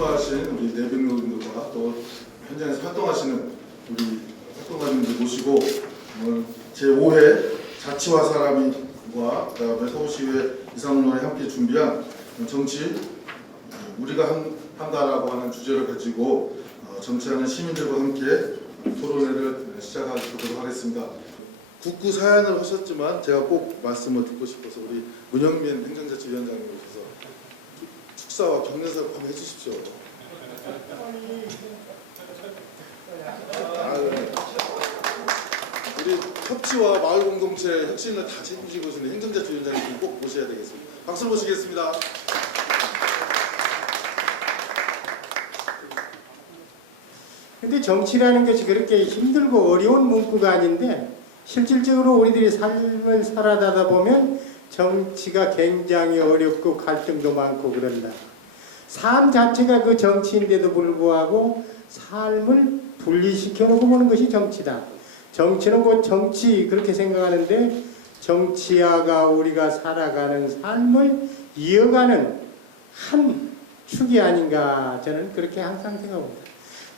출마하신 우리 내빈의원들과 또 현장에서 활동하시는 우리 활동가님들 모시고 오늘 제5회 자치와 사람이와 그다음에 서울시의회 이상론에 함께 준비한 정치 우리가 한다라고 하는 주제를 가지고 정치하는 시민들과 함께 토론회를 시작하도록 하겠습니다. 국구 사연을 하셨지만 제가 꼭 말씀을 듣고 싶어서 우리 문영민 행정자치위원장님 오셔서 축사와 경례사를 한번 해주십시오. 우리 협치와 마을 공동체 혁신을 다 책임지고 계시는 행정자치위원장님 꼭 모셔야 되겠습니다. 박수를 모시겠습니다. 근데 정치라는 것이 그렇게 힘들고 어려운 문구가 아닌데 실질적으로 우리들이 삶을 살아가다 보면 정치가 굉장히 어렵고 갈등도 많고 그런다. 삶 자체가 그 정치인데도 불구하고 삶을 분리시켜 놓고 보는 것이 정치다. 정치는 곧 정치 그렇게 생각하는데 정치화가 우리가 살아가는 삶을 이어가는 한 축이 아닌가 저는 그렇게 항상 생각합니다.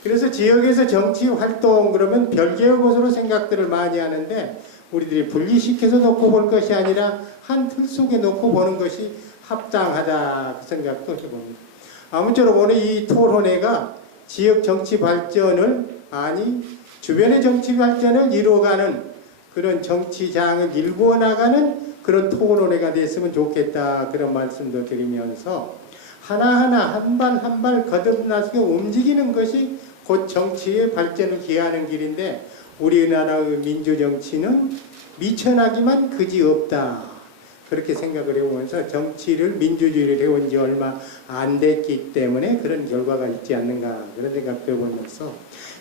그래서 지역에서 정치 활동 그러면 별개의 것으로 생각들을 많이 하는데 우리들이 분리시켜서 놓고 볼 것이 아니라 한 틀 속에 놓고 보는 것이 합당하다 그 생각도 해봅니다. 아무쪼록 오늘 이 토론회가 지역 정치 발전을 주변의 정치 발전을 이루어가는 그런 정치장을 일구어 나가는 그런 토론회가 됐으면 좋겠다 그런 말씀도 드리면서 하나하나 한 발 한 발 거듭나서 움직이는 것이 곧 정치의 발전을 기하는 길인데 우리나라의 민주정치는 미천하기만 그지없다. 그렇게 생각을 해오면서 정치를 민주주의를 해온 지 얼마 안 됐기 때문에 그런 결과가 있지 않는가 그런 생각도 해보면서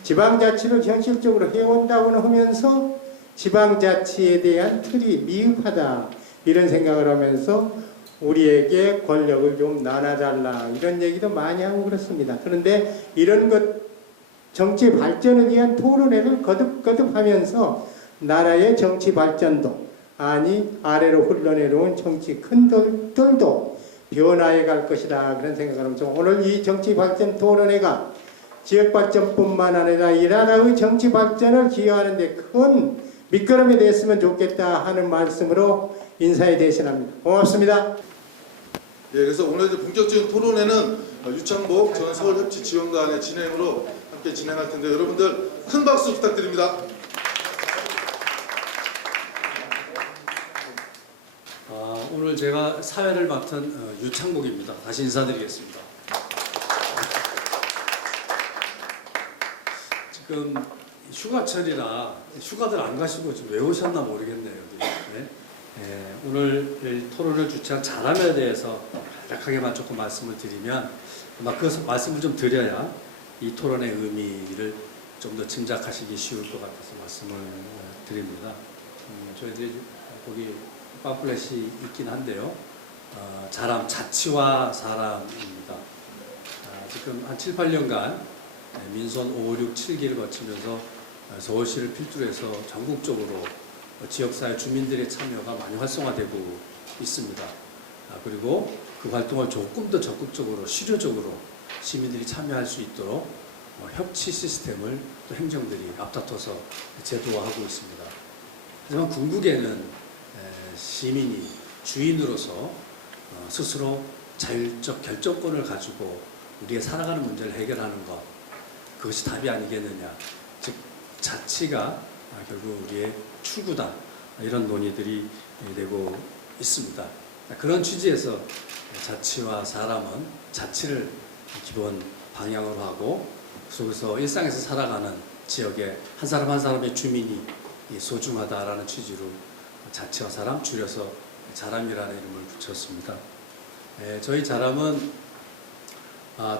지방자치를 현실적으로 해온다고는 하면서 지방자치에 대한 틀이 미흡하다 이런 생각을 하면서 우리에게 권력을 좀 나눠달라 이런 얘기도 많이 하고 그렇습니다. 그런데 이런 것 정치 발전을 위한 토론회를 거듭하면서 나라의 정치 발전도 아래로 흘러내려온 정치 큰 돌도 변화해 갈 것이다 그런 생각을 하면서 오늘 이 정치 발전 토론회가 지역 발전뿐만 아니라 이 나라의 정치 발전을 기여하는 데 큰 밑거름이 됐으면 좋겠다 하는 말씀으로 인사에 대신합니다. 고맙습니다. 예, 그래서 오늘 본격적인 토론회는 유창복 전 서울협치지원관의 진행으로 함께 진행할 텐데 여러분들 큰 박수 부탁드립니다. 오늘 제가 사회를 맡은 유창복입니다. 다시 인사드리겠습니다. 지금 휴가철이라 휴가들 안 가시고 좀 왜 오셨나 모르겠네요. 네? 오늘 토론을 주최한 자람에 대해서 간략하게만 조금 말씀을 드리면 아마 그 말씀을 좀 드려야 이 토론의 의미를 좀 더 짐작하시기 쉬울 것 같아서 말씀을 드립니다. 저희들이 거기 팜플렛이 있긴 한데요. 자람, 자치와 사람입니다. 지금 한 7, 8년간 민선 5, 6, 7기를 거치면서 서울시를 필두로 해서 전국적으로 지역사회 주민들의 참여가 많이 활성화되고 있습니다. 그리고 그 활동을 조금 더 적극적으로 실효적으로 시민들이 참여할 수 있도록 협치 시스템을 또 행정들이 앞다퉈서 제도화하고 있습니다. 하지만 궁극에는 시민이 주인으로서 스스로 자율적 결정권을 가지고 우리의 살아가는 문제를 해결하는 것 그것이 답이 아니겠느냐. 즉 자치가 결국 우리의 출구다 이런 논의들이 되고 있습니다. 그런 취지에서 자치와 사람은 자치를 기본 방향으로 하고 속에서 일상에서 살아가는 지역의 한 사람 한 사람의 주민이 소중하다라는 취지로 자치와 사람 줄여서 자람이라는 이름을 붙였습니다. 저희 자람은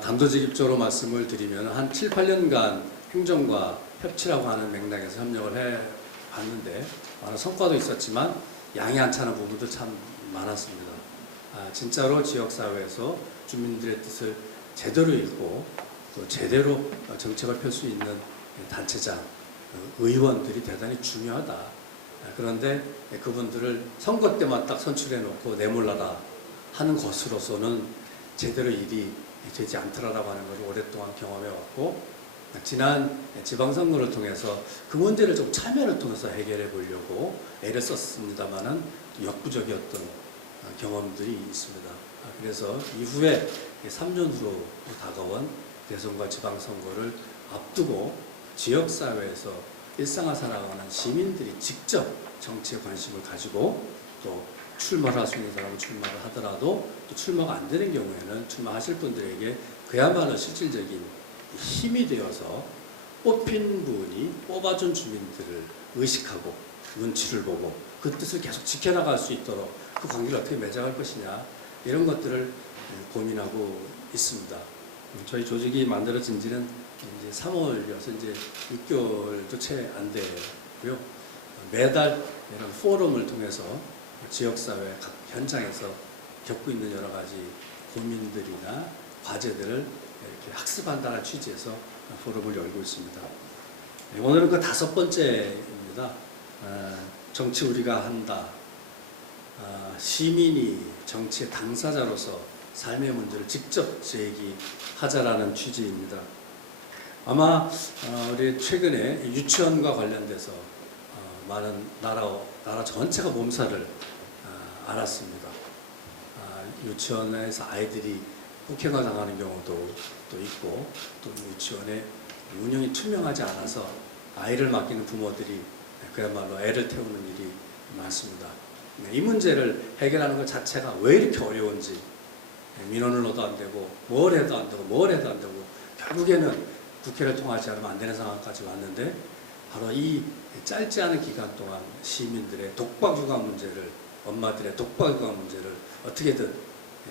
단도직입적으로 말씀을 드리면 한 7, 8년간 행정과 협치라고 하는 맥락에서 협력을 해봤는데 많은 성과도 있었지만 양이 안 차는 부분도 참 많았습니다. 진짜로 지역사회에서 주민들의 뜻을 제대로 읽고 또 제대로 정책을 펼 수 있는 단체장, 의원들이 대단히 중요하다. 그런데 그분들을 선거 때만 딱 선출해 놓고 내몰라라 하는 것으로서는 제대로 일이 되지 않더라라고 하는 것을 오랫동안 경험해 왔고, 지난 지방선거를 통해서 그 문제를 좀 참여를 통해서 해결해 보려고 애를 썼습니다만은 역부족이었던 경험들이 있습니다. 그래서 이후에 3년 후로 다가온 대선과 지방선거를 앞두고 지역사회에서 일상을 살아가는 시민들이 직접 정치에 관심을 가지고 또 출마를 할 수 있는 사람은 출마를 하더라도 또 출마가 안 되는 경우에는 출마하실 분들에게 그야말로 실질적인 힘이 되어서 뽑힌 분이 뽑아준 주민들을 의식하고 눈치를 보고 그 뜻을 계속 지켜나갈 수 있도록 그 관계를 어떻게 맺어갈 것이냐 이런 것들을 고민하고 있습니다. 저희 조직이 만들어진 지는 이제 3월이어서 이제 6개월도 채 안 되고요. 매달 이런 포럼을 통해서 지역사회 각 현장에서 겪고 있는 여러 가지 고민들이나 과제들을 이렇게 학습한다는 취지에서 포럼을 열고 있습니다. 오늘은 그 5번째입니다. 정치 우리가 한다. 시민이 정치의 당사자로서 삶의 문제를 직접 제기하자라는 취지입니다. 아마 우리 최근에 유치원과 관련돼서 많은 나라 전체가 몸살을 앓았습니다. 유치원에서 아이들이 폭행을 당하는 경우도 또 있고 또 유치원의 운영이 투명하지 않아서 아이를 맡기는 부모들이 그야말로 애를 태우는 일이 많습니다. 이 문제를 해결하는 것 자체가 왜 이렇게 어려운지 민원을 넣어도 안 되고 뭘 해도 안 되고 뭘 해도 안 되고 결국에는 국회를 통하지 않으면 안 되는 상황까지 왔는데 바로 이 짧지 않은 기간 동안 시민들의 독박육아 문제를 엄마들의 독박육아 문제를 어떻게든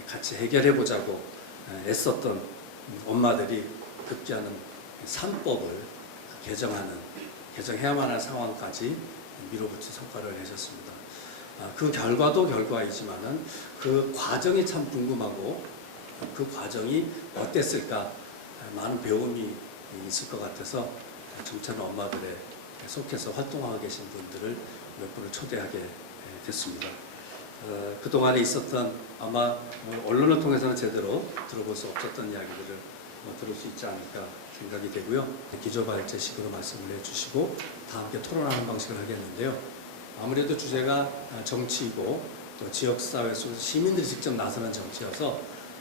같이 해결해 보자고 애썼던 엄마들이 급기야는 3법을 개정해야만 할 상황까지 밀어붙인 성과를 내셨습니다. 그 결과도 결과이지만은 그 과정이 참 궁금하고 그 과정이 어땠을까 많은 배움이 있을 것 같아서 정치하는 엄마들에 속해서 활동하고 계신 분들을 몇 분을 초대하게 됐습니다. 그동안에 있었던 아마 언론을 통해서는 제대로 들어볼 수 없었던 이야기들을 들을 수 있지 않을까 생각이 되고요. 기조발제식으로 말씀을 해주시고 다 함께 토론하는 방식을 하겠는데요. 아무래도 주제가 정치이고 또 지역사회 속에서 시민들이 직접 나서는 정치여서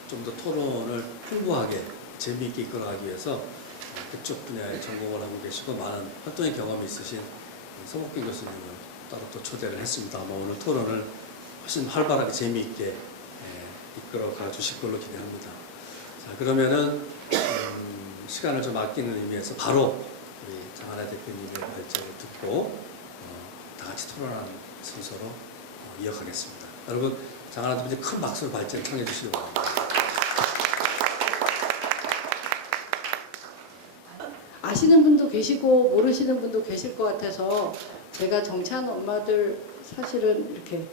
좀 더 토론을 풍부하게 재미있게 이끌어가기 위해서 그쪽 분야에 전공을 하고 계시고 많은 활동의 경험이 있으신 서복균 교수님을 따로 또 초대를 했습니다. 아마 오늘 토론을 훨씬 활발하게 재미있게 이끌어가 주실 걸로 기대합니다. 자, 그러면은 시간을 좀 아끼는 의미에서 바로 우리 장하나 대표님의 발제를 듣고 다 같이 토론하는 순서로 이어가겠습니다. 여러분 장하나 대표님 큰 박수로 발제를 청해 주시기 바랍니다. 아시는 분도 계시고 모르시는 분도 계실 것 같아서 제가 정치하는 엄마들 사실은 이렇게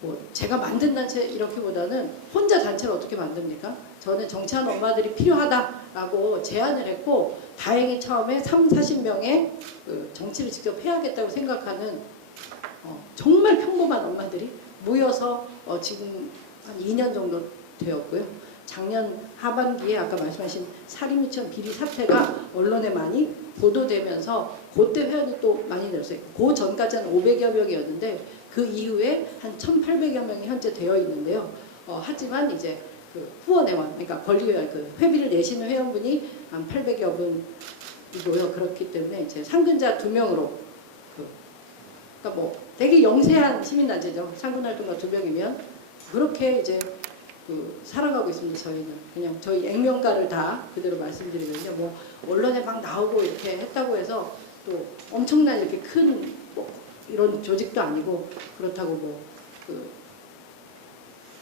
뭐 제가 만든 단체 이렇게보다는 혼자 단체를 어떻게 만듭니까? 저는 정치하는 엄마들이 필요하다라고 제안을 했고 다행히 처음에 40명의 정치를 직접 해야겠다고 생각하는 정말 평범한 엄마들이 모여서 지금 한 2년 정도 되었고요. 작년 하반기에 아까 말씀하신 사립유치원 비리 사태가 언론에 많이 보도되면서 그때 회원이 또 많이 늘었어요. 그 전까지는 500여 명이었는데 그 이후에 한 1,800여 명이 현재 되어 있는데요. 하지만 이제 그 후원회원, 그러니까 권리회원, 그 회비를 내시는 회원분이 한 800여 분이고요. 그렇기 때문에 이제 상근자 2명으로 그러니까 뭐 되게 영세한 시민단체죠. 상근활동가 2명이면 그렇게 이제 살아가고 있습니다. 저희는 그냥 저희 액면가를 다 그대로 말씀드리면요. 뭐 언론에 막 나오고 이렇게 했다고 해서 또 엄청난 이렇게 큰 뭐 이런 조직도 아니고 그렇다고 뭐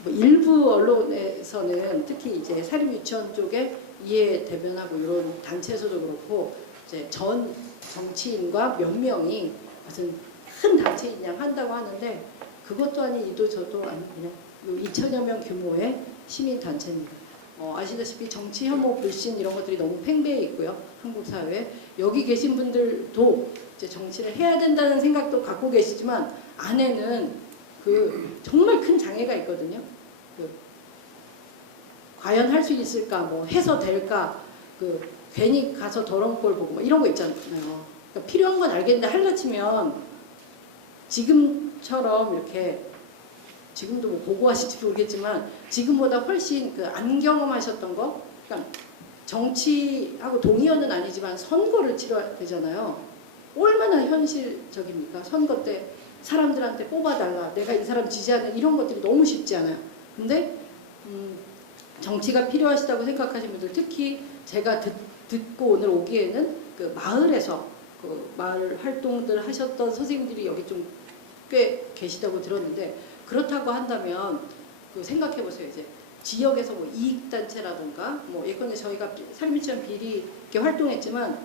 일부 언론에서는 특히 이제 사립유치원 쪽에 이해 대변하고 이런 단체에서도 그렇고 이제 전 정치인과 몇 명이 무슨 큰 단체인 양 한다고 하는데 그것도 아닌 이도 저도 아닌 그냥 2천여 명 규모의 시민단체입니다. 아시다시피 정치 혐오 불신 이런 것들이 너무 팽배해 있고요. 한국 사회에 여기 계신 분들도 이제 정치를 해야 된다는 생각도 갖고 계시지만 안에는 정말 큰 장애가 있거든요. 과연 할 수 있을까, 뭐 해서 될까, 그 괜히 가서 더러운 꼴 보고 뭐 이런 거 있잖아요. 그러니까 필요한 건 알겠는데 하려 치면 지금처럼 이렇게 지금도 뭐 보고하실지 모르겠지만 지금보다 훨씬 그 안 경험하셨던 거, 그러니까 정치하고 동의어는 아니지만 선거를 치러야 되잖아요. 얼마나 현실적입니까? 선거 때 사람들한테 뽑아달라, 내가 이 사람 지지하는 이런 것들이 너무 쉽지 않아요. 근데 정치가 필요하시다고 생각하시는 분들, 특히 제가 듣고 오늘 오기에는 그 마을에서 그 마을 활동들 하셨던 선생님들이 여기 좀 꽤 계시다고 들었는데, 그렇다고 한다면 그 생각해 보세요. 이제 지역에서 뭐 이익단체라든가 뭐 예컨대 저희가 살미천 비리 이렇게 활동했지만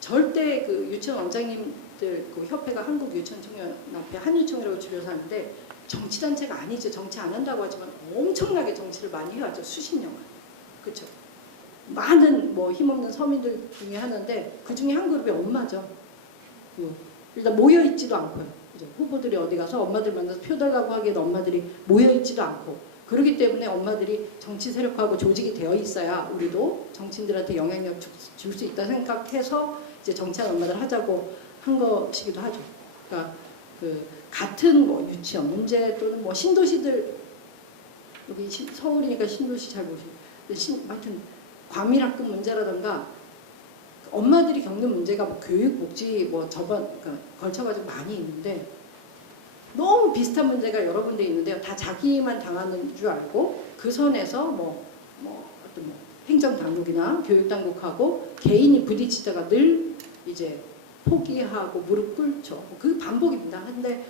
절대 그 유치원 원장님들 그 협회가 한국유치원총연합회 한유총이라고 줄여서 하는데 정치단체가 아니죠. 정치 안 한다고 하지만 엄청나게 정치를 많이 해왔죠. 수십 년간. 그렇죠. 많은 뭐 힘없는 서민들 중에 하는데 그 중에 한 그룹이 엄마죠. 일단 모여있지도 않고요. 그죠? 후보들이 어디 가서 엄마들 만나서 표 달라고 하기에는 엄마들이 모여있지도 않고, 그렇기 때문에 엄마들이 정치 세력하고 조직이 되어 있어야 우리도 정치인들한테 영향력 줄 수 있다 생각해서 이제 정치하는 엄마들 하자고 한 것이기도 하죠. 그러니까 그 같은 뭐 유치원 문제 또는 뭐 신도시들, 여기 서울이니까 신도시 잘 모르시고, 하여튼 과밀학급 문제라든가 엄마들이 겪는 문제가 뭐 교육, 복지 뭐 그러니까 걸쳐가지고 많이 있는데 너무 비슷한 문제가 여러 군데 있는데요. 다 자기만 당하는 줄 알고 그 선에서 어떤 행정당국이나 교육당국하고 개인이 부딪히다가 늘 이제 포기하고 무릎 꿇죠. 그 반복입니다. 근데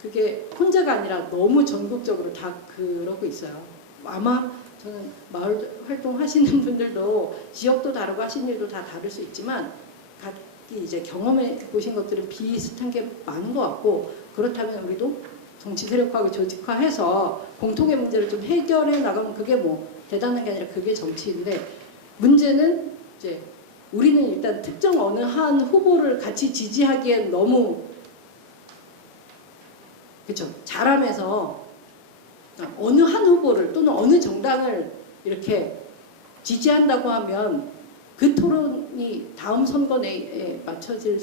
그게 혼자가 아니라 너무 전국적으로 다 그러고 있어요. 아마 저는 마을 활동하시는 분들도 지역도 다르고 하신 일도 다 다를 수 있지만 각기 이제 경험해 보신 것들은 비슷한 게 많은 것 같고, 그렇다면 우리도 정치 세력화하고 조직화해서 공통의 문제를 좀 해결해 나가면 그게 뭐 대단한 게 아니라 그게 정치인데, 문제는 이제 우리는 일단 특정 어느 한 후보를 같이 지지하기엔 너무 그렇죠. 잘하면서 어느 한 후보를 또는 어느 정당을 이렇게 지지한다고 하면 그 토론이 다음 선거 내에 맞춰질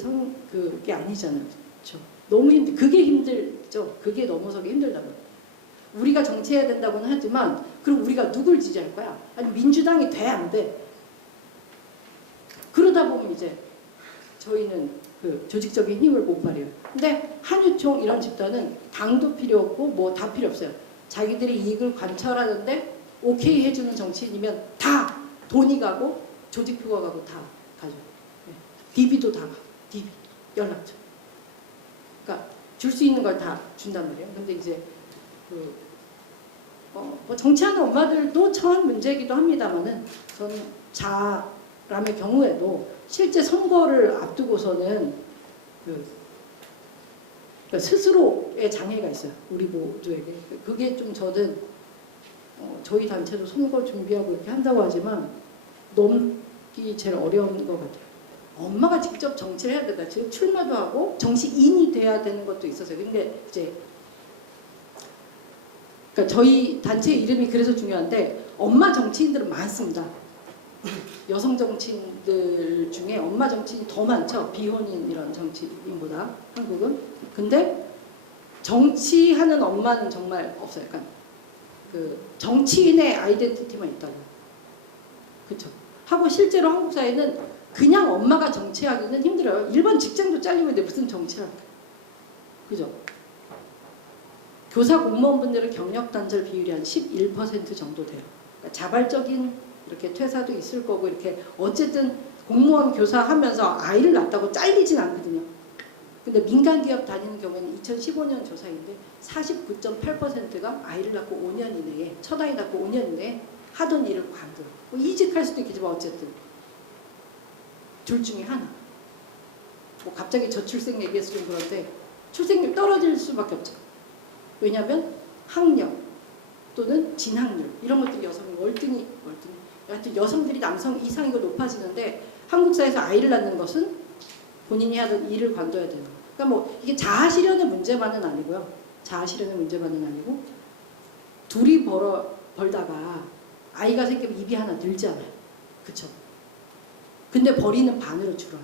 그게 아니잖아요. 그렇죠. 너무 그게 힘들죠. 그게 넘어서기 힘들다고요. 우리가 정치해야 된다고는 하지만 그럼 우리가 누굴 지지할 거야? 아니 민주당이 돼 안 돼? 그러다 보면 이제 저희는 그 조직적인 힘을 못 발휘해요. 근데 한유총 이런 집단은 당도 필요 없고 뭐 다 필요 없어요. 자기들이 이익을 관철하는데 오케이 해주는 정치인이면 다 돈이 가고 조직표가 가고 다 가죠. DB도 다 가. DB, 연락처. 그러니까 줄 수 있는 걸 다 준단 말이에요. 근데 이제 뭐 정치하는 엄마들도 처한 문제이기도 합니다만은 저는 자람의 경우에도 실제 선거를 앞두고서는 그러니까 스스로의 장애가 있어요. 우리 모두에게. 그게 좀 저는 저희 단체도 선거 준비하고 이렇게 한다고 하지만 넘기 제일 어려운 것 같아요. 엄마가 직접 정치를 해야 된다. 지금 출마도 하고 정치인이 돼야 되는 것도 있었어요. 근데 이제 그러니까 저희 단체 이름이 그래서 중요한데 엄마 정치인들은 많습니다. 여성 정치인들 중에 엄마 정치인이 더 많죠. 비혼인 이런 정치인보다 한국은. 근데 정치하는 엄마는 정말 없어요. 약간 그 정치인의 아이덴티티만 있다고. 그렇죠. 하고 실제로 한국 사회는 그냥 엄마가 정치하기는 힘들어요. 일반 직장도 잘리는데 무슨 정치를 할까? 그죠? 교사 공무원분들은 경력 단절 비율이 한 11% 정도 돼요. 그러니까 자발적인 이렇게 퇴사도 있을 거고 이렇게 어쨌든 공무원 교사 하면서 아이를 낳았다고 잘리진 않거든요. 근데 민간 기업 다니는 경우에는 2015년 조사인데 49.8%가 아이를 낳고 5년 이내에 첫 아이 낳고 5년 이내에 하던 일을 관둬요. 뭐 이직할 수도 있겠지만 어쨌든 둘 중에 하나. 뭐 갑자기 저출생 얘기해서 좀 그런데 출생률 떨어질 수밖에 없죠. 왜냐하면 학력 또는 진학률 이런 것들이 여성이 월등히 하여튼 여성들이 남성 이상이고 높아지는데 한국 사회에서 아이를 낳는 것은 본인이 하던 일을 관둬야 되는 거예요. 그러니까 뭐 이게 자아실현의 문제만은 아니고요. 자아실현의 문제만은 아니고 둘이 벌다가 아이가 생기면 입이 하나 늘잖아요. 그쵸? 근데 벌이는 반으로 줄어요.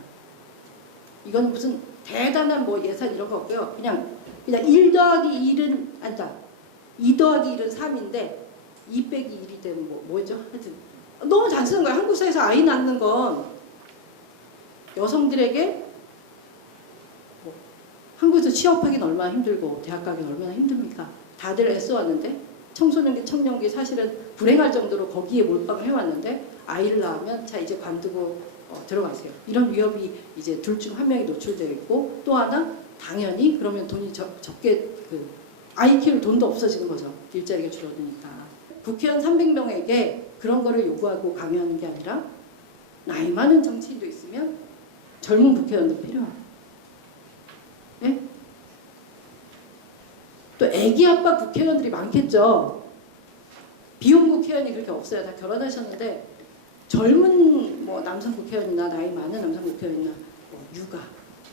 이건 무슨 대단한 뭐 예산 이런 거 없고요. 그냥 1 더하기 1은 아니다. 2 더하기 1은 3인데 2 빼기 1이 되면 뭐죠? 하여튼 너무 단순한 거예요. 한국 사회에서 아이 낳는 건 여성들에게 뭐 한국에서 취업하기는 얼마나 힘들고 대학 가기는 얼마나 힘듭니까? 다들 애써왔는데 청소년기, 청년기 사실은 불행할 정도로 거기에 몰빵을 해왔는데 아이를 낳으면 자 이제 관두고 들어가세요. 이런 위협이 이제 둘 중 한 명이 노출되어 있고 또 하나 당연히 그러면 돈이 적게 아이 키울 돈도 없어지는 거죠. 일자리가 줄어드니까. 국회의원 300명에게 그런 거를 요구하고 강요하는 게 아니라 나이 많은 정치인도 있으면 젊은 국회의원도 필요해요. 네? 또 애기 아빠 국회의원들이 많겠죠. 비혼 국회의원이 그렇게 없어요. 다 결혼하셨는데 젊은 뭐 남성 국회의원이나 나이 많은 남성 국회의원이나 뭐 육아,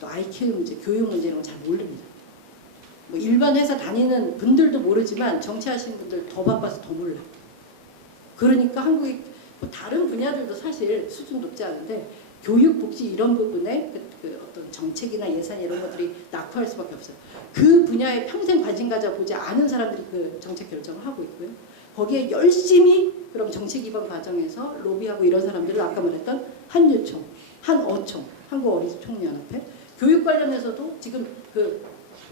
또 아이 키우는 문제, 교육 문제 이런 거 잘 모릅니다. 뭐 일반 회사 다니는 분들도 모르지만 정치하시는 분들 더 바빠서 더 몰라. 그러니까 한국이 뭐 다른 분야들도 사실 수준 높지 않은데 교육, 복지 이런 부분에 어떤 정책이나 예산 이런 것들이 낙후할 수밖에 없어요. 그 분야에 평생 관심 가져보지 않은 사람들이 그 정책 결정을 하고 있고요. 거기에 열심히 그럼 정책 기반 과정에서 로비하고 이런 사람들을 아까 말했던 한유총, 한어총, 한국어린이총연합회 교육 관련해서도 지금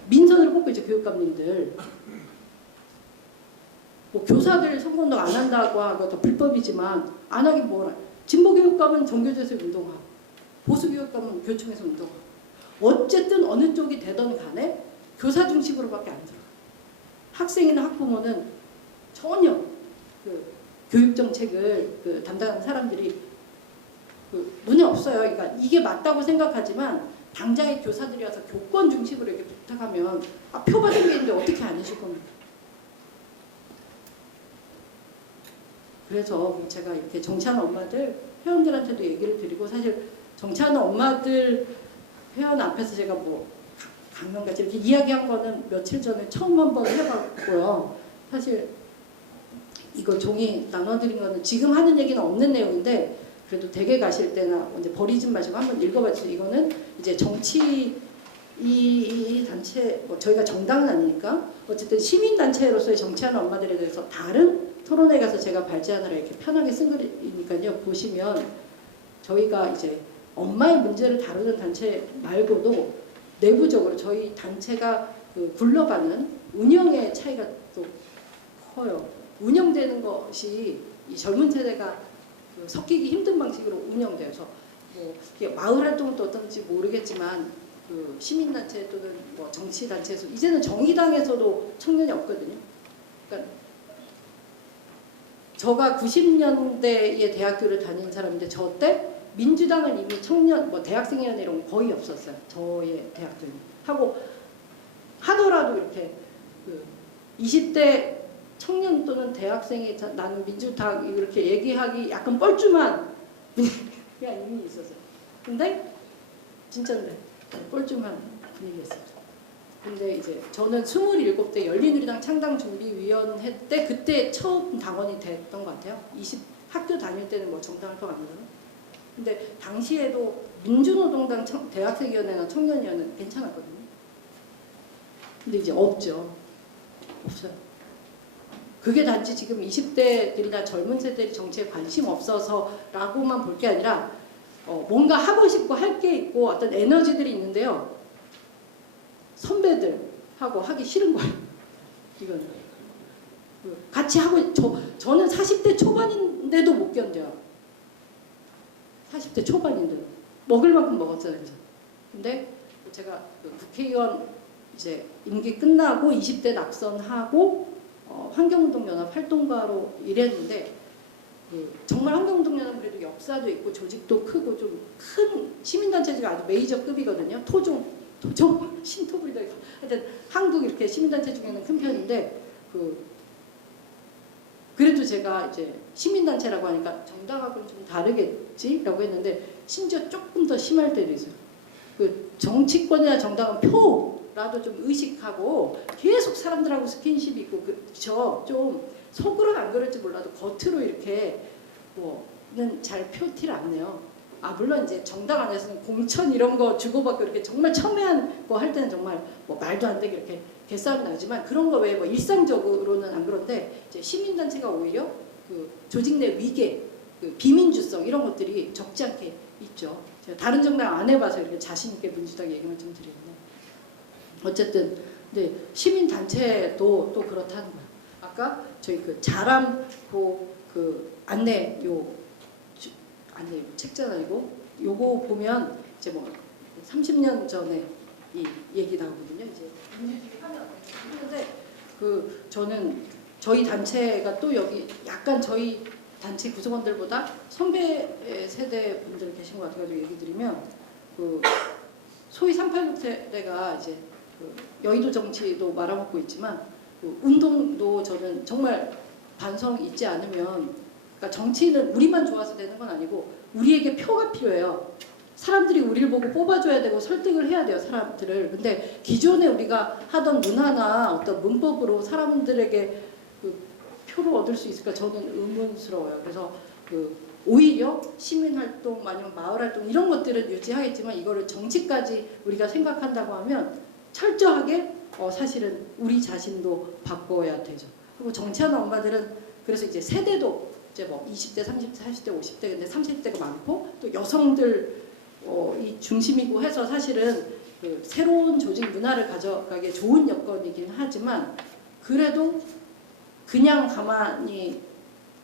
민선으로 뽑고 있죠. 교육감님들. 뭐 교사들 선거운동 안 한다고 하고 또 불법이지만 안 하긴 뭐라. 진보교육감은 정교조에서 운동하고 보수교육감은 교총에서 운동하고 어쨌든 어느 쪽이 되던 간에 교사 중심으로밖에 안 들어요. 학생이나 학부모는 전혀 교육정책을 담당하는 사람들이 눈에 없어요. 그러니까 이게 맞다고 생각하지만 당장의 교사들이 와서 교권 중심으로 이렇게 부탁하면 표 받은 게 있는데 어떻게 안 해줄 겁니까? 그래서 제가 이렇게 정치하는 엄마들 회원들한테도 얘기를 드리고 사실 정치하는 엄마들 회원 앞에서 제가 뭐 강연같이 이렇게 이야기한 거는 며칠 전에 처음 한번 해봤고요. 사실 이거 종이 나눠드린 거는 지금 하는 얘기는 없는 내용인데 그래도 댁에 가실 때나 이제 버리지 마시고 한번 읽어봐 주세요. 이거는 이제 정치 이 단체 뭐 저희가 정당은 아니니까 어쨌든 시민단체로서의 정치하는 엄마들에 대해서 다른 토론회 가서 제가 발제하느라 이렇게 편하게 쓴 거니까요. 보시면 저희가 이제 엄마의 문제를 다루는 단체 말고도 내부적으로 저희 단체가 굴러가는 운영의 차이가 또 커요. 운영되는 것이 이 젊은 세대가 섞이기 힘든 방식으로 운영돼서 뭐 마을 활동은 또 어떤지 모르겠지만 시민단체 또는 뭐 정치단체에서 이제는 정의당에서도 청년이 없거든요. 그러니까 저가 90년대에 대학교를 다닌 사람인데 저 때 민주당은 이미 청년 뭐 대학생위원회 이런 거 거의 없었어요. 저의 대학교는 하고 하더라도 이렇게 20대 청년 또는 대학생이 나는 민주당 이렇게 얘기하기 약간 뻘쭘한 그냥 이미 있었어요. 근데 진짜인데 뻘쭘한 분위기였어요. 근데 이제 저는 27대 열린우리당 창당준비위원회 때 그때 처음 당원이 됐던 것 같아요. 학교 다닐 때는 뭐 정당 활동 안 하잖아요. 근데 당시에도 민주노동당 대학생위원회나 청년위원회는 괜찮았거든요. 근데 이제 없죠. 없어요. 그게 단지 지금 20대들이나 젊은 세대들이 정치에 관심 없어서라고만 볼 게 아니라 뭔가 하고 싶고 할 게 있고 어떤 에너지들이 있는데요. 선배들하고 하기 싫은 거예요. 이거는. 같이 하고 저는 40대 초반인데도 못 견뎌요. 40대 초반인데도. 먹을 만큼 먹었잖아요. 근데 제가 국회의원 이제 임기 끝나고 20대 낙선하고 환경운동연합 활동가로 일했는데 정말 환경운동연합은 그래도 역사도 있고 조직도 크고 좀 큰 시민단체가 아주 메이저급이거든요. 토종 신토불이도 있고 하여튼 한국 이렇게 시민단체 중에는 큰 편인데 그래도 제가 이제 시민단체라고 하니까 정당하고는 좀 다르겠지라고 했는데 심지어 조금 더 심할 때도 있어요. 정치권이나 정당은 표라도 좀 의식하고 계속 사람들하고 스킨십이 있고 그쵸 좀 속으로는 안 그럴지 몰라도 겉으로 이렇게 뭐는 잘 표티를 안 내요. 아 물론 이제 정당 안에서는 공천 이런 거 주고받고 이렇게 정말 첨예한 거 할 때는 정말 뭐 말도 안 되게 이렇게 개싸움이 나지만 그런 거 외에 뭐 일상적으로는 안 그런데 이제 시민단체가 오히려 그 조직 내 위계, 그 비민주성 이런 것들이 적지 않게 있죠. 제가 다른 정당 안 해봐서 이렇게 자신 있게 민주당 얘기만 좀 드리는데 어쨌든 근데 시민단체도 또 그렇다는 거예요. 아까 저희 그 자람고 그 안내 안내 책잖아요. 요거 보면 이제 뭐 30년 전에 이 얘기 나오거든요. 이제 민주주의 하면 그런데 그 저는 저희 단체가 또 여기 약간 저희 단체 구성원들보다 선배 세대 분들 계신 것 같아가지고 얘기 드리면 그 소위 386 세대가 이제 그 여의도 정치도 말아먹고 있지만 그 운동도 저는 정말 반성 잊지 않으면 그러니까 정치는 우리만 좋아서 되는 건 아니고 우리에게 표가 필요해요. 사람들이 우리를 보고 뽑아줘야 되고 설득을 해야 돼요, 사람들을. 근데 기존에 우리가 하던 문화나 어떤 문법으로 사람들에게 그 표를 얻을 수 있을까 저는 의문스러워요. 그래서 그 오히려 시민활동 아니면 마을활동 이런 것들은 유지하겠지만 이거를 정치까지 우리가 생각한다고 하면 철저하게 사실은 우리 자신도 바꿔야 되죠. 그리고 정치하는 엄마들은 그래서 이제 세대도 이제 뭐 20대, 30대, 40대, 50대 근데 30대가 많고 또 여성들 이 중심이고 해서 사실은 그 새로운 조직 문화를 가져가기에 좋은 여건이긴 하지만 그래도 그냥 가만히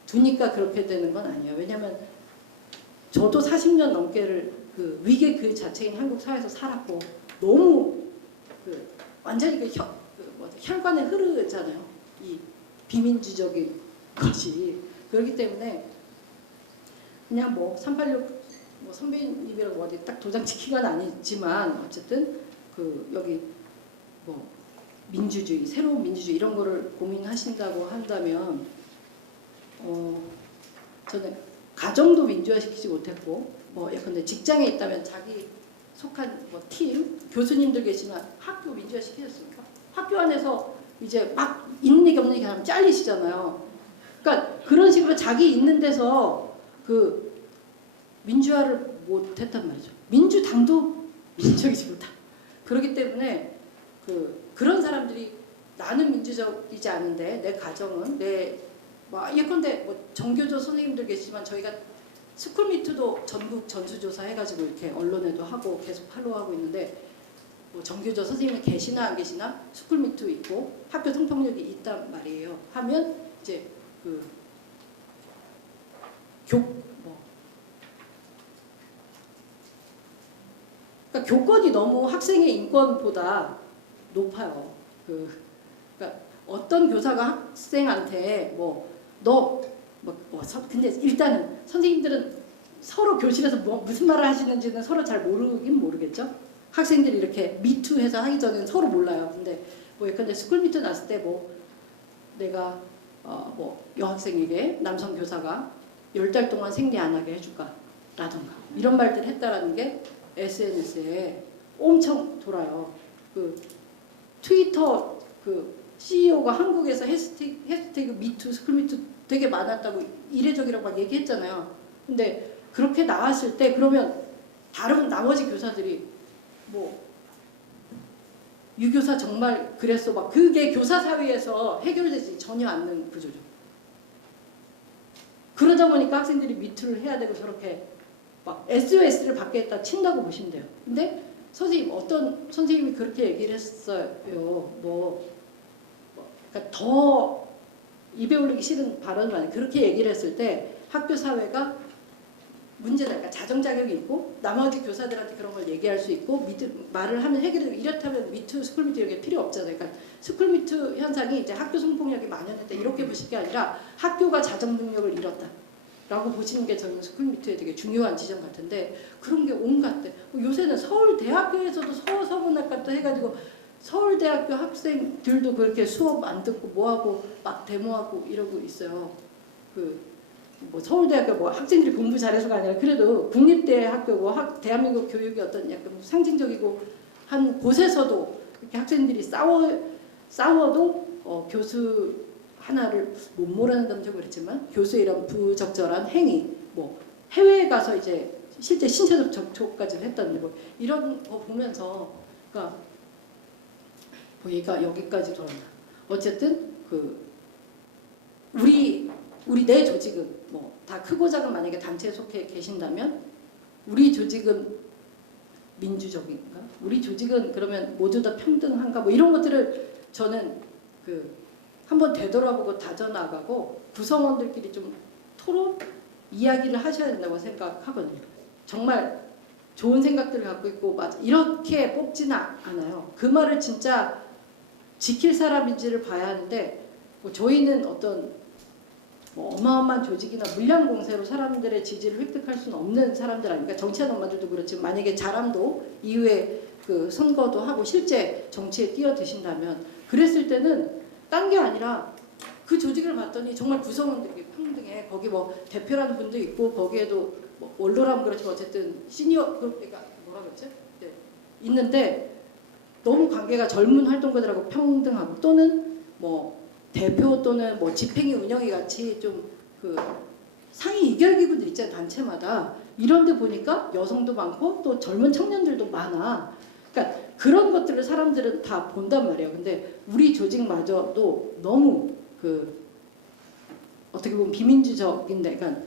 두니까 그렇게 되는 건 아니에요. 왜냐하면 저도 40년 넘게를 그 위계 그 자체인 한국 사회에서 살았고 너무 그 완전히 혈관에 흐르잖아요. 이 비민주적인 것이 그렇기 때문에 그냥 뭐 386 뭐 선배님이라고 어디 딱 도장 찍히건 아니지만 어쨌든 그 여기 뭐 민주주의 새로운 민주주의 이런 거를 고민하신다고 한다면 저는 가정도 민주화시키지 못했고 뭐 예컨대 직장에 있다면 자기 속한 뭐 팀 교수님들 계시면 학교 민주화 시키셨습니까? 학교 안에서 이제 막 있는 얘기 없는 얘기 하면 잘리시잖아요. 그러니까 그런 식으로 자기 있는 데서 그 민주화를 못했단 말이죠. 민주당도 민주적이지 못한. 그렇기 때문에 그런 사람들이 나는 민주적이지 않은데 내 가정은 뭐 예컨대 뭐 정교조 선생님들 계시지만 저희가 스쿨미투도 전국 전수조사 해가지고 이렇게 언론에도 하고 계속 팔로우하고 있는데 뭐 정교조 선생님이 계시나 안 계시나 스쿨미투 있고 학교 성폭력이 있단 말이에요. 하면 이제 그러니까 교권이 너무 학생의 인권보다 높아요. 그러니까 어떤 교사가 학생한테 근데 일단은 선생님들은 서로 교실에서 무슨 말을 하시는지는 서로 잘 모르긴 모르겠죠. 학생들이 이렇게 미투해서 하기 전에는 서로 몰라요. 근데 뭐 예컨대 스쿨미투 났을 때 뭐 내가 뭐 여학생에게 남성 교사가 10달 동안 생리 안 하게 해줄까라던가 이런 말들 했다라는 게 SNS에 엄청 돌아요. 그 트위터 그 CEO가 한국에서 해시태그 미투, 스쿨미투 되게 많았다고 이례적이라고 막 얘기했잖아요. 근데 그렇게 나왔을 때 그러면 다른 나머지 교사들이 뭐 유교사 정말 그랬어 막 그게 교사 사회에서 해결되지 전혀 않는 구조죠. 그러다 보니까 학생들이 미투를 해야 되고 저렇게 막 SOS를 받겠다 친다고 보시면 돼요. 근데 선생님 어떤 선생님이 그렇게 얘기를 했어요. 그러니까 더 입에 올리기 싫은 발언을 아니 그렇게 얘기를 했을 때 학교 사회가 문제다. 그러니까 자정 자격이 있고 나머지 교사들한테 그런 걸 얘기할 수 있고 말을 하면 해결되고 이렇다면 미투, 스쿨미투 이런 게 필요 없잖아요. 그러니까 스쿨미투 현상이 이제 학교 성폭력이 만연했다 이렇게 보실 게 아니라 학교가 자정 능력을 잃었다. 라고 보시는 게 저는 스쿨미투의 되게 중요한 지점 같은데 그런 게 온갖 요새는 서울대학교에서도 서서문학과도 해가지고 서울대학교 학생들도 그렇게 수업 안 듣고 뭐하고 막 데모하고 이러고 있어요. 뭐 서울대학교 뭐 학생들이 공부 잘해서가 아니라 그래도 국립대학교고 대한민국 교육이 어떤 약간 상징적이고 한 곳에서도 이렇게 학생들이 싸워도 교수 하나를 못 몰아낸다면 좀 그렇지만 교수의 이런 부적절한 행위, 뭐 해외에 가서 이제 실제 신체적 접촉까지 했다는 거 이런 거 보면서 그러니까 뭐 얘가 여기까지 돌아온다. 어쨌든 우리 내 조직은 뭐 다 크고 작은 만약에 단체에 속해 계신다면 우리 조직은 민주적인가? 우리 조직은 그러면 모두 다 평등한가? 뭐 이런 것들을 저는 한번 되돌아보고 다져나가고 구성원들끼리 좀 토론, 이야기를 하셔야 된다고 생각하거든요. 정말 좋은 생각들을 갖고 있고 맞아 이렇게 뽑지는 않아요. 그 말을 진짜 지킬 사람인지를 봐야 하는데 뭐 저희는 어떤 뭐 어마어마한 조직이나 물량 공세로 사람들의 지지를 획득할 수는 없는 사람들 아닙니까? 정치하는 엄마들도 그렇지만 만약에 자람도 이후에 선거도 하고 실제 정치에 뛰어드신다면 그랬을 때는 딴 게 아니라 그 조직을 봤더니 정말 구성원들이 평등해. 거기 뭐 대표라는 분도 있고 거기에도 뭐 원로라면 그렇지만 어쨌든 시니어 그러니까 뭐라 그랬지? 네. 있는데 너무 관계가 젊은 활동가들하고 평등하고 또는 뭐 대표 또는 뭐 집행위 운영위 같이 좀 상위 이결 기구들 있잖아요. 단체마다 이런 데 보니까 여성도 많고 또 젊은 청년들도 많아. 그러니까 그런 것들을 사람들은 다 본단 말이에요. 근데 우리 조직마저도 너무 어떻게 보면 비민주적인데 그러니까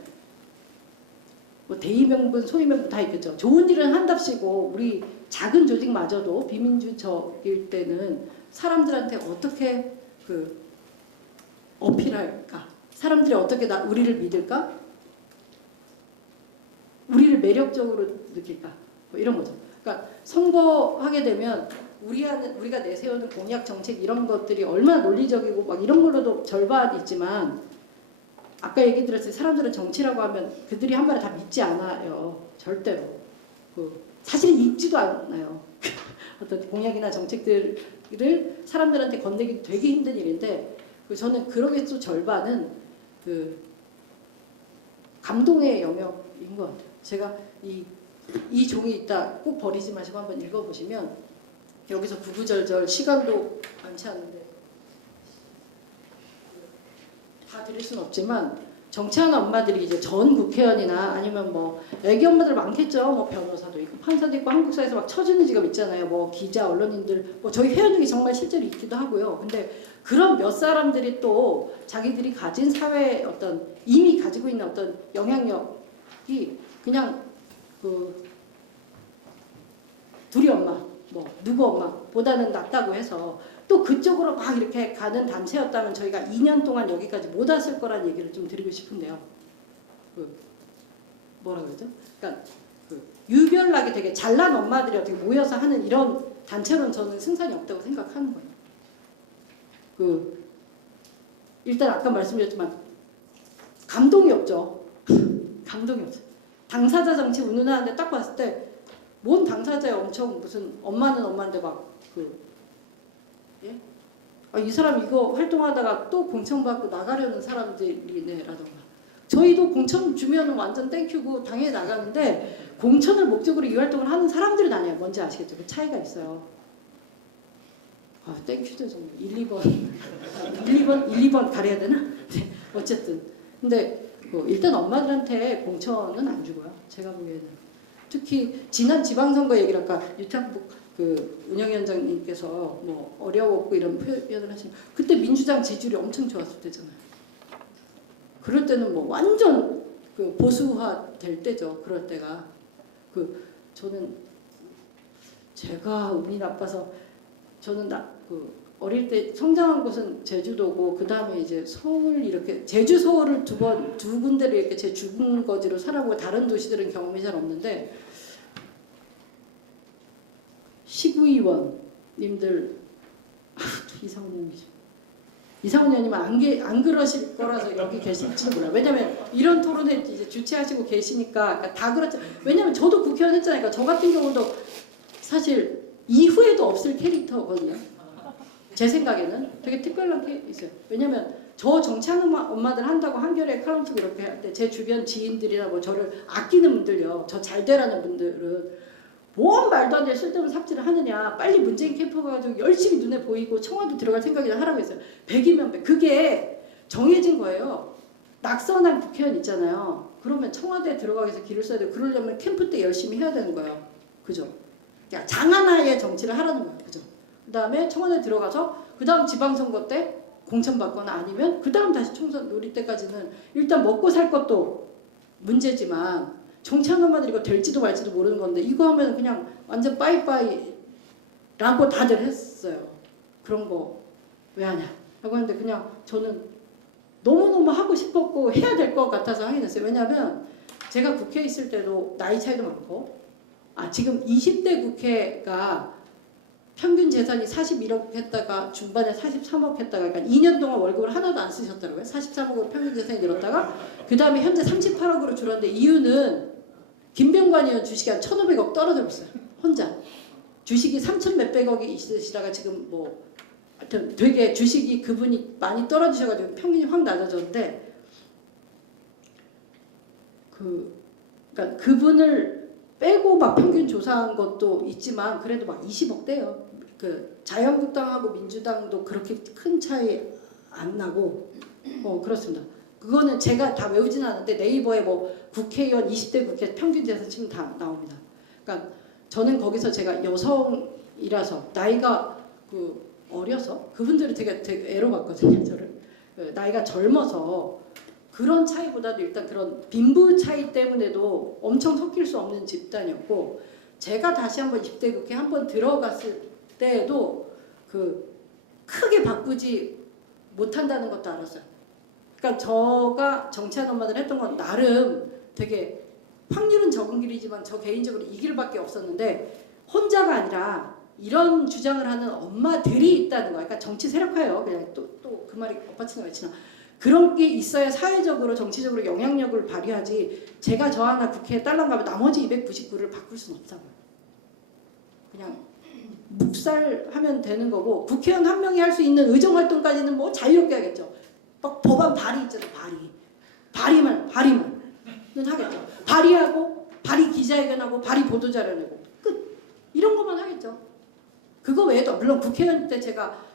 뭐 대의명분 소위명분 다 있겠죠. 좋은 일은 한답시고 우리 작은 조직마저도 비민주적일 때는 사람들한테 어떻게 어필할까? 사람들이 어떻게 우리를 믿을까? 우리를 매력적으로 느낄까? 뭐 이런 거죠. 그러니까 선거하게 되면 우리가 내세우는 공약 정책 이런 것들이 얼마나 논리적이고 막 이런 걸로도 절반이 있지만 아까 얘기 들었을 때 사람들은 정치라고 하면 그들이 한 말에 다 믿지 않아요. 절대로. 사실은 읽지도 않아요. 어떤 공약이나 정책들을 사람들한테 건네기 되게 힘든 일인데 저는 그러겠죠. 절반은 감동의 영역인 것 같아요. 제가 이 종이 있다 꼭 버리지 마시고 한번 읽어보시면 여기서 구구절절 시간도 많지 않은데 다 드릴 수는 없지만 정치하는 엄마들이 이제 전 국회의원이나 아니면 뭐 애기 엄마들 많겠죠. 뭐 변호사도 있고 판사도 있고 한국 사회에서 막 쳐주는 직업 있잖아요. 뭐 기자, 언론인들 뭐 저희 회원 중에 정말 실제로 있기도 하고요. 근데 그런 몇 사람들이 또 자기들이 가진 사회에 어떤 이미 가지고 있는 어떤 영향력이 그냥 둘이 엄마, 뭐 누구 엄마보다는 낫다고 해서 또 그쪽으로 막 이렇게 가는 단체였다면 저희가 2년 동안 여기까지 못 왔을 거란 얘기를 좀 드리고 싶은데요. 뭐라 그러죠? 그러니까 유별나게 되게 잘난 엄마들이 어떻게 모여서 하는 이런 단체로는 저는 승산이 없다고 생각하는 거예요. 일단 아까 말씀드렸지만 감동이 없죠. 감동이 없어요. 당사자 정치 운운하는데 딱 봤을 때 뭔 당사자에 엄청 무슨 엄마는 엄마인데 막 예? 이 사람 이거 활동하다가 또 공천 받고 나가려는 사람들이네라던가 저희도 공천 주면 완전 땡큐고 당연히 나가는데 공천을 목적으로 이 활동을 하는 사람들은 아니에요. 뭔지 아시겠죠? 그 차이가 있어요. 땡큐도 정말 1, 2번 가려야 되나? 네, 어쨌든 근데 일단 엄마들한테 공천은 안 주고요. 제가 보기에는 특히 지난 지방선거 얘기를 아까 유창복 운영위원장님께서 뭐 어려웠고 이런 표현을 하시면 그때 민주당 지지율이 엄청 좋았을 때잖아요. 그럴 때는 뭐 완전 보수화 될 때죠. 그럴 때가 저는 제가 운이 나빠서 저는 어릴 때 성장한 곳은 제주도고 그 다음에 이제 서울 이렇게 제주 서울을 두 군데를 이렇게 제 주거지로 살아보고 다른 도시들은 경험이 잘 없는데 시구의원님들 이상훈 의원님은 안 그러실 거라서 여기 계실지 몰라요. 왜냐면 이런 토론회 이제 주최하시고 계시니까 그러니까 다 그렇죠. 왜냐면 저도 국회의원 했잖아요. 그러니까 저 같은 경우도 사실 이후에도 없을 캐릭터거든요. 제 생각에는 되게 특별한 게 있어요. 왜냐면 저 정치하는 엄마들 한다고 한겨레 칼럼 쓰고 이렇게 할 때 제 주변 지인들이나 뭐 저를 아끼는 분들요. 저 잘 되라는 분들은 뭔 말도 안 돼 쓸데없는 삽질을 하느냐. 빨리 문재인 캠프 가가지고 열심히 눈에 보이고 청와대 들어갈 생각이나 하라고 했어요. 100이면 100. 그게 정해진 거예요. 낙선한 국회의원 있잖아요. 그러면 청와대에 들어가기 위해서 길을 써야 되고 그러려면 캠프 때 열심히 해야 되는 거예요. 그죠? 그러니까 장하나의 정치를 하라는 거예요. 그죠? 그 다음에 청와대에 들어가서 그 다음 지방선거 때 공천받거나 아니면 그 다음 다시 총선 노릴 때까지는 일단 먹고 살 것도 문제지만 정치하는 엄마들 이거 될지도 말지도 모르는 건데 이거 하면 그냥 완전 빠이빠이 라고 다들 했어요. 그런 거 왜 하냐 라고 했는데 그냥 저는 너무너무 하고 싶었고 해야 될 것 같아서 하긴 했어요. 왜냐하면 제가 국회에 있을 때도 나이 차이도 많고 지금 20대 국회가 평균 재산이 41억 했다가 중반에 43억 했다가 그러니까 2년 동안 월급을 하나도 안 쓰셨더라고요. 43억으로 평균 재산이 늘었다가 그 다음에 현재 38억으로 줄었는데 이유는 김병관 의원 주식이 한 1,500억 떨어졌어요. 혼자. 주식이 3천 몇백억이 있으시다가 지금 뭐 하여튼 되게 주식이 그분이 많이 떨어지셔가지고 평균이 확 낮아졌는데 그러니까 그분을 빼고 막 평균 조사한 것도 있지만 그래도 막 20억대요. 그 자유한국당하고 민주당도 그렇게 큰 차이 안 나고 그렇습니다. 그거는 제가 다 외우진 않았는데 네이버에 뭐 국회의원 20대 국회 평균 재산 치면 다 나옵니다. 그러니까 저는 거기서 제가 여성이라서 나이가 어려서 그분들이 되게 애로받거든요. 저를 나이가 젊어서 그런 차이보다도 일단 그런 빈부 차이 때문에도 엄청 섞일 수 없는 집단이었고 제가 다시 한번 20대 국회 한번 들어갔을 때에도 크게 바꾸지 못한다는 것도 알았어요. 그러니까 저가 정치하는 엄마들 했던 건 나름 되게 확률은 적은 길이지만 저 개인적으로 이 길밖에 없었는데 혼자가 아니라 이런 주장을 하는 엄마들이 있다는 거야. 그러니까 정치 세력화예요. 그냥 또 그 말이 엇받치나 외치나. 그런 게 있어야 사회적으로 정치적으로 영향력을 발휘하지 제가 저 하나 국회에 딸랑가면 나머지 299를 바꿀 수는 없다고요. 그냥 묵살하면 되는 거고 국회의원 한 명이 할 수 있는 의정활동까지는 뭐 자유롭게 하겠죠. 막 법안 발의 있잖아요. 발의만 하겠죠. 발의하고 발의 기자회견하고 발의 보도자료 내고 끝. 이런 것만 하겠죠. 그거 외에도 물론 국회의원 때 제가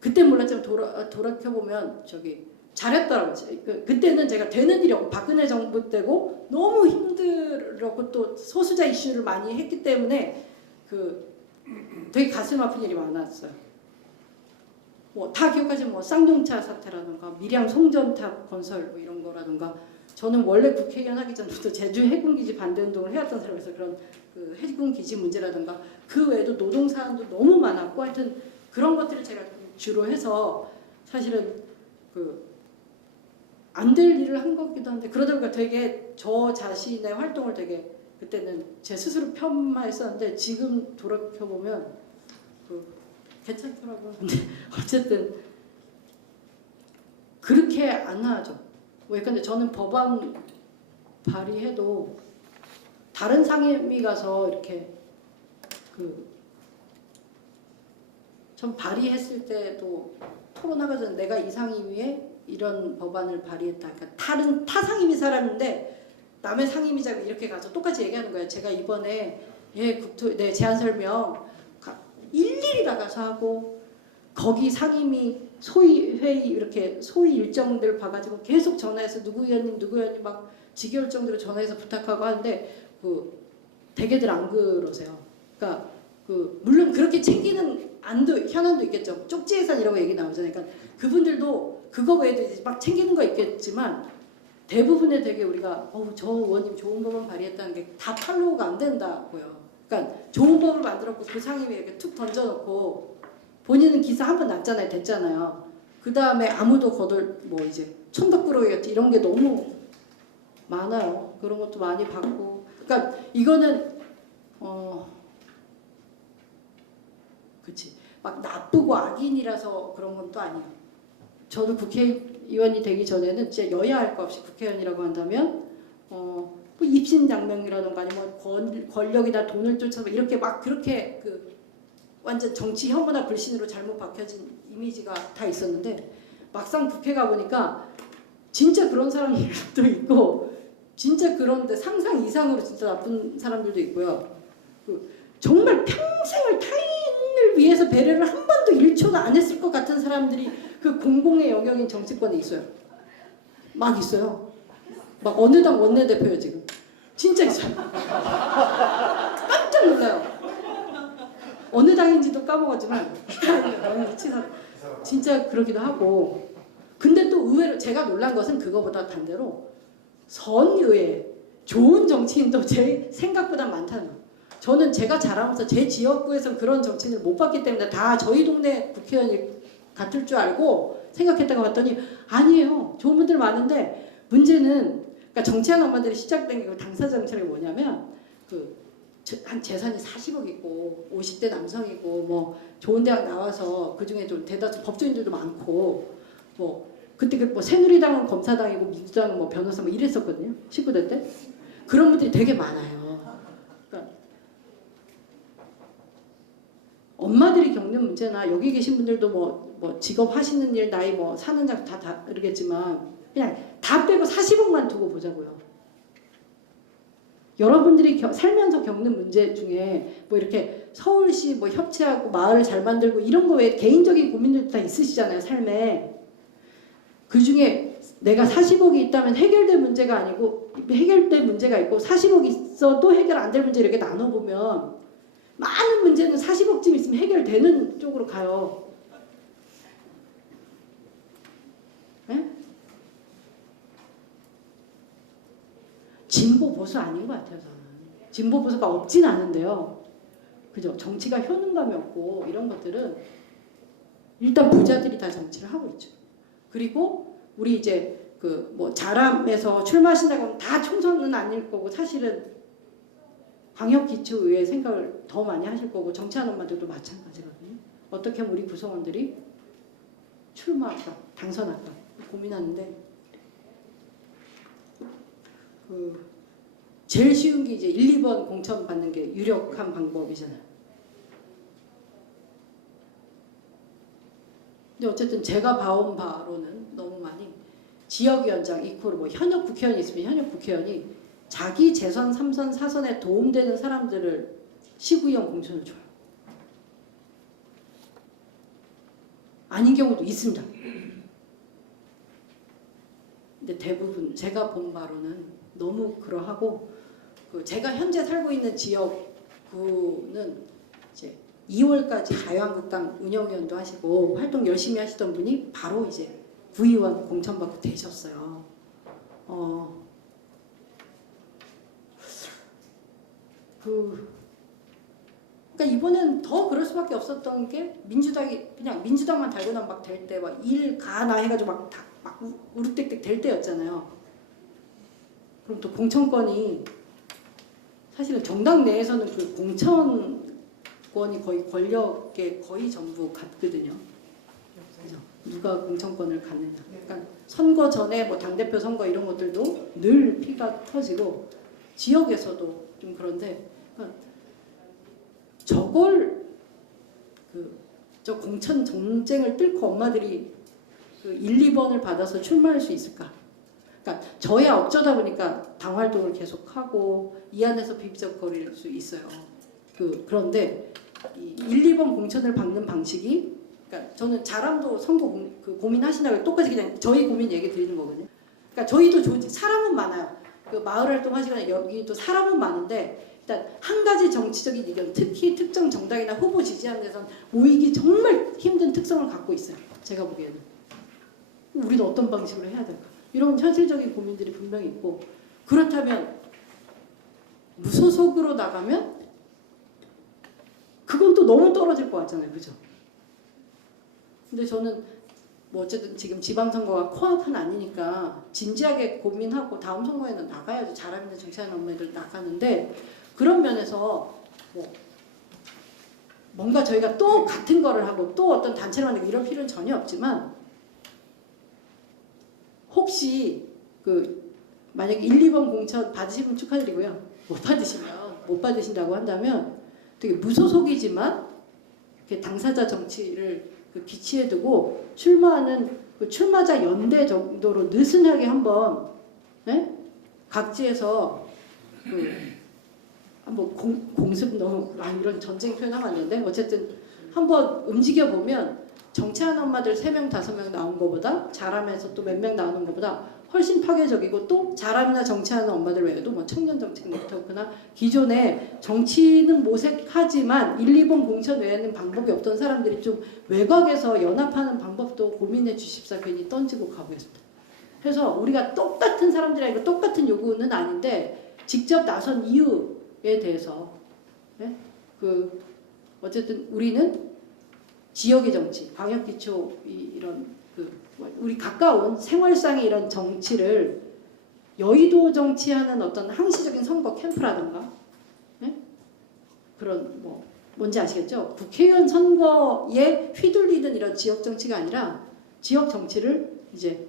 그때 몰랐지만 돌아켜보면 잘했더라고요. 그때는 제가 되는 일이 없고 박근혜 정부 때고 너무 힘들었고 또 소수자 이슈를 많이 했기 때문에 되게 가슴 아픈 일이 많았어요. 뭐 다 기억하시면 뭐 쌍용차 사태라든가 밀양 송전탑 건설 뭐 이런 거라든가 저는 원래 국회의원 하기 전부터 제주 해군기지 반대 운동을 해왔던 사람이라서 그런 해군기지 문제라든가 그 외에도 노동 사안도 너무 많았고 하여튼 그런 것들을 제가 주로 해서 사실은 안 될 일을 한 거기도 한데 그러다 보니까 되게 저 자신의 활동을 되게 그때는 제 스스로 폄하했었는데 지금 돌아켜보면 괜찮더라고요. 근데 어쨌든 그렇게 안 하죠. 근데 저는 법안 발의해도 다른 상임위 가서 이렇게 전 발의했을 때도 토론하기 전에 내가 이 상임위에 이런 법안을 발의했다. 그러니까 타 상임위 사람인데 남의 상임위자가 이렇게 가서 똑같이 얘기하는 거예요. 제가 이번에 제안 설명 일일이 나가서 하고 거기 상임위 소위 회의 이렇게 소위 일정들 봐가지고 계속 전화해서 누구 의원님 막 지겨울 정도로 전화해서 부탁하고 하는데 대개들 안 그러세요. 그러니까 물론 그렇게 챙기는 현안도 있겠죠. 쪽지 예산이라고 얘기 나오잖아요. 그러니까 그분들도 그거 외에도 이제 막 챙기는 거 있겠지만 대부분의 되게 우리가 저 의원님 좋은 법안 발의했다는 게 다 팔로우가 안 된다고요. 그러니까 좋은 법을 만들었고 그 상임위에 이렇게 툭 던져놓고 본인은 기사 한 번 났잖아요. 됐잖아요. 그 다음에 아무도 뭐 이제 천덕꾸러기같이 이런 게 너무 많아요. 그런 것도 많이 받고. 그러니까 이거는 그치. 막 나쁘고 악인이라서 그런 건 또 아니에요. 저도 국회의원이 되기 전에는 진짜 여야 할 거 없이 국회의원이라고 한다면 뭐 입신양명이라든가 아니면 권력이나 돈을 쫓아서 이렇게 막 그렇게 완전 정치 혐오나 불신으로 잘못 박혀진 이미지가 다 있었는데 막상 국회 가보니까 진짜 그런 사람들도 있고 진짜 그런데 상상 이상으로 진짜 나쁜 사람들도 있고요. 정말 평생을 타인을 자기를 위해서 배려를 한 번도 1초도 안 했을 것 같은 사람들이 그 공공의 영역인 정치권에 있어요. 막 있어요. 막 어느 당 원내대표예요 지금. 진짜 있어요. 깜짝 놀라요. 어느 당인지도 까먹었지만 너무 미치사. 진짜 그러기도 하고. 근데 또 의외로 제가 놀란 것은 그거보다 반대로 선의회 좋은 정치인도 제 생각보다 많다는 거예요. 저는 제가 자라면서 제 지역구에서 그런 정치인을 못 봤기 때문에 다 저희 동네 국회의원이 같을 줄 알고 생각했다가 봤더니 아니에요. 좋은 분들 많은데 문제는 그러니까 정치하는 엄마들이 시작된 게 당사자 정책이 뭐냐면 한 재산이 40억 있고 50대 남성이고 뭐 좋은 대학 나와서 그 중에 좀 대다수 법조인들도 많고 뭐 그때 뭐 새누리당은 검사당이고 민주당은 뭐 변호사 뭐 이랬었거든요. 19대 때 그런 분들이 되게 많아요. 그러니까 엄마들이 겪는 문제나 여기 계신 분들도 뭐 직업 하시는 일 나이 뭐 사는 장 다 다르겠지만 그냥 다 빼고 40억만 두고 보자고요. 여러분들이 살면서 겪는 문제 중에 뭐 이렇게 서울시 뭐 협치하고 마을을 잘 만들고 이런 거 외에 개인적인 고민들도 다 있으시잖아요. 삶에. 그 중에 내가 40억이 있다면 해결될 문제가 아니고 해결될 문제가 있고 40억 있어도 해결 안 될 문제 이렇게 나눠보면 많은 문제는 40억쯤 있으면 해결되는 쪽으로 가요. 네? 진보 보수 아닌 것 같아요. 저는 진보 보수가 없진 않은데요. 그죠? 정치가 효능감이 없고 이런 것들은 일단 부자들이 다 정치를 하고 있죠. 그리고 우리 이제 그 뭐 자람에서 출마하신다고 하면 다 총선은 아닐 거고 사실은 광역기초의회 생각을 더 많이 하실 거고 정치하는 분들도 마찬가지거든요. 어떻게 하면 우리 구성원들이 출마할까 당선할까 고민하는데 제일 쉬운 게 이제 1, 2번 공천 받는 게 유력한 방법이잖아요. 근데 어쨌든 제가 봐온 바로는 너무 많이 지역위원장 이코르 뭐 현역 국회의원이 있으면 현역 국회의원이 자기 재선 3선 4선에 도움되는 사람들을 시구위원 공천을 줘요. 아닌 경우도 있습니다. 근데 대부분 제가 본 바로는 너무 그러하고 제가 현재 살고 있는 지역구는 이제 2월까지 자유한국당 운영위원도 하시고 활동 열심히 하시던 분이 바로 이제 구의원 공천받고 되셨어요. 그러니까 이번엔 더 그럴 수밖에 없었던 게 민주당이 그냥 민주당만 달고 나면 막 될 때 막 일 가나 해가지고 막 우르땡땡 될 때였잖아요. 그럼 또 공천권이 사실은 정당 내에서는 그 공천권이 거의 권력의 거의 전부 같거든요. 그죠? 누가 공천권을 갖느냐. 그러니까 선거 전에 뭐 당대표 선거 이런 것들도 늘 피가 터지고 지역에서도 좀 그런데 그러니까 저걸 저 공천 정쟁을 뚫고 엄마들이 1, 2번을 받아서 출마할 수 있을까? 그러니까 저야 어쩌다 보니까 당 활동을 계속하고 이 안에서 비비적거릴 수 있어요. 그런데 이 1, 2번 공천을 받는 방식이 그러니까 저는 자람도 선거 고민하시나요? 똑같이 그냥 저희 고민 얘기 드리는 거거든요. 그러니까 저희도 사람은 많아요. 마을 활동 하시거나 여기도 사람은 많은데 일단 한 가지 정치적인 의견, 특히 특정 정당이나 후보 지지하는 데선 모이기 정말 힘든 특성을 갖고 있어요. 제가 보기에는. 우리는 어떤 방식으로 해야 될까? 이런 현실적인 고민들이 분명히 있고 그렇다면 무소속으로 나가면 그건 또 너무 떨어질 것 같잖아요. 그죠? 근데 저는 뭐 어쨌든 지금 지방선거가 코앞은 아니니까 진지하게 고민하고 다음 선거에는 나가야죠. 잘하는 정치하는 엄마들 나가는데 그런 면에서 뭐 뭔가 저희가 또 같은 거를 하고 또 어떤 단체를 만들고 이럴 필요는 전혀 없지만 혹시 만약에 1, 2번 공천 받으시면 축하드리고요. 못 받으신다고 한다면 되게 무소속이지만 당사자 정치를 기치에 두고 출마하는 출마자 연대 정도로 느슨하게 한번 각지에서 한번 공습 너무 이런 전쟁 표현하면 안 되는데 어쨌든 한번 움직여 보면 정치하는 엄마들 3명, 5명 나온 것보다 잘하면서 또 몇 명 나오는 것보다 훨씬 파괴적이고 또 잘하면 정치하는 엄마들 외에도 뭐 청년 정책 네트워크나 기존에 정치는 모색하지만 1, 2번 공천 외에는 방법이 없던 사람들이 좀 외곽에서 연합하는 방법도 고민해 주십사 괜히 던지고 가보겠습니다. 그래서 우리가 똑같은 사람들이고 똑같은 요구는 아닌데 직접 나선 이유에 대해서 네? 어쨌든 우리는 지역의 정치, 방역 기초 이런 우리 가까운 생활상의 이런 정치를 여의도 정치하는 어떤 항시적인 선거 캠프라든가 네? 그런 뭔지 아시겠죠? 국회의원 선거에 휘둘리는 이런 지역 정치가 아니라 지역 정치를 이제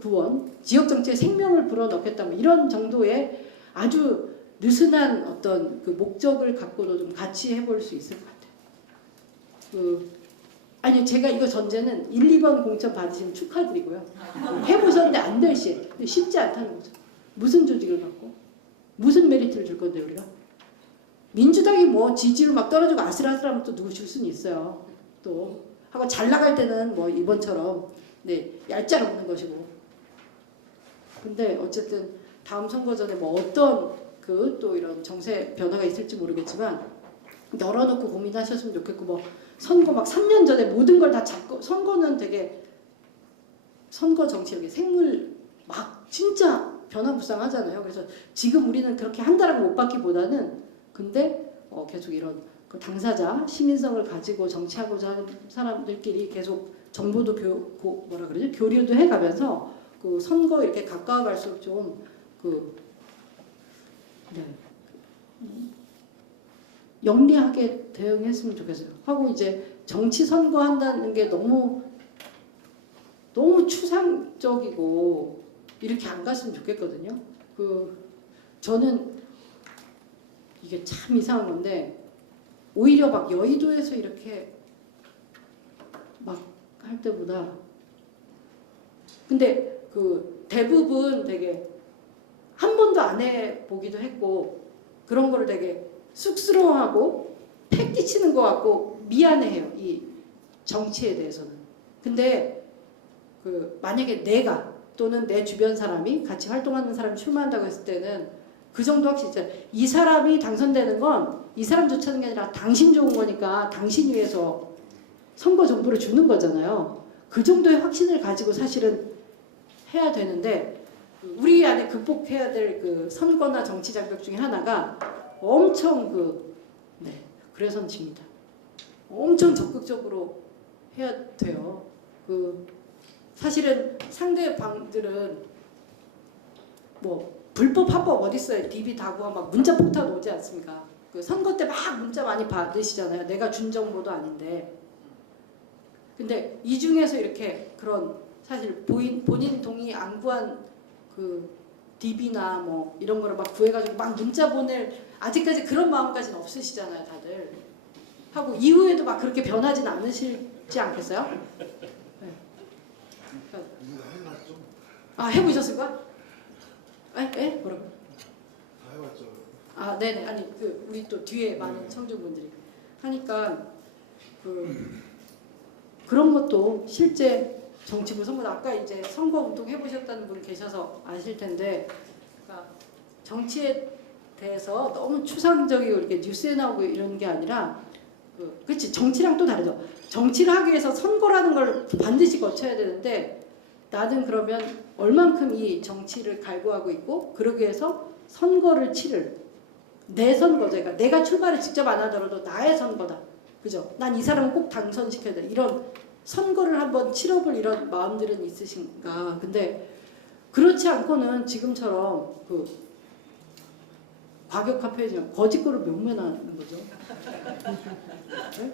구원, 지역 정치에 생명을 불어넣겠다 이런 정도의 아주 느슨한 어떤 그 목적을 갖고도 좀 같이 해볼 수 있을 것 같아요. 아니 제가 이거 전제는 1, 2번 공천 받으시면 축하드리고요. 해보셨는데 안 될 시 쉽지 않다는 거죠. 무슨 조직을 갖고 무슨 메리트를 줄 건데 우리가 민주당이 뭐 지지율 막 떨어지고 아슬아슬하면 또 누구 줄 수는 있어요. 또 하고 잘 나갈 때는 뭐 이번처럼 네 얄짤 없는 것이고. 근데 어쨌든 다음 선거 전에 뭐 어떤 또 이런 정세 변화가 있을지 모르겠지만 열어놓고 고민하셨으면 좋겠고 뭐 선거 막 3년 전에 모든 걸 다 잡고 선거는 되게 선거 정치 여기 생물 막 진짜 변화무쌍하잖아요. 그래서 지금 우리는 그렇게 한 달하고 못 받기보다는 근데 계속 이런 그 당사자 시민성을 가지고 정치하고자 하는 사람들끼리 계속 정보도 교류도 해가면서 그 선거 이렇게 가까워갈수록 좀 영리하게 대응했으면 좋겠어요. 하고 이제 정치 선거한다는 게 너무 추상적이고 이렇게 안 갔으면 좋겠거든요. 저는 이게 참 이상한 건데 오히려 막 여의도에서 이렇게 막 할 때보다 근데 대부분 되게 한 번도 안 해보기도 했고 그런 거를 되게 쑥스러워하고 팩 끼치는 것 같고 미안해해요. 이 정치에 대해서는. 근데 만약에 내가 또는 내 주변 사람이 같이 활동하는 사람이 출마한다고 했을 때는 그 정도 확실히 있잖아요. 이 사람이 당선되는 건 이 사람 좋다는 게 아니라 당신 좋은 거니까 당신 위해서 선거 정보를 주는 거잖아요. 그 정도의 확신을 가지고 사실은 해야 되는데 우리 안에 극복해야 될 선거나 정치 자격 중에 하나가 엄청 그래서는 집니다. 엄청 적극적으로 해야 돼요. 사실은 상대방들은 뭐 불법 합법 어디 있어요? DB 다구와 막 문자 폭탄 오지 않습니까? 선거 때 막 문자 많이 받으시잖아요. 내가 준 정보도 아닌데. 근데 이 중에서 이렇게 그런 사실 본인 동의 안 구한 DB나 뭐 이런 거를 막 구해가지고 막 문자 보낼 아직까지 그런 마음까지는 없으시잖아요, 다들. 하고 이후에도 막 그렇게 변하진 않으시지 않겠어요? 네. 해보셨을까? 에? 뭐라고? 다 해봤죠. 네네. 아니 우리 또 뒤에 많은 청중분들이 하니까 그런 것도 실제 정치부 선거 아까 이제 선거 운동 해보셨다는 분 계셔서 아실 텐데, 그러니까 정치에 대해서 너무 추상적이고 이렇게 뉴스에 나오고 이런 게 아니라 그렇지 정치랑 또 다르죠. 정치를 하기 위해서 선거라는 걸 반드시 거쳐야 되는데 나는 그러면 얼만큼 이 정치를 갈구하고 있고 그러기 위해서 선거를 치를 내 선거죠. 그러니까 내가 출마를 직접 안 하더라도 나의 선거다. 그죠? 난 이 사람을 꼭 당선시켜야 돼. 이런 선거를 한번 치러볼 이런 마음들은 있으신가. 근데 그렇지 않고는 지금처럼 과격한 표현이면 거짓골을 묘면하는 거죠. 네?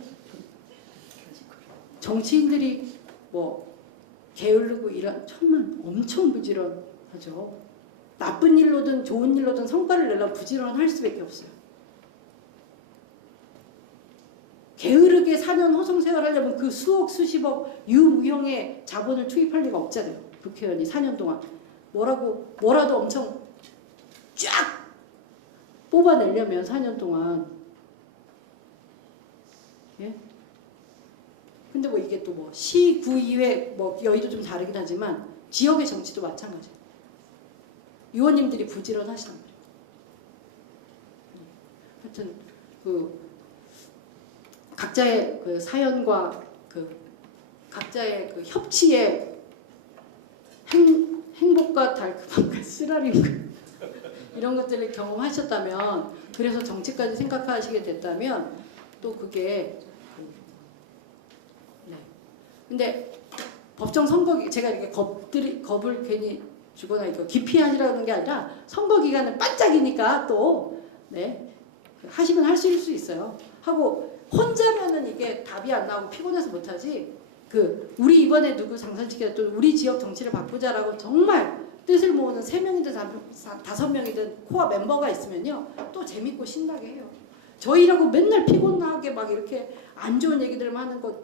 정치인들이 뭐 게으르고 이런 천만 엄청 부지런하죠. 나쁜 일로든 좋은 일로든 성과를 내려면 부지런할 수밖에 없어요. 게으르게 4년 호송생활 하려면 그 수억 수십억 유무형의 자본을 투입할 리가 없잖아요. 국회의원이 4년 동안 뭐라도 엄청 쫙 뽑아내려면 4년 동안 예? 근데 뭐 이게 또 뭐 시, 구, 이회 뭐 여의도 좀 다르긴 하지만 지역의 정치도 마찬가지예요. 의원님들이 부지런하시단 말이에요. 하여튼 그 각자의 그 사연과 그 각자의 그 협치의 행복과 달콤함과 쓰라림과 이런 것들을 경험하셨다면, 그래서 정치까지 생각하시게 됐다면 또 그게 네. 근데 법정 선거, 제가 이렇게 겁을 괜히 주거나 이거 기피하시라는 게 아니라 선거 기간은 반짝이니까 또 네. 하시면 하실 수 있어요. 하고 혼자면은 이게 답이 안 나오고 피곤해서 못하지. 그 우리 이번에 누구 당선시키자, 또 우리 지역 정치를 바꾸자라고 정말 뜻을 모으는 3명이든 5명이든 코어 멤버가 있으면요 또 재밌고 신나게 해요. 저희라고 맨날 피곤하게 막 이렇게 안 좋은 얘기들만 하는 것,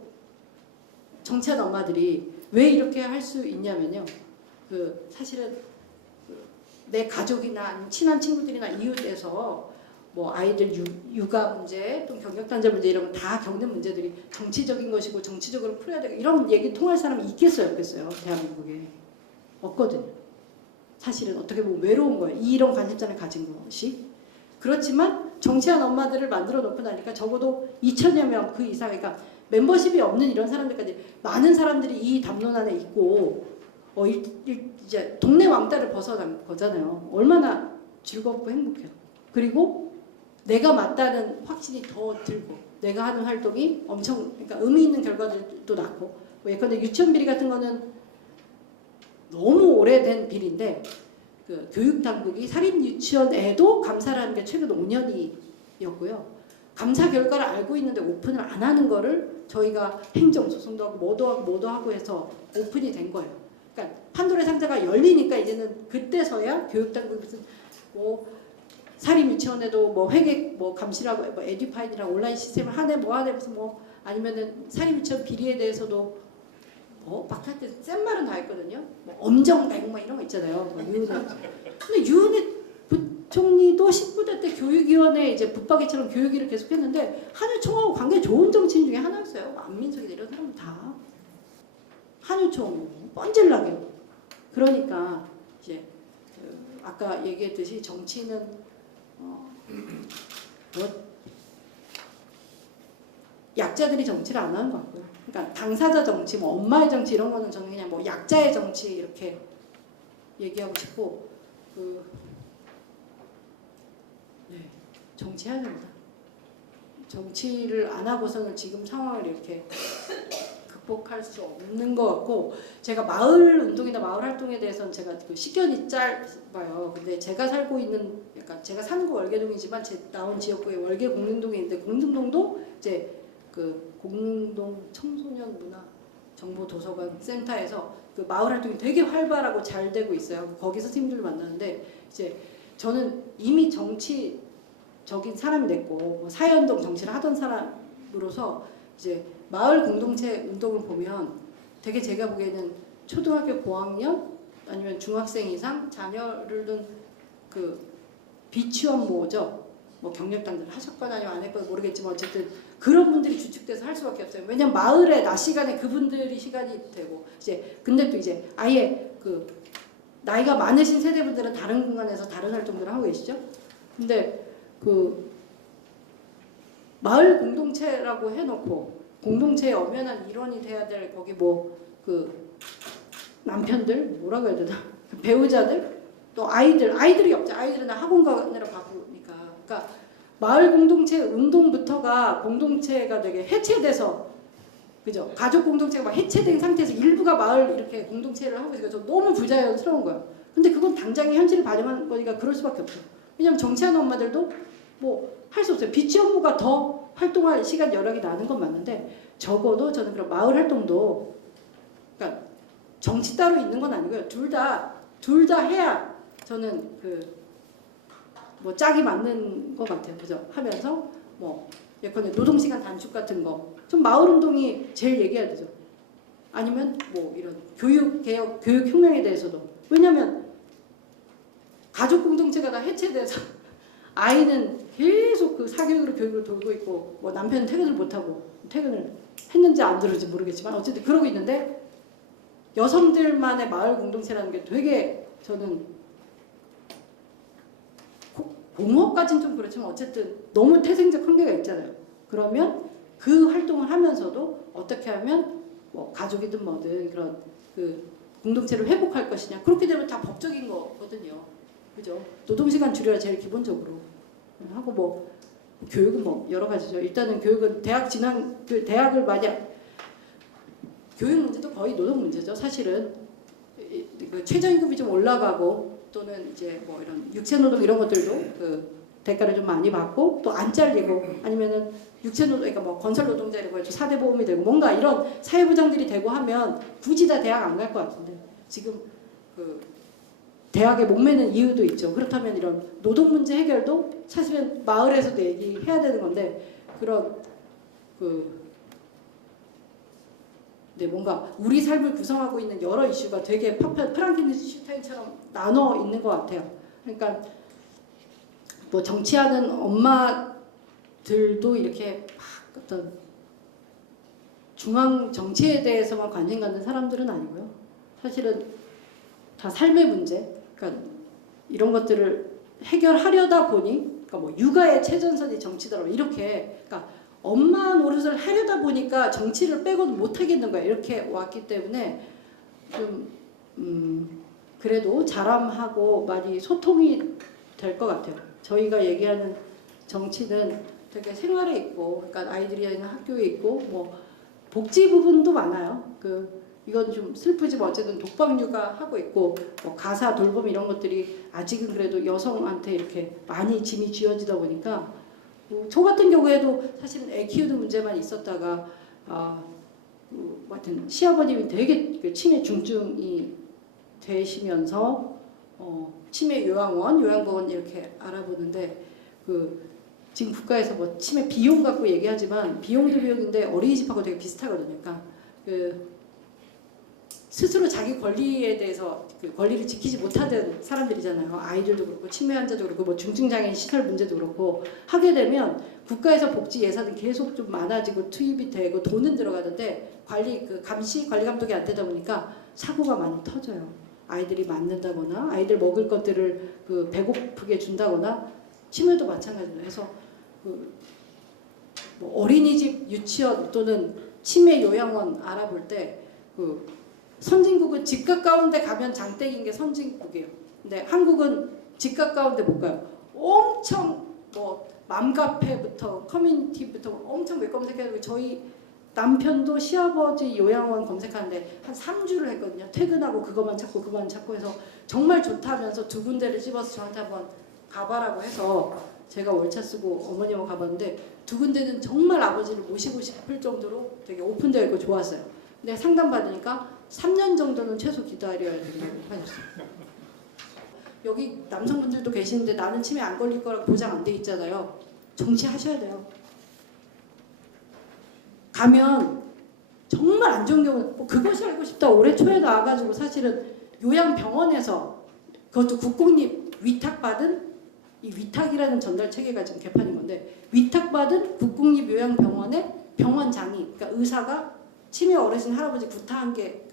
정치하는 엄마들이 왜 이렇게 할 수 있냐면요, 그 사실은 내 가족이나 친한 친구들이나 이웃에서 뭐 아이들 육아 문제, 또 경력단절 문제 이런 거 다 겪는 문제들이 정치적인 것이고 정치적으로 풀어야 되고 이런 얘기 통할 사람이 있겠어요, 없겠어요? 대한민국에 없거든요. 사실은 어떻게 보면 외로운 거예요. 이런 관심사를 가진 것이. 그렇지만 정치한 엄마들을 만들어 놓고 나니까 적어도 2천여 명 그 이상, 그러니까 멤버십이 없는 이런 사람들까지 많은 사람들이 이 담론 안에 있고 이제 동네 왕따를 벗어난 거잖아요. 얼마나 즐겁고 행복해요. 그리고 내가 맞다는 확신이 더 들고, 내가 하는 활동이 엄청 그러니까 의미 있는 결과들도 낳고, 뭐 예컨대 유치원 비리 같은 거는 너무 오래된 비리인데 그 교육당국이 살인 유치원에도 감사를 하는 게 최근 5년이었고요. 감사 결과를 알고 있는데 오픈을 안 하는 거를 저희가 행정소송도 하고 뭐도 하고 해서 오픈이 된 거예요. 그러니까 판도라의 상자가 열리니까 이제는 그때서야 교육당국이 무슨 뭐 살인 유치원에도 뭐 회계 뭐 감시라고 뭐 에듀파인이랑 온라인 시스템을 하네 뭐 하네 무슨 뭐 아니면은 살인 유치원 비리에 대해서도 막할 때 센 말은 다 했거든요. 뭐 엄정맹 뭐 이런 거 있잖아요. 뭐 유은혜. 근데 유은혜 부총리도 19대 때 교육위원회 이제 붙박이처럼 교육 일을 계속했는데 한유총하고 관계 좋은 정치인 중에 하나였어요. 안민석이 이런 사람들 다 한유총 뻔질나게. 그러니까 이제 아까 얘기했듯이 정치는 약자들이 정치를 안 하는 것 같고요. 그러니까 당사자 정치, 뭐 엄마의 정치 이런 거는 저는 그냥 뭐 약자의 정치 이렇게 얘기하고 싶고, 네, 정치해야 됩니다. 정치를 안 하고서는 지금 상황을 이렇게 극복할 수 없는 것 같고, 제가 마을 운동이나 마을 활동에 대해서는 제가 그 식견이 짧아요. 근데 제가 살고 있는, 약간 제가 사는 거 월계동이지만 제 나온 지역구에 월계 공릉동이 있는데, 공릉동도 이제 그 공릉동 청소년 문화 정보 도서관 센터에서 그 마을 활동이 되게 활발하고 잘 되고 있어요. 거기서 팀들을 만나는데, 이제 저는 이미 정치적인 사람이 됐고 뭐 사회운동 정치를 하던 사람으로서 이제 마을 공동체 운동을 보면 되게 제가 보기에는 초등학교 고학년 아니면 중학생 이상 자녀를 둔 그 비취업모죠. 뭐 경력단절 하셨거나 아니면 안 했거나 모르겠지만 어쨌든 그런 분들이 주축돼서 할 수밖에 없어요. 왜냐면 마을에 낮 시간에 그분들이 시간이 되고, 이제 근데 또 이제 아예 그 나이가 많으신 세대분들은 다른 공간에서 다른 활동들을 하고 계시죠. 근데 그 마을 공동체라고 해놓고 공동체의 엄연한 일원이 돼야 될 거기 뭐 그 남편들 뭐라고 해야 되나 배우자들 또 아이들이 없죠. 아이들은 학원 가느라 바쁘니까. 그러니까 마을 공동체 운동부터가 공동체가 되게 해체돼서, 그죠? 가족 공동체가 막 해체된 상태에서 일부가 마을 이렇게 공동체를 하고 있으니까 저 너무 부자연스러운 거예요. 근데 그건 당장의 현실을 반영하는 거니까 그럴 수밖에 없죠. 왜냐면 정치하는 엄마들도 뭐 할 수 없어요. 비취업부가 더 활동할 시간 여력이 나는 건 맞는데, 적어도 저는 그런 마을 활동도, 그러니까 정치 따로 있는 건 아니고요. 둘 다 해야 저는 그 뭐 짝이 맞는 것 같아요. 그죠? 하면서 뭐 예컨대 노동시간 단축 같은 거 좀 마을 운동이 제일 얘기해야 되죠. 아니면 뭐 이런 교육 개혁, 교육 혁명에 대해서도. 왜냐면 가족 공동체가 다 해체돼서 아이는 계속 그 사교육으로 교육을 돌고 있고 뭐 남편은 퇴근을 못 하고 퇴근을 했는지 안 들은지 모르겠지만 어쨌든 그러고 있는데 여성들만의 마을 공동체라는 게 되게 저는 공허까지는 좀 그렇지만 어쨌든 너무 태생적 한계가 있잖아요. 그러면 그 활동을 하면서도 어떻게 하면 뭐 가족이든 뭐든 그런 그 공동체를 회복할 것이냐. 그렇게 되면 다 법적인 거거든요. 그죠? 노동시간 줄여야 제일 기본적으로 하고 뭐 교육은 뭐 여러 가지죠. 일단은 교육은 그 대학을 만약 교육 문제도 거의 노동 문제죠. 사실은 그 최저임금이 좀 올라가고 또는 이제 뭐 이런 육체노동 이런 것들도 그 대가를 좀 많이 받고 또 안 잘리고 아니면은 육체노동 그러니까 뭐 건설노동자라고 해서 4대 보험이 되고 뭔가 이런 사회보장들이 되고 하면 굳이 다 대학 안 갈 것 같은데 지금 그 대학에 목매는 이유도 있죠. 그렇다면 이런 노동 문제 해결도 사실은 마을에서도 얘기해야 되는 건데 그런 네, 뭔가 우리 삶을 구성하고 있는 여러 이슈가 되게 프랑켄슈타인처럼 나눠 있는 것 같아요. 그러니까 뭐 정치하는 엄마들도 이렇게 막 어떤 중앙 정치에 대해서만 관심 갖는 사람들은 아니고요. 사실은 다 삶의 문제, 그러니까 이런 것들을 해결하려다 보니, 그러니까 뭐 육아의 최전선이 정치더라고 이렇게, 그러니까 엄마 노릇을 하려다 보니까 정치를 빼고는 못 하겠는 거야. 이렇게 왔기 때문에 좀 그래도 자람하고 많이 소통이 될 것 같아요. 저희가 얘기하는 정치는 되게 생활에 있고, 그러니까 아이들이 있는 학교에 있고, 뭐 복지 부분도 많아요. 이건 좀 슬프지만 어쨌든 독박육아 하고 있고, 뭐 가사 돌봄 이런 것들이 아직은 그래도 여성한테 이렇게 많이 짐이 쥐어지다 보니까. 저 같은 경우에도 사실은 애 키우는 문제만 있었다가 하여튼 시아버님이 되게 치매 중증이 되시면서 치매 요양원 이렇게 알아보는데 지금 국가에서 뭐 치매 비용 갖고 얘기하지만 비용도 비용인데 어린이집하고 되게 비슷하거든요. 그러니까 스스로 자기 권리에 대해서 권리를 지키지 못하는 사람들이잖아요. 아이들도 그렇고 치매 환자도 그렇고 뭐 중증장애인 시설 문제도 그렇고 하게 되면 국가에서 복지 예산은 계속 좀 많아지고 투입이 되고 돈은 들어가는데 관리 감독이 안 되다 보니까 사고가 많이 터져요. 아이들이 맞는다거나 아이들 먹을 것들을 배고프게 준다거나 치매도 마찬가지로 해서 뭐 어린이집 유치원 또는 치매 요양원 알아볼 때 선진국은 집 가까운 데 가면 장땡인 게 선진국이에요. 근데 한국은 집 가까운 데 못 가요. 엄청 뭐 맘카페부터 커뮤니티부터 엄청 몇 검색해가지고 저희 남편도 시아버지 요양원 검색하는데 한 3주를 했거든요. 퇴근하고 그것만 찾고 해서 정말 좋다면서 2군데를 집어서 저한테 한번 가봐라고 해서 제가 월차 쓰고 어머니하고 가봤는데 2군데는 정말 아버지를 모시고 싶을 정도로 되게 오픈되어 있고 좋았어요. 근데 상담 받으니까 3년 정도는 최소 기다려야 된다고 하셨어요. 여기 남성분들도 계시는데 나는 치매 안 걸릴 거라고 보장 안 돼 있잖아요. 정치하셔야 돼요. 가면 정말 안 좋은 경우는 뭐 그것이 알고 싶다 올해 초에 나와가지고 사실은 요양병원에서 그것도 국공립 위탁받은 이 위탁이라는 전달 체계가 지금 개판인 건데 위탁받은 국공립 요양병원의 병원장이 그러니까 의사가 치매 어르신 할아버지 구타한 게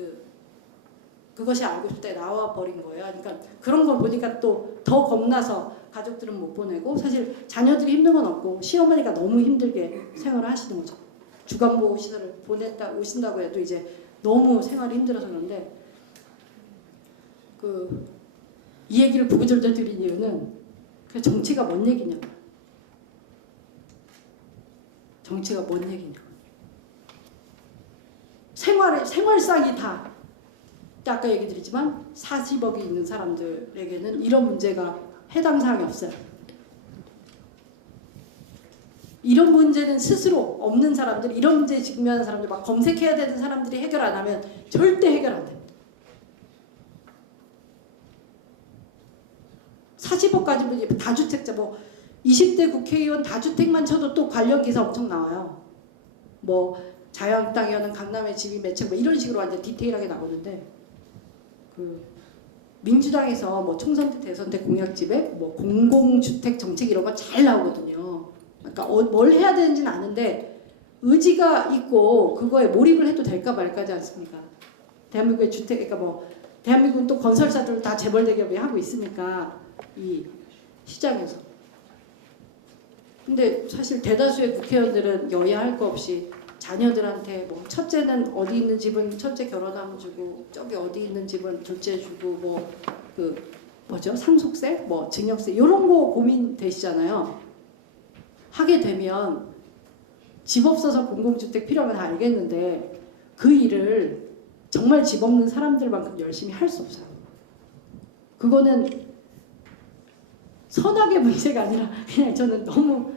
그것이 알고 싶다에 나와 버린 거예요. 그러니까 그런 걸 보니까 또 더 겁나서 가족들은 못 보내고 사실 자녀들이 힘든 건 없고 시어머니가 너무 힘들게 생활을 하시는 거죠. 주간보호 시설을 보냈다 오신다고 해도 이제 너무 생활이 힘들어서 그런데 이 얘기를 부부절절 드린 이유는 정치가 뭔 얘기냐고. 정치가 뭔 얘기냐고. 생활상이 다 아까 얘기 드리지만 40억이 있는 사람들에게는 이런 문제가 해당 사항이 없어요. 이런 문제는 스스로 없는 사람들, 이런 문제에 직면한 사람들, 막 검색해야 되는 사람들이 해결 안 하면 절대 해결 안 됩니다. 40억까지면 다주택자, 뭐 20대 국회의원 다주택만 쳐도 또 관련 기사 엄청 나와요. 뭐 자유한국당의원은 강남에 집이 몇 채, 뭐 이런 식으로 완전 디테일하게 나오는데 민주당에서 뭐 총선 때 대선 때 공약집에 뭐 공공주택 정책 이런 거 잘 나오거든요. 그러니까 뭘 해야 되는지는 아는데 의지가 있고 그거에 몰입을 해도 될까 말까지 않습니까? 대한민국의 주택, 그러니까 뭐 대한민국은 또 건설사들 다 재벌 대기업이 하고 있으니까 이 시장에서. 근데 사실 대다수의 국회의원들은 여야 할 거 없이 자녀들한테 뭐 첫째는 어디 있는 집은 첫째 결혼하면 주고 저기 어디 있는 집은 둘째 주고 뭐 그 뭐죠 상속세 뭐 증여세 이런 거 고민되시잖아요. 하게 되면 집 없어서 공공주택 필요하면 다 알겠는데 그 일을 정말 집 없는 사람들만큼 열심히 할 수 없어요. 그거는 선악의 문제가 아니라 그냥 저는 너무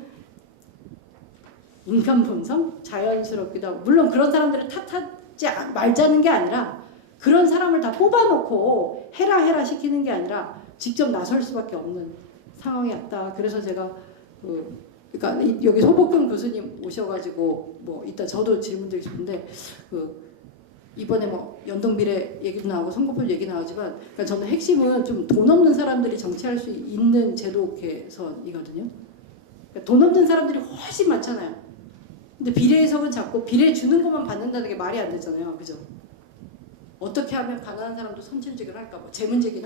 인간 본성? 자연스럽기도 하고 물론 그런 사람들을 탓하지 말자는 게 아니라 그런 사람을 다 뽑아놓고 해라 시키는 게 아니라 직접 나설 수밖에 없는 상황이 왔다. 그래서 제가 그러니까 여기 소복근 교수님 오셔가지고 뭐 이따 저도 질문 드리고 싶은데 이번에 뭐 연동비례 얘기도 나오고 선거법 얘기 나오지만 그러니까 저는 핵심은 좀 돈 없는 사람들이 정치할 수 있는 제도 개선이거든요. 그러니까 돈 없는 사람들이 훨씬 많잖아요. 근데 비례의석은 자꾸 비례 주는 것만 받는다는 게 말이 안 되잖아요. 그죠? 어떻게 하면 가난한 사람도 선출직을 할까? 뭐 재문제긴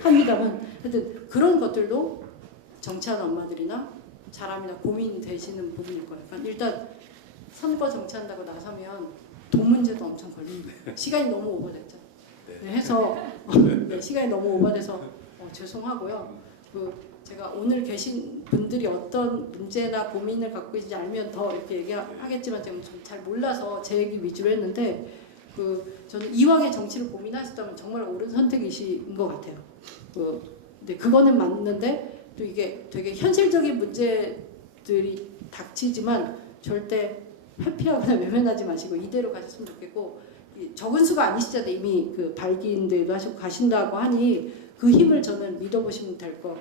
합니다만 하여튼 그런 것들도 정치하는 엄마들이나 사람이나 고민되시는 부분일 거예요. 그러니까 일단 선거 정치한다고 나서면 돈 문제도 엄청 걸립니다. 시간이 너무 오버됐죠. 네, 해서 네, 시간이 너무 오버돼서 죄송하고요. 제가 오늘 계신 분들이 어떤 문제나 고민을 갖고 있는지 알면 더 이렇게 얘기하겠지만 제가 좀 잘 몰라서 제 얘기 위주로 했는데 저는 이왕에 정치를 고민하셨다면 정말 옳은 선택이신 것 같아요. 근데 그거는 맞는데 또 이게 되게 현실적인 문제들이 닥치지만 절대 회피하거나 외면하지 마시고 이대로 가셨으면 좋겠고 적은 수가 아니시잖아요. 이미 발기인들도 하시고 가신다고 하니 그 힘을 저는 믿어보시면 될 것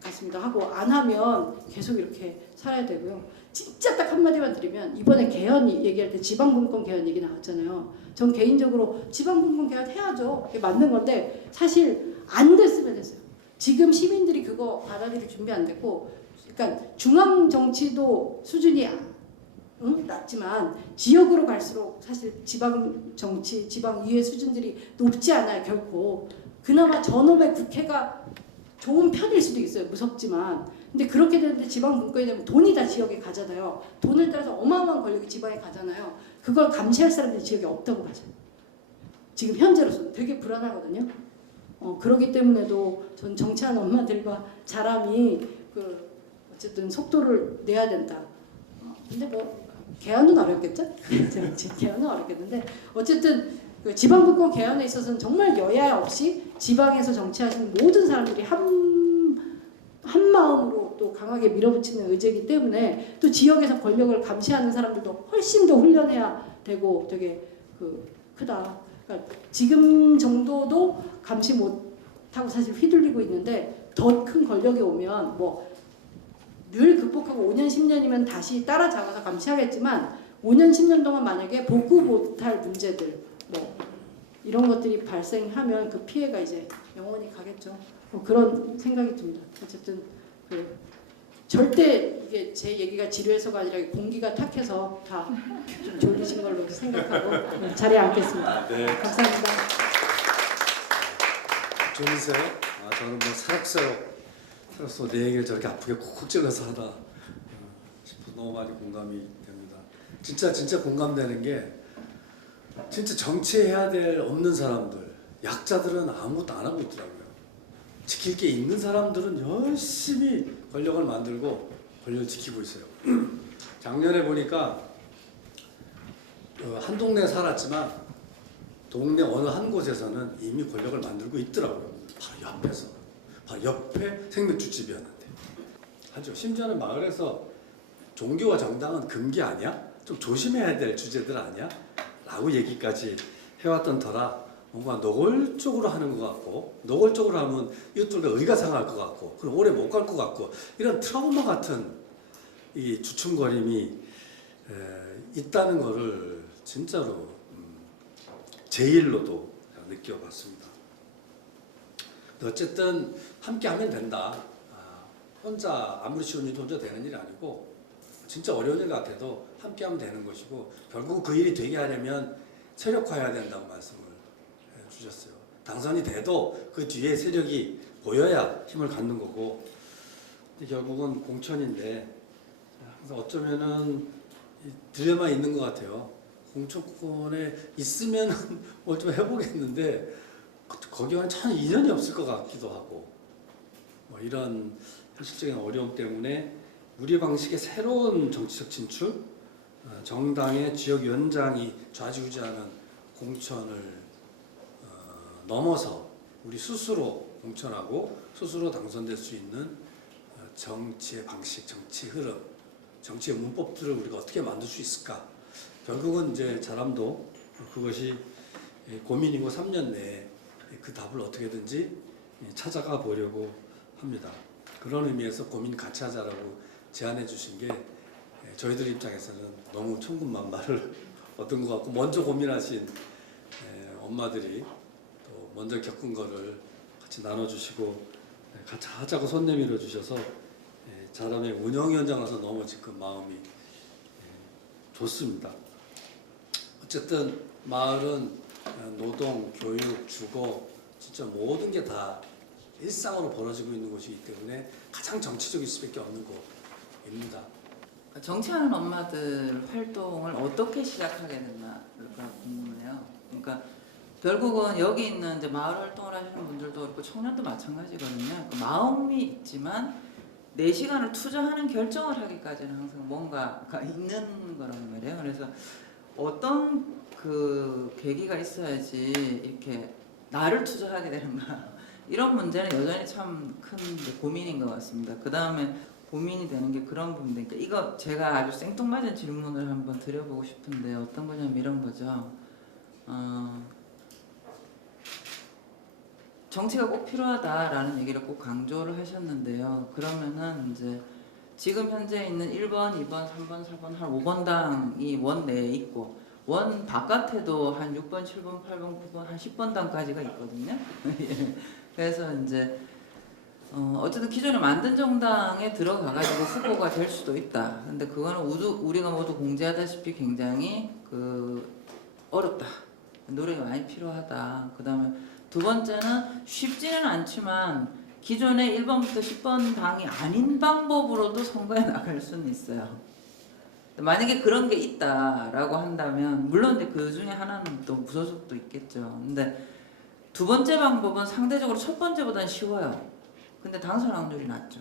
같습니다. 하고 안 하면 계속 이렇게 살아야 되고요. 진짜 딱 한마디만 드리면 이번에 개헌 얘기할 때 지방분권 개헌 얘기 나왔잖아요. 전 개인적으로 지방분권 개헌 해야죠. 그게 맞는 건데 사실 안 됐으면 됐어요. 지금 시민들이 그거 받아들일 준비 안 됐고 그러니까 중앙 정치도 수준이 낮지만 지역으로 갈수록 사실 지방 정치, 지방 위의 수준들이 높지 않아요. 결코. 그나마 저놈의 국회가 좋은 편일 수도 있어요. 무섭지만. 근데 그렇게 되는데 지방 분권이 되면 돈이 다 지역에 가잖아요. 돈을 따라서 어마어마한 권력이 지방에 가잖아요. 그걸 감시할 사람들이 지역에 없다고 가죠. 지금 현재로서 되게 불안하거든요. 그러기 때문에도 전 정치하는 엄마들과 자람이 어쨌든 속도를 내야 된다. 근데 뭐 개헌은 어렵겠죠? 개헌은 어렵겠는데 어쨌든 지방분권 개헌에 있어서는 정말 여야 없이 지방에서 정치하시는 모든 사람들이 한 마음으로 또 강하게 밀어붙이는 의제이기 때문에 또 지역에서 권력을 감시하는 사람들도 훨씬 더 훈련해야 되고 되게 크다. 그러니까 지금 정도도 감시 못하고 사실 휘둘리고 있는데 더 큰 권력이 오면 뭐 늘 극복하고 5년 10년이면 다시 따라잡아서 감시하겠지만 5년 10년 동안 만약에 복구 못할 문제들 뭐 이런 것들이 발생하면 그 피해가 이제 영원히 가겠죠. 그런 생각이 듭니다. 어쨌든 절대 이게 제 얘기가 지루해서가 아니라 공기가 탁해서 다 좀 졸리신 걸로 생각하고 자리에 앉겠습니다. 네. 감사합니다. 졸리세요? 저는 뭐 살았어 내 얘기를 저렇게 아프게 콕콕 찔러서 하다 싶어서 너무 많이 공감이 됩니다. 진짜 공감되는 게 진짜 정치해야 될 없는 사람들, 약자들은 아무것도 안 하고 있더라고요. 지킬 게 있는 사람들은 열심히 권력을 만들고 권력을 지키고 있어요. 작년에 보니까 한 동네에 살았지만 동네 어느 한 곳에서는 이미 권력을 만들고 있더라고요. 바로 옆에서. 바로 옆에 생맥주집이었는데 하죠. 심지어는 마을에서 종교와 정당은 금기 아니야? 좀 조심해야 될 주제들 아니야? 라고 얘기까지 해왔던 터라 뭔가 노골적으로 하는 것 같고 노골적으로 하면 이웃들과 의가 상할 것 같고 그럼 오래 못 갈 것 같고 이런 트라우마 같은 이 주춤거림이 있다는 거를 진짜로 제 일로도 느껴봤습니다. 어쨌든 함께 하면 된다. 혼자 아무리 쉬운 일도 혼자 되는 일이 아니고 진짜 어려운 일 같아도 함께하면 되는 것이고 결국 그 일이 되게 하려면 세력화해야 된다고 말씀을 주셨어요. 당선이 돼도 그 뒤에 세력이 보여야 힘을 갖는 거고 근데 결국은 공천인데 그래서 어쩌면은 딜레마 있는 것 같아요. 공천권에 있으면 뭘 좀 해보겠는데 거기와는 전혀 인연이 없을 것 같기도 하고 뭐 이런 현실적인 어려움 때문에 우리 방식의 새로운 정치적 진출, 정당의 지역위원장이 좌지우지하는 공천을 넘어서 우리 스스로 공천하고 스스로 당선될 수 있는 정치의 방식, 정치 흐름, 정치의 문법들을 우리가 어떻게 만들 수 있을까? 결국은 이제 사람도 그것이 고민이고 3년 내에 그 답을 어떻게든지 찾아가 보려고 합니다. 그런 의미에서 고민 같이 하자라고 제안해 주신 게 저희들 입장에서는 너무 천군만마를 얻은 것 같고 먼저 고민하신 엄마들이 또 먼저 겪은 거를 같이 나눠주시고 같이 하자고 손 내밀어 주셔서 자람의 운영위원장으로서 너무 지금 마음이 좋습니다. 어쨌든 마을은 노동, 교육, 주거 진짜 모든 게 다 일상으로 벌어지고 있는 곳이기 때문에 가장 정치적일 수밖에 없는 곳입니다. 정치하는 엄마들 활동을 어떻게 시작하게 됐나가 궁금해요. 그러니까 결국은 여기 있는 이제 마을 활동을 하시는 분들도 그렇고 청년도 마찬가지거든요. 마음이 있지만 내 시간을 투자하는 결정을 하기까지는 항상 뭔가가 있는 거란 말이에요. 그래서 어떤 그 계기가 있어야지 이렇게 나를 투자하게 되는가 이런 문제는 여전히 참 큰 고민인 것 같습니다. 그 다음에 고민이 되는 게 그런 부분이니까 이거 제가 아주 생뚱맞은 질문을 한번 드려보고 싶은데 어떤 거냐면 이런 거죠. 정치가 꼭 필요하다라는 얘기를 꼭 강조를 하셨는데요. 그러면은 이제 지금 현재 있는 1번, 2번, 3번, 4번, 한 5번 당이 원 내에 있고 원 바깥에도 한 6번, 7번, 8번, 9번, 한 10번 당까지가 있거든요. 그래서 이제 어쨌든 기존에 만든 정당에 들어가가지고 후보가 될 수도 있다. 근데 그거는 우리가 모두 공지하다시피 굉장히 어렵다. 노력이 많이 필요하다. 그 다음에 두 번째는 쉽지는 않지만 기존의 1번부터 10번 당이 아닌 방법으로도 선거에 나갈 수는 있어요. 만약에 그런 게 있다라고 한다면 물론 이제 그 중에 하나는 또 무소속도 있겠죠. 근데 두 번째 방법은 상대적으로 첫 번째보다는 쉬워요. 근데 당선 확률이 낮죠.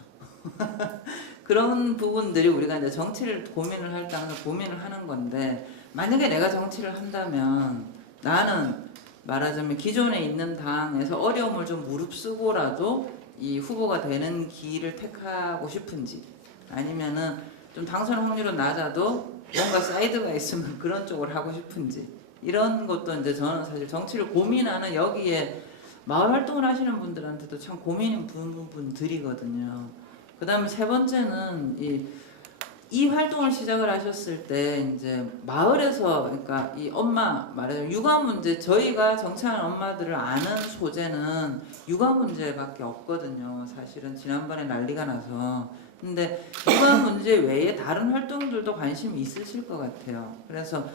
그런 부분들이 우리가 이제 정치를 고민을 할 때 항상 고민을 하는 건데 만약에 내가 정치를 한다면 나는 말하자면 기존에 있는 당에서 어려움을 좀 무릅쓰고라도 이 후보가 되는 길을 택하고 싶은지 아니면은 좀 당선 확률은 낮아도 뭔가 사이드가 있으면 그런 쪽을 하고 싶은지 이런 것도 이제 저는 사실 정치를 고민하는 여기에 마을 활동을 하시는 분들한테도 참 고민인 부분들이거든요. 그 다음에 세 번째는 이 활동을 시작을 하셨을 때 이제 마을에서 그러니까 이 엄마 말하자면 육아 문제 저희가 정치하는 엄마들을 아는 소재는 육아 문제밖에 없거든요. 사실은 지난번에 난리가 나서 근데 육아 문제 외에 다른 활동들도 관심이 있으실 것 같아요. 그래서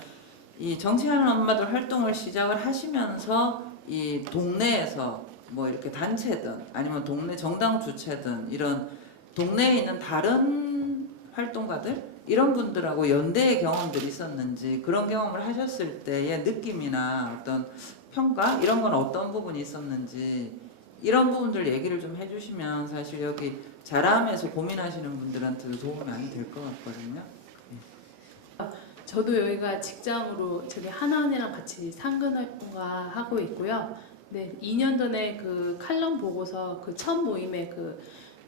이 정치하는 엄마들 활동을 시작을 하시면서 이 동네에서 뭐 이렇게 단체든 아니면 동네 정당 주체든 이런 동네에 있는 다른 활동가들 이런 분들하고 연대의 경험들이 있었는지 그런 경험을 하셨을 때의 느낌이나 어떤 평가 이런 건 어떤 부분이 있었는지 이런 부분들 얘기를 좀 해주시면 사실 여기 자람에서 고민하시는 분들한테도 도움이 많이 될 것 같거든요. 저도 여기가 직장으로 저기 하나은행이랑 같이 상근활동가 하고 있고요. 네, 2년 전에 그 칼럼 보고서 그 첫 모임에 그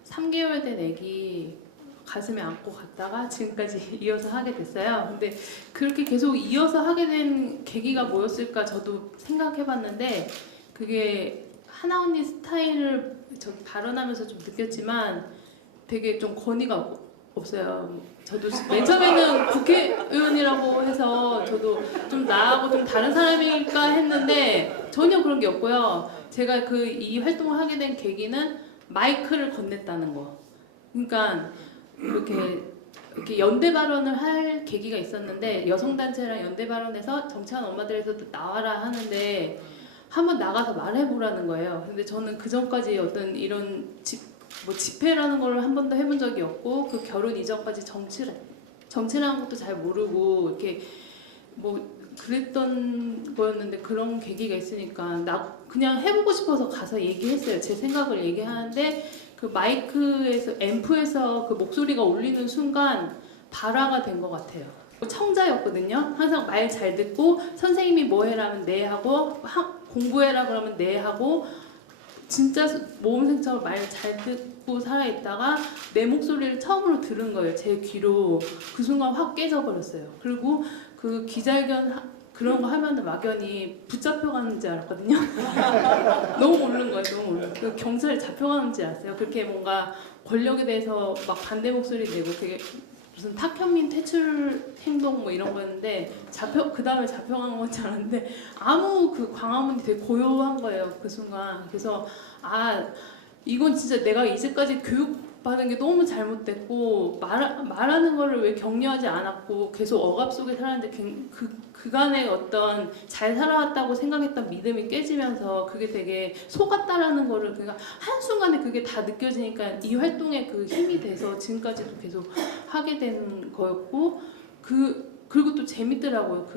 3개월 된 애기 가슴에 안고 갔다가 지금까지 이어서 하게 됐어요. 근데 그렇게 계속 이어서 하게 된 계기가 뭐였을까 저도 생각해봤는데 그게 하나 언니 스타일을 저 발언하면서 좀 느꼈지만 되게 좀 권위가 없어요. 저도 맨 처음에는 국회의원이라고 해서 저도 좀 나하고 좀 다른 사람일까 했는데 전혀 그런 게 없고요. 제가 이 활동을 하게 된 계기는 마이크를 건넸다는 거. 그러니까 이렇게 이렇게 연대 발언을 할 계기가 있었는데 여성단체랑 연대 발언에서 정치하는 엄마들에서도 나와라 하는데 한번 나가서 말해보라는 거예요. 근데 저는 그 전까지 어떤 이런 집회라는 걸 한 번도 해본 적이 없고 그 결혼 이전까지 정치라는 것도 잘 모르고 이렇게 뭐 그랬던 거였는데 그런 계기가 있으니까 나 그냥 해보고 싶어서 가서 얘기했어요. 제 생각을 얘기하는데 그 마이크에서 앰프에서 그 목소리가 울리는 순간 발화가 된 것 같아요. 청자였거든요. 항상 말 잘 듣고 선생님이 뭐 해라면 네 하고 공부해라 그러면 네 하고 진짜 모범생처럼 말 잘 듣고 살아있다가 내 목소리를 처음으로 들은 거예요. 제 귀로. 그 순간 확 깨져버렸어요. 그리고 그 기자회견 그런 거 하면은 막연히 붙잡혀가는 줄 알았거든요. 너무 오른 거예요. 너무 오른. 그 경찰에 잡혀가는 줄 알았어요. 그렇게 뭔가 권력에 대해서 막 반대 목소리 내고 되게 무슨 탁현민 퇴출 행동 뭐 이런 거였는데 그 다음에 잡혀간 건 줄 알았는데 아무 그 광화문이 되게 고요한 거예요. 그 순간. 그래서 아 이건 진짜 내가 이제까지 교육받은 게 너무 잘못됐고 말하는 거를 왜 격려하지 않았고 계속 억압 속에 살았는데 그간의 어떤 잘 살아왔다고 생각했던 믿음이 깨지면서 그게 되게 속았다라는 거를 그러니까 한순간에 그게 다 느껴지니까 이 활동에 그 힘이 돼서 지금까지도 계속 하게 된 거였고 그리고 또 재밌더라고요.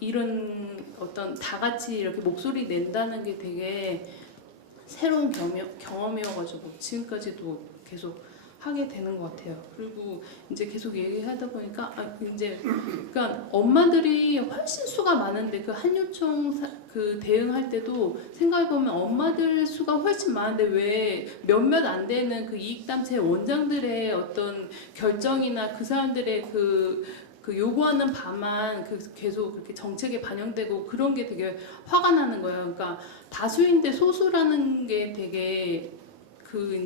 이런 어떤 다 같이 이렇게 목소리 낸다는 게 되게 새로운 경험이어가지고 지금까지도 계속 하게 되는 것 같아요. 그리고 이제 계속 얘기하다 보니까 이제 그러니까 엄마들이 훨씬 수가 많은데 그 한유총 그 대응할 때도 생각해 보면 엄마들 수가 훨씬 많은데 왜 몇몇 안 되는 그 이익단체 원장들의 어떤 결정이나 그 사람들의 그 요구하는 바만 계속 그렇게 정책에 반영되고 그런 게 되게 화가 나는 거예요. 그러니까 다수인데 소수라는 게 되게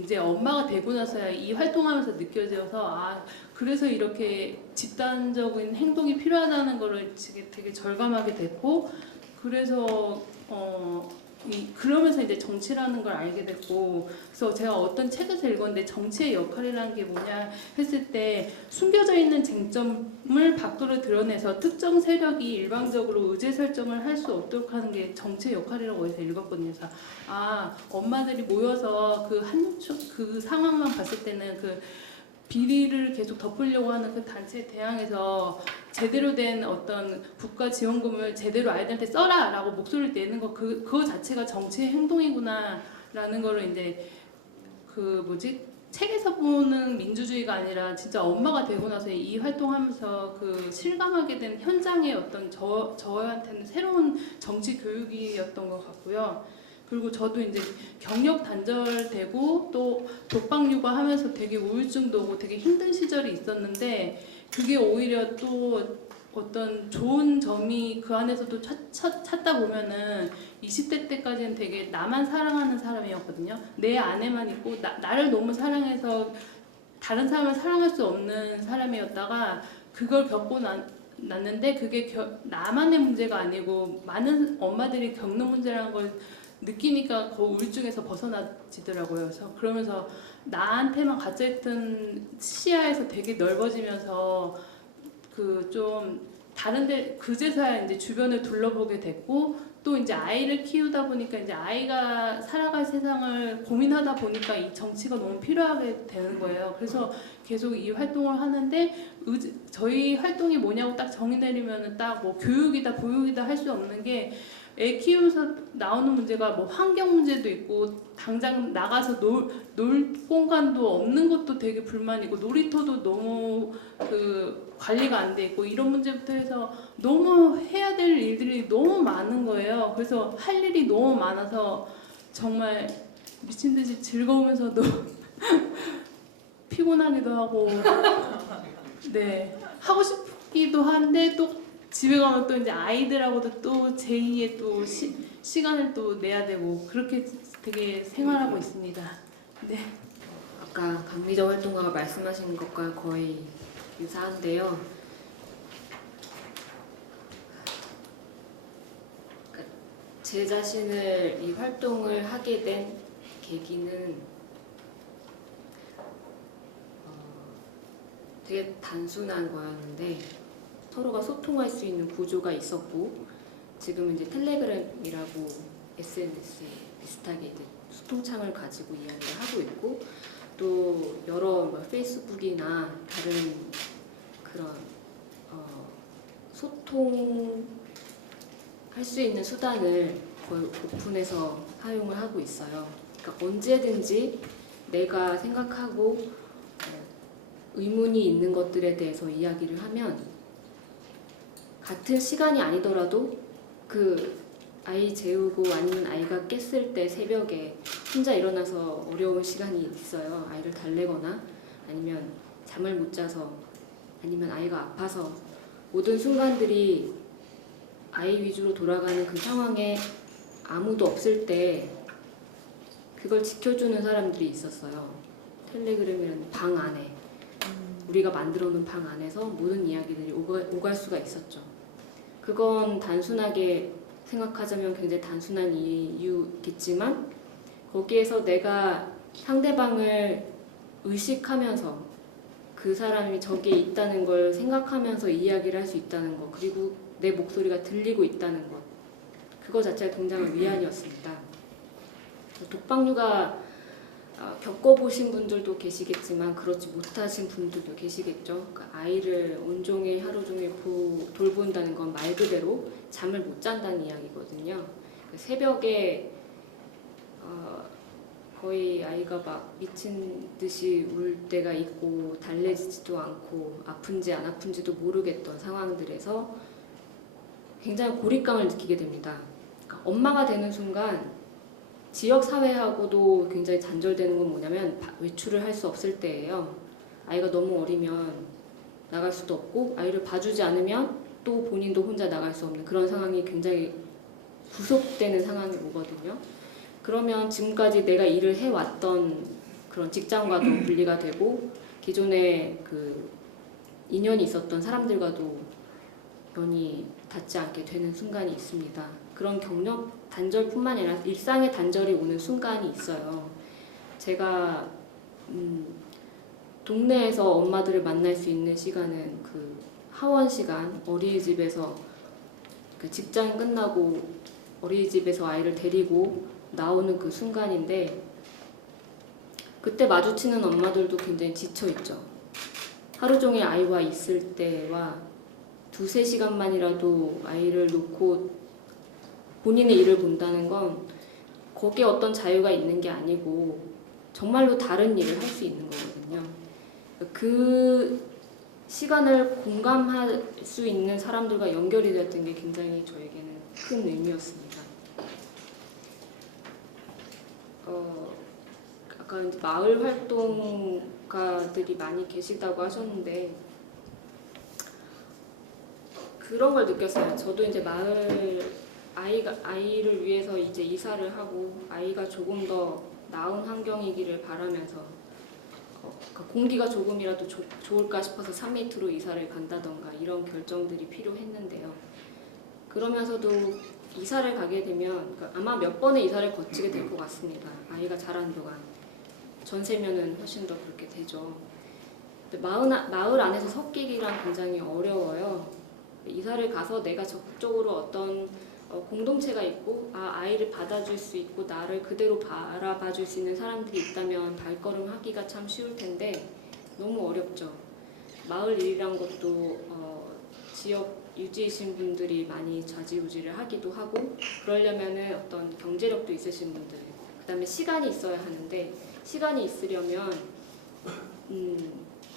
이제 엄마가 되고 나서야 이 활동하면서 느껴져서 그래서 이렇게 집단적인 행동이 필요하다는 거를 되게 절감하게 됐고 그래서 그러면서 이제 정치라는 걸 알게 됐고 그래서 제가 어떤 책에서 읽었는데 정치의 역할이라는 게 뭐냐 했을 때 숨겨져 있는 쟁점을 밖으로 드러내서 특정 세력이 일방적으로 의제 설정을 할 수 없도록 하는 게 정치의 역할이라고 해서 읽었거든요. 그래서 엄마들이 모여서 그 상황만 봤을 때는 그 비리를 계속 덮으려고 하는 그 단체에 대항해서 제대로 된 어떤 국가 지원금을 제대로 아이들한테 써라라고 목소리를 내는 거 그거 자체가 정치의 행동이구나라는 거를 이제 책에서 보는 민주주의가 아니라 진짜 엄마가 되고 나서 이 활동하면서 실감하게 된 현장의 어떤 저한테는 새로운 정치 교육이었던 것 같고요. 그리고 저도 이제 경력 단절되고 또 독박 육아하면서 되게 우울증도 오고 되게 힘든 시절이 있었는데 그게 오히려 또 어떤 좋은 점이 그 안에서도 찾다 보면은 20대 때까지는 되게 나만 사랑하는 사람이었거든요. 내 안에만 있고 나를 너무 사랑해서 다른 사람을 사랑할 수 없는 사람이었다가 그걸 겪고 났는데 그게 나만의 문제가 아니고 많은 엄마들이 겪는 문제라는 걸 느끼니까 그 우울증에서 벗어나지더라고요. 그래서 그러면서 나한테만 갇혀있던 시야에서 되게 넓어지면서 좀 다른데 그제서야 이제 주변을 둘러보게 됐고 또 이제 아이를 키우다 보니까 이제 아이가 살아갈 세상을 고민하다 보니까 이 정치가 너무 필요하게 되는 거예요. 그래서 계속 이 활동을 하는데 저희 활동이 뭐냐고 딱 정의 내리면은 딱 뭐 교육이다 보육이다 할 수 없는 게 애 키우면서 나오는 문제가 뭐 환경 문제도 있고 당장 나가서 놀 공간도 없는 것도 되게 불만이고 놀이터도 너무 관리가 안 돼 있고 이런 문제부터 해서 너무 해야 될 일들이 너무 많은 거예요. 그래서 할 일이 너무 많아서 정말 미친 듯이 즐거우면서도 피곤하기도 하고 네 하고 싶기도 한데 또 집에 가면 또 이제 아이들하고도 또 제2의 또 시간을 또 내야 되고 그렇게 되게 생활하고 있습니다. 네. 아까 강미정 활동가가 말씀하신 것과 거의 유사한데요. 그러니까 제 자신을 이 활동을 하게 된 계기는 되게 단순한 거였는데 서로가 소통할 수 있는 구조가 있었고 지금은 이제 텔레그램이라고 SNS에 비슷하게 이제 소통창을 가지고 이야기를 하고 있고 또 여러 뭐 페이스북이나 다른 그런 소통할 수 있는 수단을 거의 오픈해서 사용을 하고 있어요. 그러니까 언제든지 내가 생각하고 의문이 있는 것들에 대해서 이야기를 하면 같은 시간이 아니더라도 그 아이 재우고 아니면 아이가 깼을 때 새벽에 혼자 일어나서 어려운 시간이 있어요. 아이를 달래거나 아니면 잠을 못 자서 아니면 아이가 아파서 모든 순간들이 아이 위주로 돌아가는 그 상황에 아무도 없을 때 그걸 지켜주는 사람들이 있었어요. 텔레그램이라는 방 안에 우리가 만들어 놓은 방 안에서 모든 이야기들이 오갈 수가 있었죠. 그건 단순하게 생각하자면 굉장히 단순한 이유겠지만 거기에서 내가 상대방을 의식하면서 그 사람이 저기에 있다는 걸 생각하면서 이야기를 할 수 있다는 것 그리고 내 목소리가 들리고 있다는 것 그거 자체가 굉장한 위안이었습니다. 독박육아 겪어보신 분들도 계시겠지만 그렇지 못하신 분들도 계시겠죠. 그러니까 아이를 온종일 하루 종일 돌본다는 건 말 그대로 잠을 못 잔다는 이야기거든요. 새벽에 거의 아이가 막 미친 듯이 울 때가 있고 달래지지도 않고 아픈지 안 아픈지도 모르겠던 상황들에서 굉장히 고립감을 느끼게 됩니다. 그러니까 엄마가 되는 순간 지역 사회하고도 굉장히 단절되는 건 뭐냐면 외출을 할 수 없을 때예요. 아이가 너무 어리면 나갈 수도 없고 아이를 봐주지 않으면 또 본인도 혼자 나갈 수 없는 그런 상황이 굉장히 구속되는 상황이 오거든요. 그러면 지금까지 내가 일을 해왔던 그런 직장과도 분리가 되고 기존에 그 인연이 있었던 사람들과도 연이 닿지 않게 되는 순간이 있습니다. 그런 경력 단절뿐만 아니라 일상의 단절이 오는 순간이 있어요. 제가 동네에서 엄마들을 만날 수 있는 시간은 그 하원 시간 어린이집에서 그 직장 끝나고 어린이집에서 아이를 데리고 나오는 그 순간인데 그때 마주치는 엄마들도 굉장히 지쳐있죠. 하루 종일 아이와 있을 때와 2-3시간만이라도 아이를 놓고 본인의 일을 본다는 건 거기에 어떤 자유가 있는 게 아니고 정말로 다른 일을 할 수 있는 거거든요. 그 시간을 공감할 수 있는 사람들과 연결이 됐던 게 굉장히 저에게는 큰 의미였습니다. 아까 이제 마을 활동가들이 많이 계시다고 하셨는데 그런 걸 느꼈어요. 저도 이제 마을 아이를 위해서 이제 이사를 하고 아이가 조금 더 나은 환경이기를 바라면서 공기가 조금이라도 좋을까 싶어서 산 밑으로 이사를 간다던가 이런 결정들이 필요했는데요. 그러면서도 이사를 가게 되면 아마 몇 번의 이사를 거치게 될 것 같습니다. 아이가 자란 동안 전세면은 훨씬 더 그렇게 되죠. 근데 마을 안에서 섞이기란 굉장히 어려워요. 이사를 가서 내가 적극적으로 어떤 공동체가 있고 아이를 받아줄 수 있고 나를 그대로 바라봐줄 수 있는 사람들이 있다면 발걸음하기가 참 쉬울 텐데 너무 어렵죠. 마을 일이란 것도 지역 유지이신 분들이 많이 좌지우지를 하기도 하고 그러려면은 어떤 경제력도 있으신 분들 그다음에 시간이 있어야 하는데 시간이 있으려면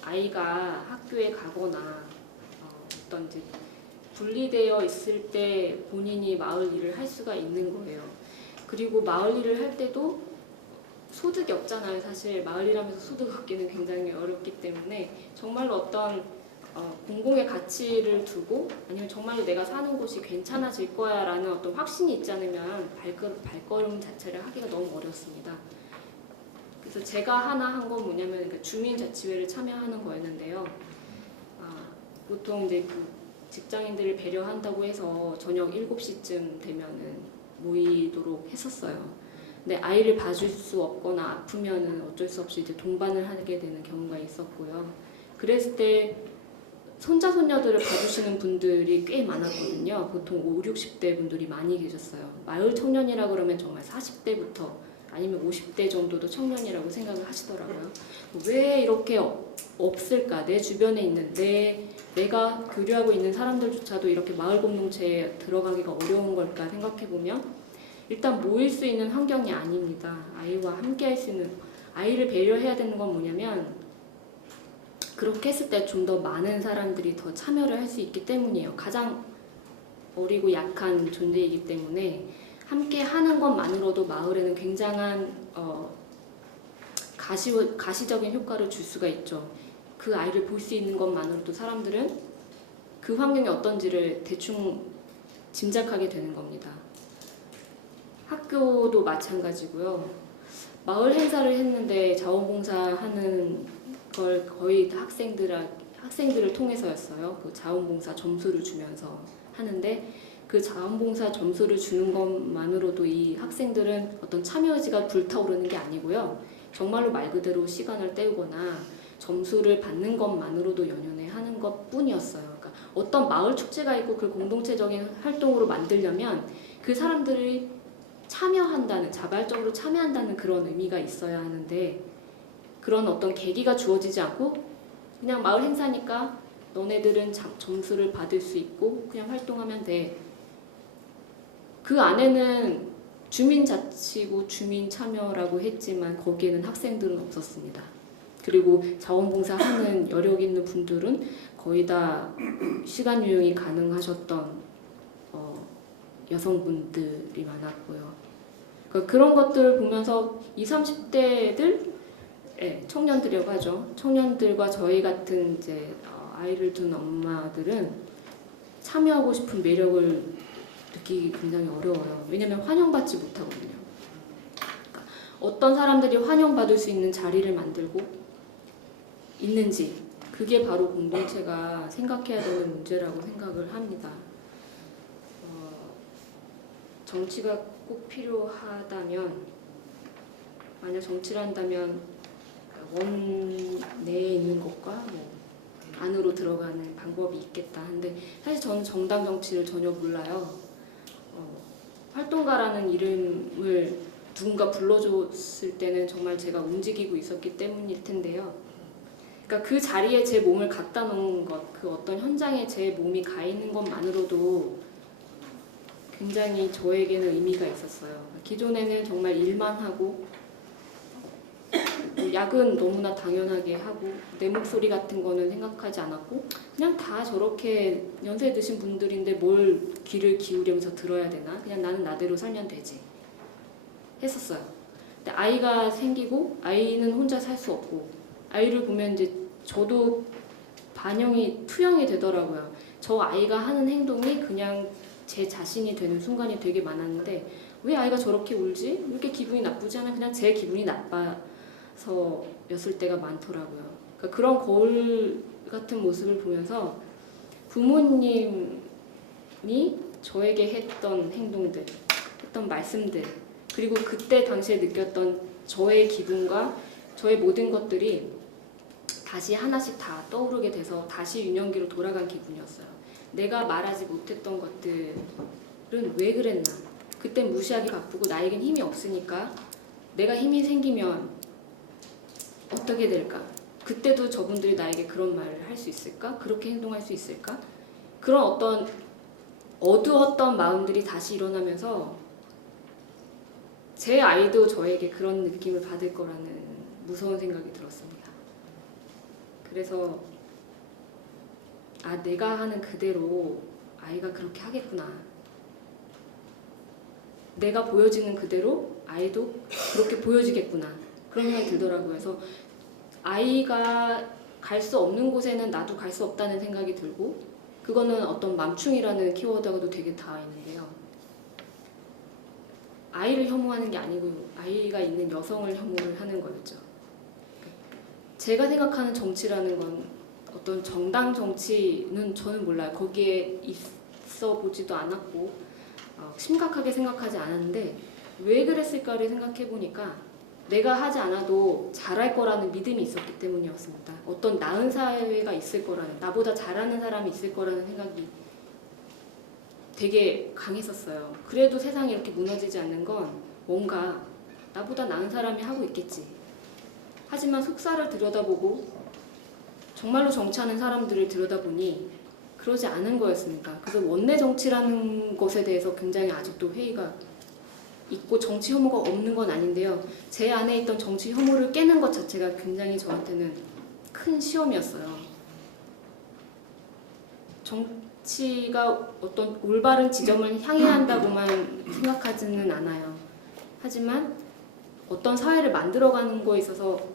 아이가 학교에 가거나 어떤 이제 분리되어 있을 때 본인이 마을 일을 할 수가 있는 거예요. 그리고 마을 일을 할 때도 소득이 없잖아요. 사실 마을 일하면서 소득 얻기는 굉장히 어렵기 때문에 정말로 어떤 공공의 가치를 두고 아니면 정말로 내가 사는 곳이 괜찮아질 거야 라는 어떤 확신이 있지 않으면 발걸음 자체를 하기가 너무 어렵습니다. 그래서 제가 하나 한 건 뭐냐면 그러니까 주민자치회를 참여하는 거였는데요. 보통 이제 그 직장인들을 배려한다고 해서 저녁 7시쯤 되면은 모이도록 했었어요. 근데 아이를 봐줄 수 없거나 아프면은 어쩔 수 없이 이제 동반을 하게 되는 경우가 있었고요. 그랬을 때 손자 손녀들을 봐주시는 분들이 꽤 많았거든요. 보통 5, 60대 분들이 많이 계셨어요. 마을 청년이라 그러면 정말 40대부터 아니면 50대 정도도 청년이라고 생각을 하시더라고요. 왜 이렇게 없을까? 내 주변에 있는 내가 교류하고 있는 사람들조차도 이렇게 마을 공동체에 들어가기가 어려운 걸까 생각해보면 일단 모일 수 있는 환경이 아닙니다. 아이와 함께 할 수 있는, 아이를 배려해야 되는 건 뭐냐면 그렇게 했을 때 좀 더 많은 사람들이 더 참여를 할 수 있기 때문이에요. 가장 어리고 약한 존재이기 때문에 함께 하는 것만으로도 마을에는 굉장한 가시적인 효과를 줄 수가 있죠. 그 아이를 볼 수 있는 것만으로도 사람들은 그 환경이 어떤지를 대충 짐작하게 되는 겁니다. 학교도 마찬가지고요. 마을 행사를 했는데 자원봉사하는 걸 거의 다 학생들을 통해서였어요. 그 자원봉사 점수를 주면서 하는데 그 자원봉사 점수를 주는 것만으로도 이 학생들은 어떤 참여의지가 불타오르는 게 아니고요. 정말로 말 그대로 시간을 때우거나 점수를 받는 것만으로도 연연해 하는 것뿐이었어요. 그러니까 어떤 마을 축제가 있고 그 공동체적인 활동으로 만들려면 그 사람들이 참여한다는, 자발적으로 참여한다는 그런 의미가 있어야 하는데 그런 어떤 계기가 주어지지 않고 그냥 마을 행사니까 너네들은 점수를 받을 수 있고 그냥 활동하면 돼. 그 안에는 주민자치구 주민참여라고 했지만 거기에는 학생들은 없었습니다. 그리고 자원봉사하는 여력 있는 분들은 거의 다 시간 유용이 가능하셨던 여성분들이 많았고요. 그러니까 그런 것들을 보면서 20, 30대들, 청년들이라고 하죠. 청년들과 저희 같은 이제 아이를 둔 엄마들은 참여하고 싶은 매력을 느끼기 굉장히 어려워요. 왜냐하면 환영받지 못하거든요. 그러니까 어떤 사람들이 환영받을 수 있는 자리를 만들고 있는지 그게 바로 공동체가 생각해야 되는 문제라고 생각을 합니다. 정치가 꼭 필요하다면, 만약 정치를 한다면 원 내에 있는 것과 뭐 안으로 들어가는 방법이 있겠다 한데 사실 저는 정당 정치를 전혀 몰라요. 활동가라는 이름을 누군가 불러줬을 때는 정말 제가 움직이고 있었기 때문일 텐데요. 그러니까 그 자리에 제 몸을 갖다 놓은 것, 그 어떤 현장에 제 몸이 가 있는 것만으로도 굉장히 저에게는 의미가 있었어요. 기존에는 정말 일만 하고 야근 너무나 당연하게 하고 내 목소리 같은 거는 생각하지 않았고 그냥 다 저렇게 연세 드신 분들인데 뭘 귀를 기울이면서 들어야 되나? 그냥 나는 나대로 살면 되지 했었어요. 근데 아이가 생기고 아이는 혼자 살 수 없고 아이를 보면 이제 저도 투영이 되더라고요. 저 아이가 하는 행동이 그냥 제 자신이 되는 순간이 되게 많았는데 왜 아이가 저렇게 울지? 왜 이렇게 기분이 나쁘지 않아? 그냥 제 기분이 나빠서였을 때가 많더라고요. 그러니까 그런 거울 같은 모습을 보면서 부모님이 저에게 했던 행동들, 했던 말씀들, 그리고 그때 당시에 느꼈던 저의 기분과 저의 모든 것들이 다시 하나씩 다 떠오르게 돼서 다시 유년기로 돌아간 기분이었어요. 내가 말하지 못했던 것들은 왜 그랬나? 그땐 무시하기 바쁘고 나에겐 힘이 없으니까 내가 힘이 생기면 어떻게 될까? 그때도 저분들이 나에게 그런 말을 할 수 있을까? 그렇게 행동할 수 있을까? 그런 어떤 어두웠던 마음들이 다시 일어나면서 제 아이도 저에게 그런 느낌을 받을 거라는 무서운 생각이 들었습니다. 그래서 내가 하는 그대로 아이가 그렇게 하겠구나. 내가 보여지는 그대로 아이도 그렇게 보여지겠구나. 그런 생각이 들더라고요. 그래서 아이가 갈 수 없는 곳에는 나도 갈 수 없다는 생각이 들고 그거는 어떤 맘충이라는 키워드하고도 되게 닿아 있는데요. 아이를 혐오하는 게 아니고 아이가 있는 여성을 혐오를 하는 거였죠. 제가 생각하는 정치라는 건 어떤 정당 정치는 저는 몰라요. 거기에 있어 보지도 않았고 심각하게 생각하지 않았는데 왜 그랬을까를 생각해 보니까 내가 하지 않아도 잘할 거라는 믿음이 있었기 때문이었습니다. 어떤 나은 사회가 있을 거라는, 나보다 잘하는 사람이 있을 거라는 생각이 되게 강했었어요. 그래도 세상이 이렇게 무너지지 않는 건 뭔가 나보다 나은 사람이 하고 있겠지. 하지만 속사를 들여다보고 정말로 정치하는 사람들을 들여다보니 그러지 않은 거였습니다. 그래서 원내 정치라는 것에 대해서 굉장히 아직도 회의가 있고 정치 혐오가 없는 건 아닌데요. 제 안에 있던 정치 혐오를 깨는 것 자체가 굉장히 저한테는 큰 시험이었어요. 정치가 어떤 올바른 지점을 향해야 한다고만 생각하지는 않아요. 하지만 어떤 사회를 만들어가는 거에 있어서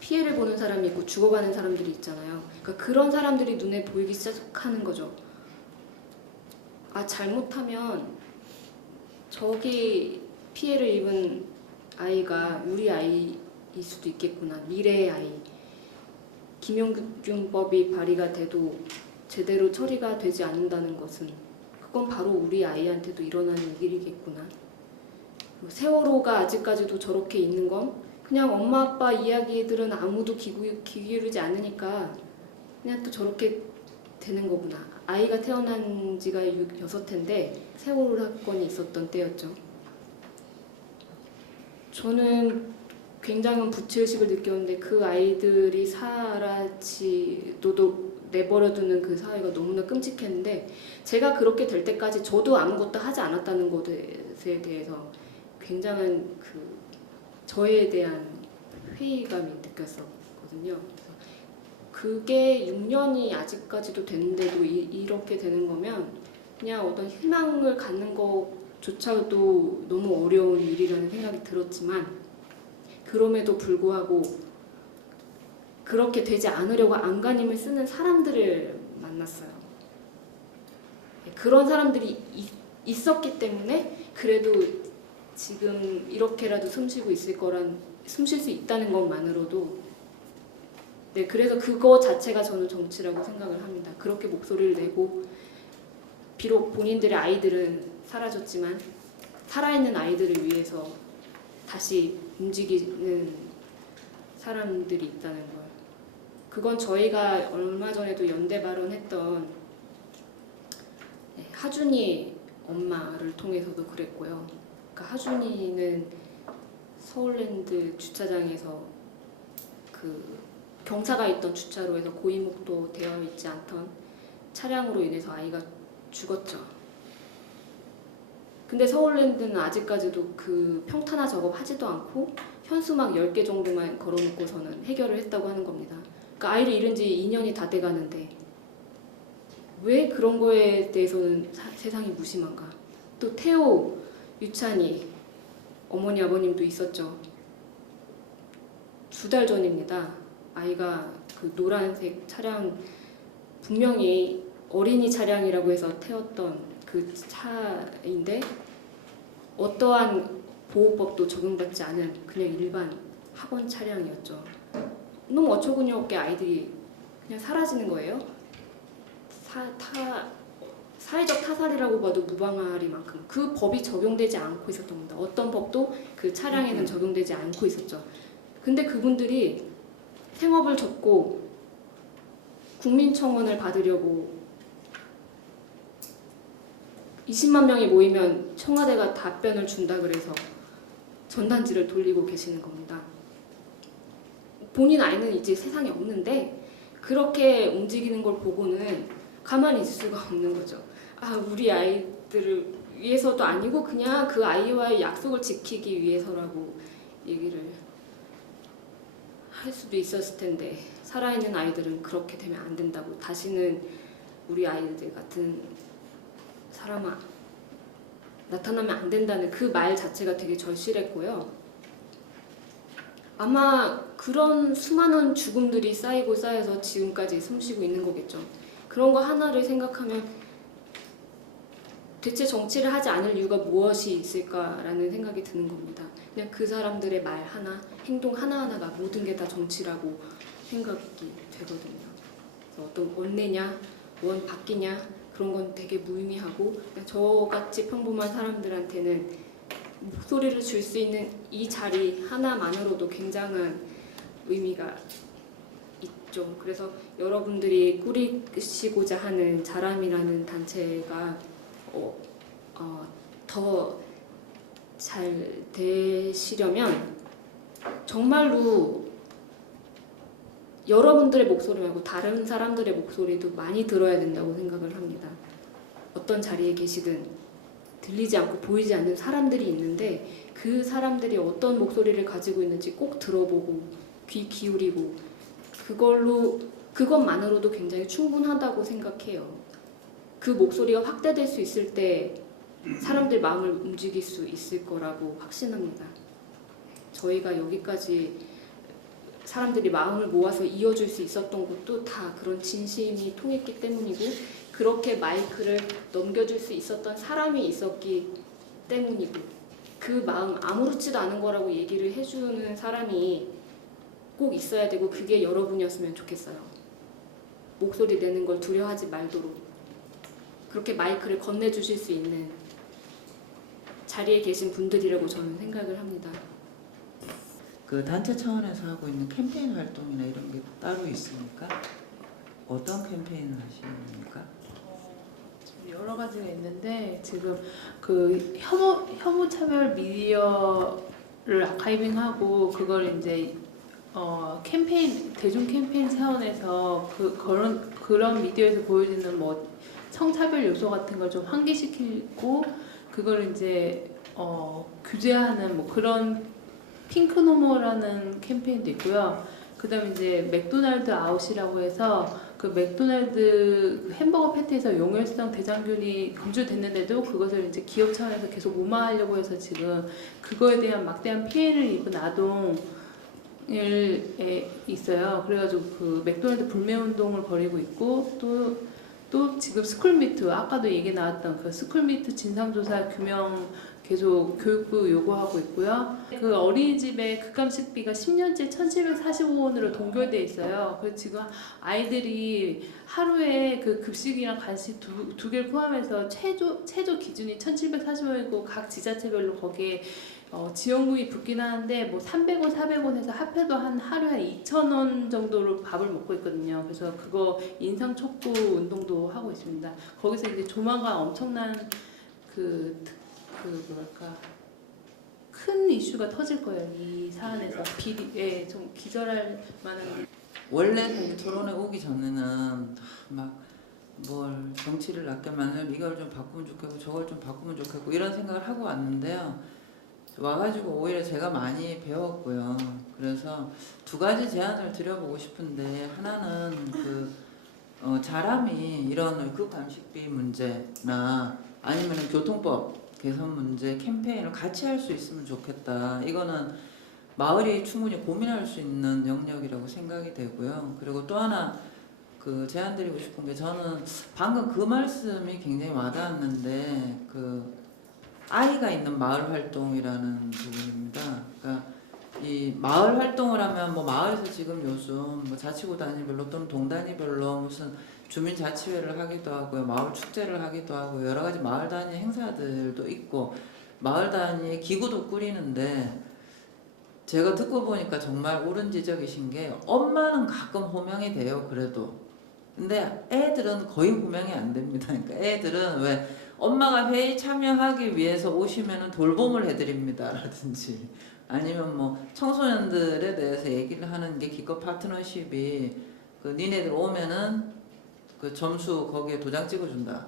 피해를 보는 사람이 있고 죽어가는 사람들이 있잖아요. 그러니까 그런 사람들이 눈에 보이기 시작하는 거죠. 아, 잘못하면 저기 피해를 입은 아이가 우리 아이일 수도 있겠구나. 미래의 아이. 김용균법이 발의가 돼도 제대로 처리가 되지 않는다는 것은 그건 바로 우리 아이한테도 일어나는 일이겠구나. 세월호가 아직까지도 저렇게 있는 건 그냥 엄마 아빠 이야기들은 아무도 귀 기울이지 않으니까 그냥 또 저렇게 되는 거구나. 아이가 태어난 지가 6~6해인데 세월호 사건이 있었던 때였죠. 저는 굉장한 부채의식을 느꼈는데 그 아이들이 사라지도록 내버려두는 그 사회가 너무나 끔찍했는데 제가 그렇게 될 때까지 저도 아무것도 하지 않았다는 것에 대해서 굉장한 그 저에 대한 회의감이 느꼈었거든요. 그래서 그게 6년이 아직까지도 됐는데도 이렇게 되는 거면 그냥 어떤 희망을 갖는 것조차도 너무 어려운 일이라는 생각이 들었지만 그럼에도 불구하고 그렇게 되지 않으려고 안간힘을 쓰는 사람들을 만났어요. 그런 사람들이 있었기 때문에 그래도 지금 이렇게라도 숨 쉴 수 있다는 것만으로도 네, 그래서 그거 자체가 저는 정치라고 생각을 합니다. 그렇게 목소리를 내고 비록 본인들의 아이들은 사라졌지만 살아있는 아이들을 위해서 다시 움직이는 사람들이 있다는 걸. 그건 저희가 얼마 전에도 연대 발언했던 하준이 엄마를 통해서도 그랬고요. 그러니까 하준이는 서울랜드 주차장에서 그 경사가 있던 주차로에서 고이목도 되어 있지 않던 차량으로 인해서 아이가 죽었죠. 근데 서울랜드는 아직까지도 그 평탄화 작업하지도 않고 현수막 10개 정도만 걸어놓고서는 해결을 했다고 하는 겁니다. 그러니까 아이를 잃은 지 2년이 다 돼가는데 왜 그런 거에 대해서는 세상이 무심한가. 또 태호, 유찬이 어머니 아버님도 있었죠. 2달 전입니다. 아이가 그 노란색 차량 분명히 어린이 차량이라고 해서 태웠던 그 차인데 어떠한 보호법도 적용받지 않은 그냥 일반 학원 차량이었죠. 너무 어처구니 없게 아이들이 그냥 사라지는 거예요. 사회적 타살이라고 봐도 무방하리만큼 그 법이 적용되지 않고 있었던 겁니다. 어떤 법도 그 차량에는 적용되지 않고 있었죠. 근데 그분들이 생업을 접고 국민청원을 받으려고 20만 명이 모이면 청와대가 답변을 준다 그래서 전단지를 돌리고 계시는 겁니다. 본인 아이는 이제 세상에 없는데 그렇게 움직이는 걸 보고는 가만히 있을 수가 없는 거죠. 아, 우리 아이들을 위해서도 아니고 그냥 그 아이와의 약속을 지키기 위해서라고 얘기를 할 수도 있었을 텐데 살아있는 아이들은 그렇게 되면 안 된다고 다시는 우리 아이들 같은 사람아 나타나면 안 된다는 그 말 자체가 되게 절실했고요. 아마 그런 수많은 죽음들이 쌓이고 쌓여서 지금까지 숨쉬고 있는 거겠죠. 그런 거 하나를 생각하면 대체 정치를 하지 않을 이유가 무엇이 있을까라는 생각이 드는 겁니다. 그냥 그 사람들의 말 하나, 행동 하나하나가 모든 게 다 정치라고 생각이 되거든요. 그래서 어떤 원내냐, 원 바뀌냐 그런 건 되게 무의미하고 그냥 저같이 평범한 사람들한테는 목소리를 줄 수 있는 이 자리 하나만으로도 굉장한 의미가 있죠. 그래서 여러분들이 꾸리시고자 하는 자람이라는 단체가 더 잘 되시려면 정말로 여러분들의 목소리 말고 다른 사람들의 목소리도 많이 들어야 된다고 생각을 합니다. 어떤 자리에 계시든 들리지 않고 보이지 않는 사람들이 있는데 그 사람들이 어떤 목소리를 가지고 있는지 꼭 들어보고 귀 기울이고 그것만으로도 굉장히 충분하다고 생각해요. 그 목소리가 확대될 수 있을 때 사람들 마음을 움직일 수 있을 거라고 확신합니다. 저희가 여기까지 사람들이 마음을 모아서 이어줄 수 있었던 것도 다 그런 진심이 통했기 때문이고 그렇게 마이크를 넘겨줄 수 있었던 사람이 있었기 때문이고 그 마음 아무렇지도 않은 거라고 얘기를 해주는 사람이 꼭 있어야 되고 그게 여러분이었으면 좋겠어요. 목소리 내는 걸 두려워하지 말도록 그렇게 마이크를 건네주실 수 있는 자리에 계신 분들이라고 저는 생각을 합니다. 그 단체 차원에서 하고 있는 캠페인 활동이나 이런 게 따로 있습니까? 어떤 캠페인을 하십니까? 여러 가지가 있는데 지금 그 혐오 차별 미디어를 아카이빙하고 그걸 이제 캠페인 대중 캠페인 차원에서 그런 미디어에서 보여지는 뭐 성차별 요소 같은 걸 좀 환기시키고 그걸 이제 규제하는 뭐 그런 핑크노모라는 캠페인도 있고요. 그다음에 이제 맥도날드 아웃이라고 해서 그 맥도날드 햄버거 패티에서 용혈성 대장균이 검출됐는데도 그것을 이제 기업 차원에서 계속 무마하려고 해서 지금 그거에 대한 막대한 피해를 입은 아동을 있어요. 그래가지고 그 맥도날드 불매 운동을 벌이고 있고 또 지금 스쿨미트 아까도 얘기 나왔던 그 스쿨미트 진상조사 규명 계속 교육부 요구하고 있고요. 그 어린이집의 급감식비가 10년째 1,745원으로 동결돼 있어요. 그래서 지금 아이들이 하루에 그 급식이랑 간식 두 개를 포함해서 최저 기준이 1,740원이고 각 지자체별로 거기에 지원금이 붙긴 하는데 뭐 300원, 400원 해서 합해도 하루에 2,000원 정도로 밥을 먹고 있거든요. 그래서 그거 인상 촉구 운동도 하고 있습니다. 거기서 이제 조만간 엄청난 큰 이슈가 터질 거예요. 이 사안에서 좀 기절할 만한. 원래 그 토론에 오기 전에는 막 뭘 정치를 낚여만 이걸 좀 바꾸면 좋겠고 저걸 좀 바꾸면 좋겠고 이런 생각을 하고 왔는데요. 와가지고 오히려 제가 많이 배웠고요. 그래서 두 가지 제안을 드려보고 싶은데 하나는 자람이 이런 급감식비 문제나 아니면 교통법 개선 문제 캠페인을 같이 할 수 있으면 좋겠다. 이거는 마을이 충분히 고민할 수 있는 영역이라고 생각이 되고요. 그리고 또 하나 제안드리고 싶은 게 저는 방금 그 말씀이 굉장히 와닿았는데 아이가 있는 마을 활동이라는 부분입니다. 그러니까 이 마을 활동을 하면 뭐 마을에서 지금 요즘 뭐 자치구 단위별로 또는 동 단위별로 무슨 주민자치회를 하기도 하고요, 마을 축제를 하기도 하고 여러 가지 마을 단위 행사들도 있고 마을 단위 기구도 꾸리는데 제가 듣고 보니까 정말 옳은 지적이신 게 엄마는 가끔 호명이 돼요. 그래도 근데 애들은 거의 호명이 안 됩니다. 그러니까 애들은 왜 엄마가 회의 참여하기 위해서 오시면은 돌봄을 해드립니다 라든지 아니면 뭐 청소년들에 대해서 얘기를 하는 게 기껏 파트너십이 니네들 오면은 점수 거기에 도장 찍어준다.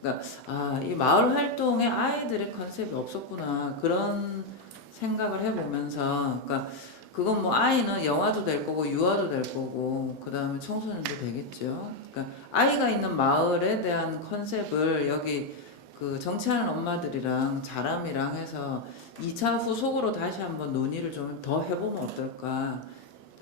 그러니까 이 마을 활동에 아이들의 컨셉이 없었구나 그런 생각을 해보면서 그러니까 그건 뭐 아이는 영아도 될 거고 유아도 될 거고 그 다음에 청소년도 되겠죠. 그러니까 아이가 있는 마을에 대한 컨셉을 여기 정치하는 엄마들이랑 자람이랑 해서 2차 후속으로 다시 한번 논의를 좀 더 해보면 어떨까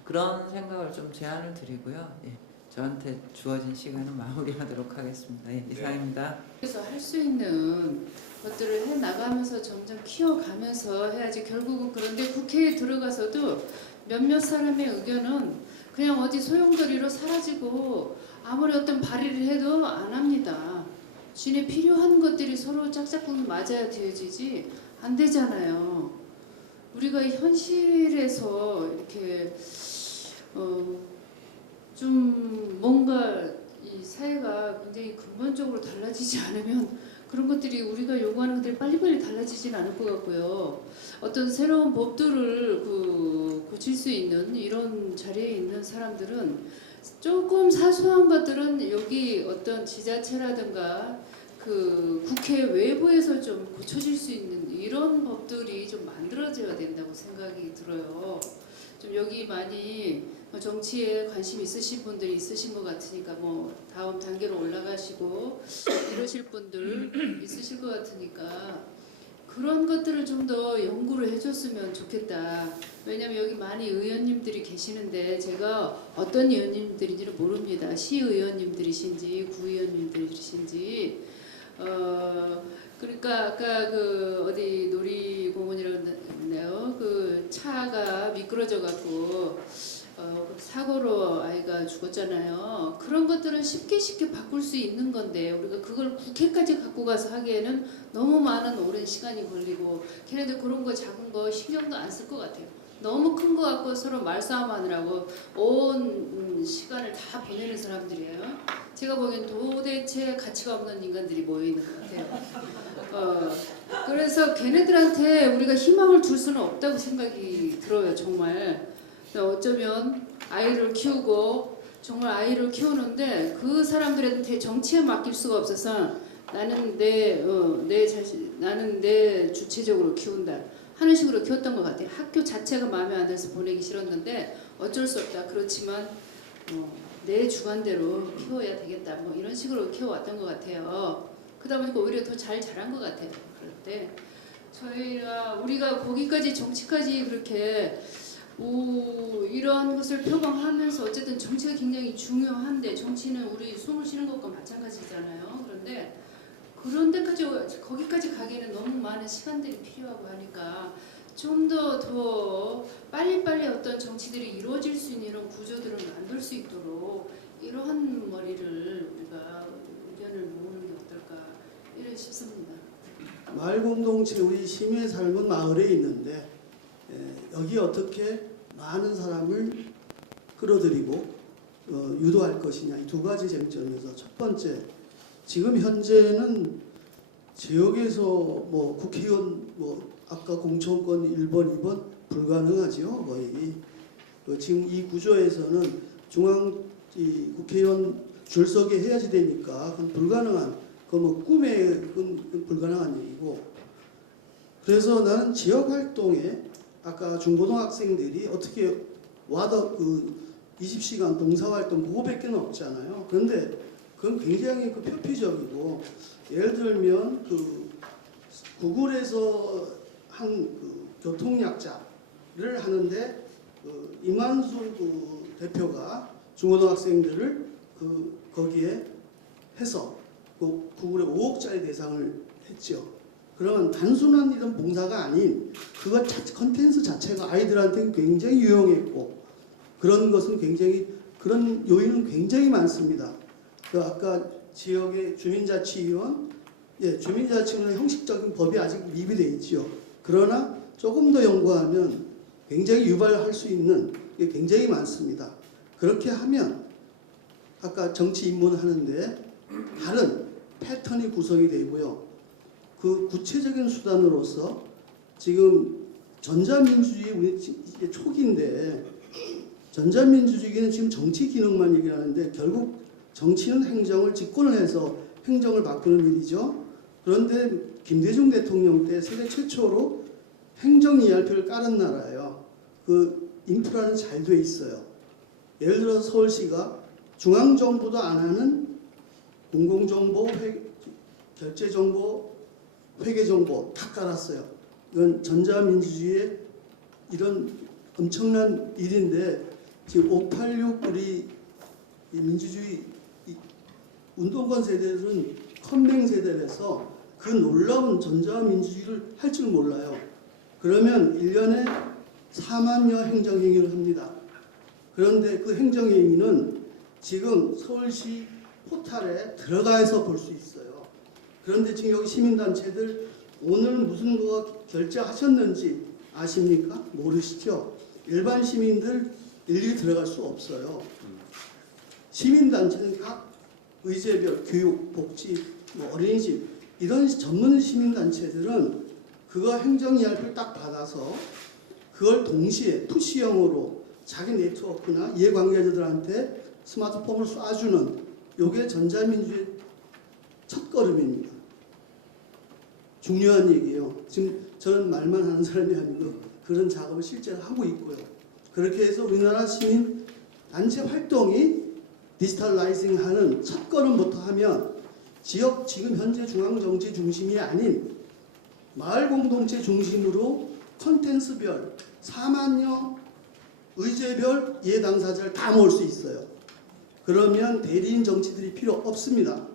그런 생각을 좀 제안을 드리고요. 예, 저한테 주어진 시간은 마무리하도록 하겠습니다. 예, 이상입니다. 그래서 할 수 있는 것들을 해 나가면서 점점 키워가면서 해야지. 결국은 그런데 국회에 들어가서도 몇몇 사람의 의견은 그냥 어디 소용돌이로 사라지고 아무리 어떤 발의를 해도 안 합니다. 지네 필요한 것들이 서로 짝짝꿍 맞아야 되어지지 안 되잖아요. 우리가 현실에서 이렇게 좀 뭔가 이 사회가 굉장히 근본적으로 달라지지 않으면 그런 것들이 우리가 요구하는 것들이 빨리빨리 달라지진 않을 것 같고요. 어떤 새로운 법들을 고칠 수 있는 이런 자리에 있는 사람들은 조금 사소한 것들은 여기 어떤 지자체라든가 그 국회 외부에서 좀 고쳐질 수 있는 이런 법들이 좀 만들어져야 된다고 생각이 들어요. 좀 여기 많이 정치에 관심 있으신 분들이 있으신 것 같으니까 뭐 다음 단계로 올라가시고 이러실 분들 있으실 것 같으니까 그런 것들을 좀 더 연구를 해줬으면 좋겠다. 왜냐면 여기 많이 의원님들이 계시는데 제가 어떤 의원님들인지는 모릅니다. 시의원님들이신지 구의원님들이신지 그러니까 아까 그 어디 놀이공원이라고 했네요. 그 차가 미끄러져 갖고 사고로 아이가 죽었잖아요. 그런 것들은 쉽게 바꿀 수 있는 건데 우리가 그걸 국회까지 갖고 가서 하기에는 너무 많은 오랜 시간이 걸리고 걔네들 그런 거 작은 거 신경도 안 쓸 것 같아요. 너무 큰 거 갖고 서로 말싸움하느라고 온 시간을 다 보내는 사람들이에요. 제가 보기엔 도대체 가치가 없는 인간들이 모여 있는 것 같아요. 그래서 걔네들한테 우리가 희망을 둘 수는 없다고 생각이 들어요. 정말. 어쩌면 아이를 키우고 정말 아이를 키우는데 그 사람들한테 정치에 맡길 수가 없어서 나는 나는 내 주체적으로 키운다 하는 식으로 키웠던 것 같아요. 학교 자체가 마음에 안 들어서 보내기 싫었는데 어쩔 수 없다. 그렇지만 내 주관대로 키워야 되겠다. 뭐 이런 식으로 키워왔던 것 같아요. 그러다 보니까 오히려 더 잘 자란 것 같아요. 그럴 때 우리가 거기까지 정치까지 그렇게 이런 것을 표방하면서 어쨌든 정치가 굉장히 중요한데 정치는 우리 숨을 쉬는 것과 마찬가지잖아요. 그런데 그런 데까지 거기까지 가기에는 너무 많은 시간들이 필요하고 하니까 좀 더 빨리빨리 어떤 정치들이 이루어질 수 있는 이런 구조들을 만들 수 있도록 이러한 머리를 우리가 의견을 모으는 게 어떨까 이래 싶습니다. 마을 공동체 우리 시민의 삶은 마을에 있는데 여기 어떻게 많은 사람을 끌어들이고 유도할 것이냐 이 두 가지 쟁점에서 첫 번째 지금 현재는 지역에서 뭐 국회의원 아까 공천권 1번 2번 불가능하죠. 거의 지금 이 구조에서는 중앙 국회의원 줄 서게 해야지 되니까 그건 불가능한 꿈에 그건 불가능한 얘기고 그래서 나는 지역 활동에 아까 중고등학생들이 어떻게 와도 20시간 봉사활동 그거밖에 없잖아요. 그런데 그건 굉장히 표피적이고 예를 들면 구글에서 한 교통약자를 하는데 이만수 대표가 중고등학생들을 거기에 해서 구글에 5억짜리 대상을 했죠. 그러면 단순한 이런 봉사가 아닌 컨텐츠 자체가 아이들한테는 굉장히 유용했고 그런 것은 그런 요인은 굉장히 많습니다. 아까 지역의 주민자치위원, 주민자치위원은 형식적인 법이 아직 미비되어 있죠. 그러나 조금 더 연구하면 굉장히 유발할 수 있는 게 굉장히 많습니다. 그렇게 하면 아까 정치 입문하는데 다른 패턴이 구성이 되고요. 그 구체적인 수단으로서 지금 전자민주주의 우리 이제 초기인데 전자민주주의는 지금 정치 기능만 얘기하는데 결국 정치는 행정을 집권을 해서 행정을 바꾸는 일이죠. 그런데 김대중 대통령 때 세계 최초로 행정 ERP를 깔은 나라예요. 그 인프라는 잘 돼 있어요. 예를 들어서 서울시가 중앙정부도 안 하는 공공정보, 결제정보, 회계정보 다 깔았어요. 이건 전자민주주의의 이런 엄청난 일인데 지금 586 우리 민주주의 운동권 세대들은 컴맹 세대라서 그 놀라운 전자민주주의를 할 줄 몰라요. 그러면 1년에 4만여 행정행위를 합니다. 그런데 그 행정행위는 지금 서울시 포탈에 들어가서 볼 수 있어요. 그런데 지금 여기 시민단체들 오늘 무슨 거 결제하셨는지 아십니까? 모르시죠? 일반 시민들 일일이 들어갈 수 없어요. 시민단체는 각 의제별 교육, 복지, 뭐 어린이집 이런 전문 시민단체들은 그거 행정이할을 딱 받아서 그걸 동시에 푸시형으로 자기 네트워크나 이해관계자들한테 스마트폰을 쏴주는 요게 전자민주의 첫걸음입니다. 중요한 얘기예요. 지금 저는 말만 하는 사람이 아니고 그런 작업을 실제로 하고 있고요. 그렇게 해서 우리나라 시민 단체 활동이 디지털라이징하는 첫걸음부터 하면 지역 지금 현재 중앙정치 중심이 아닌 마을 공동체 중심으로 콘텐츠별 4만여 의제별 이해 당사자를 다 모을 수 있어요. 그러면 대리인 정치들이 필요 없습니다.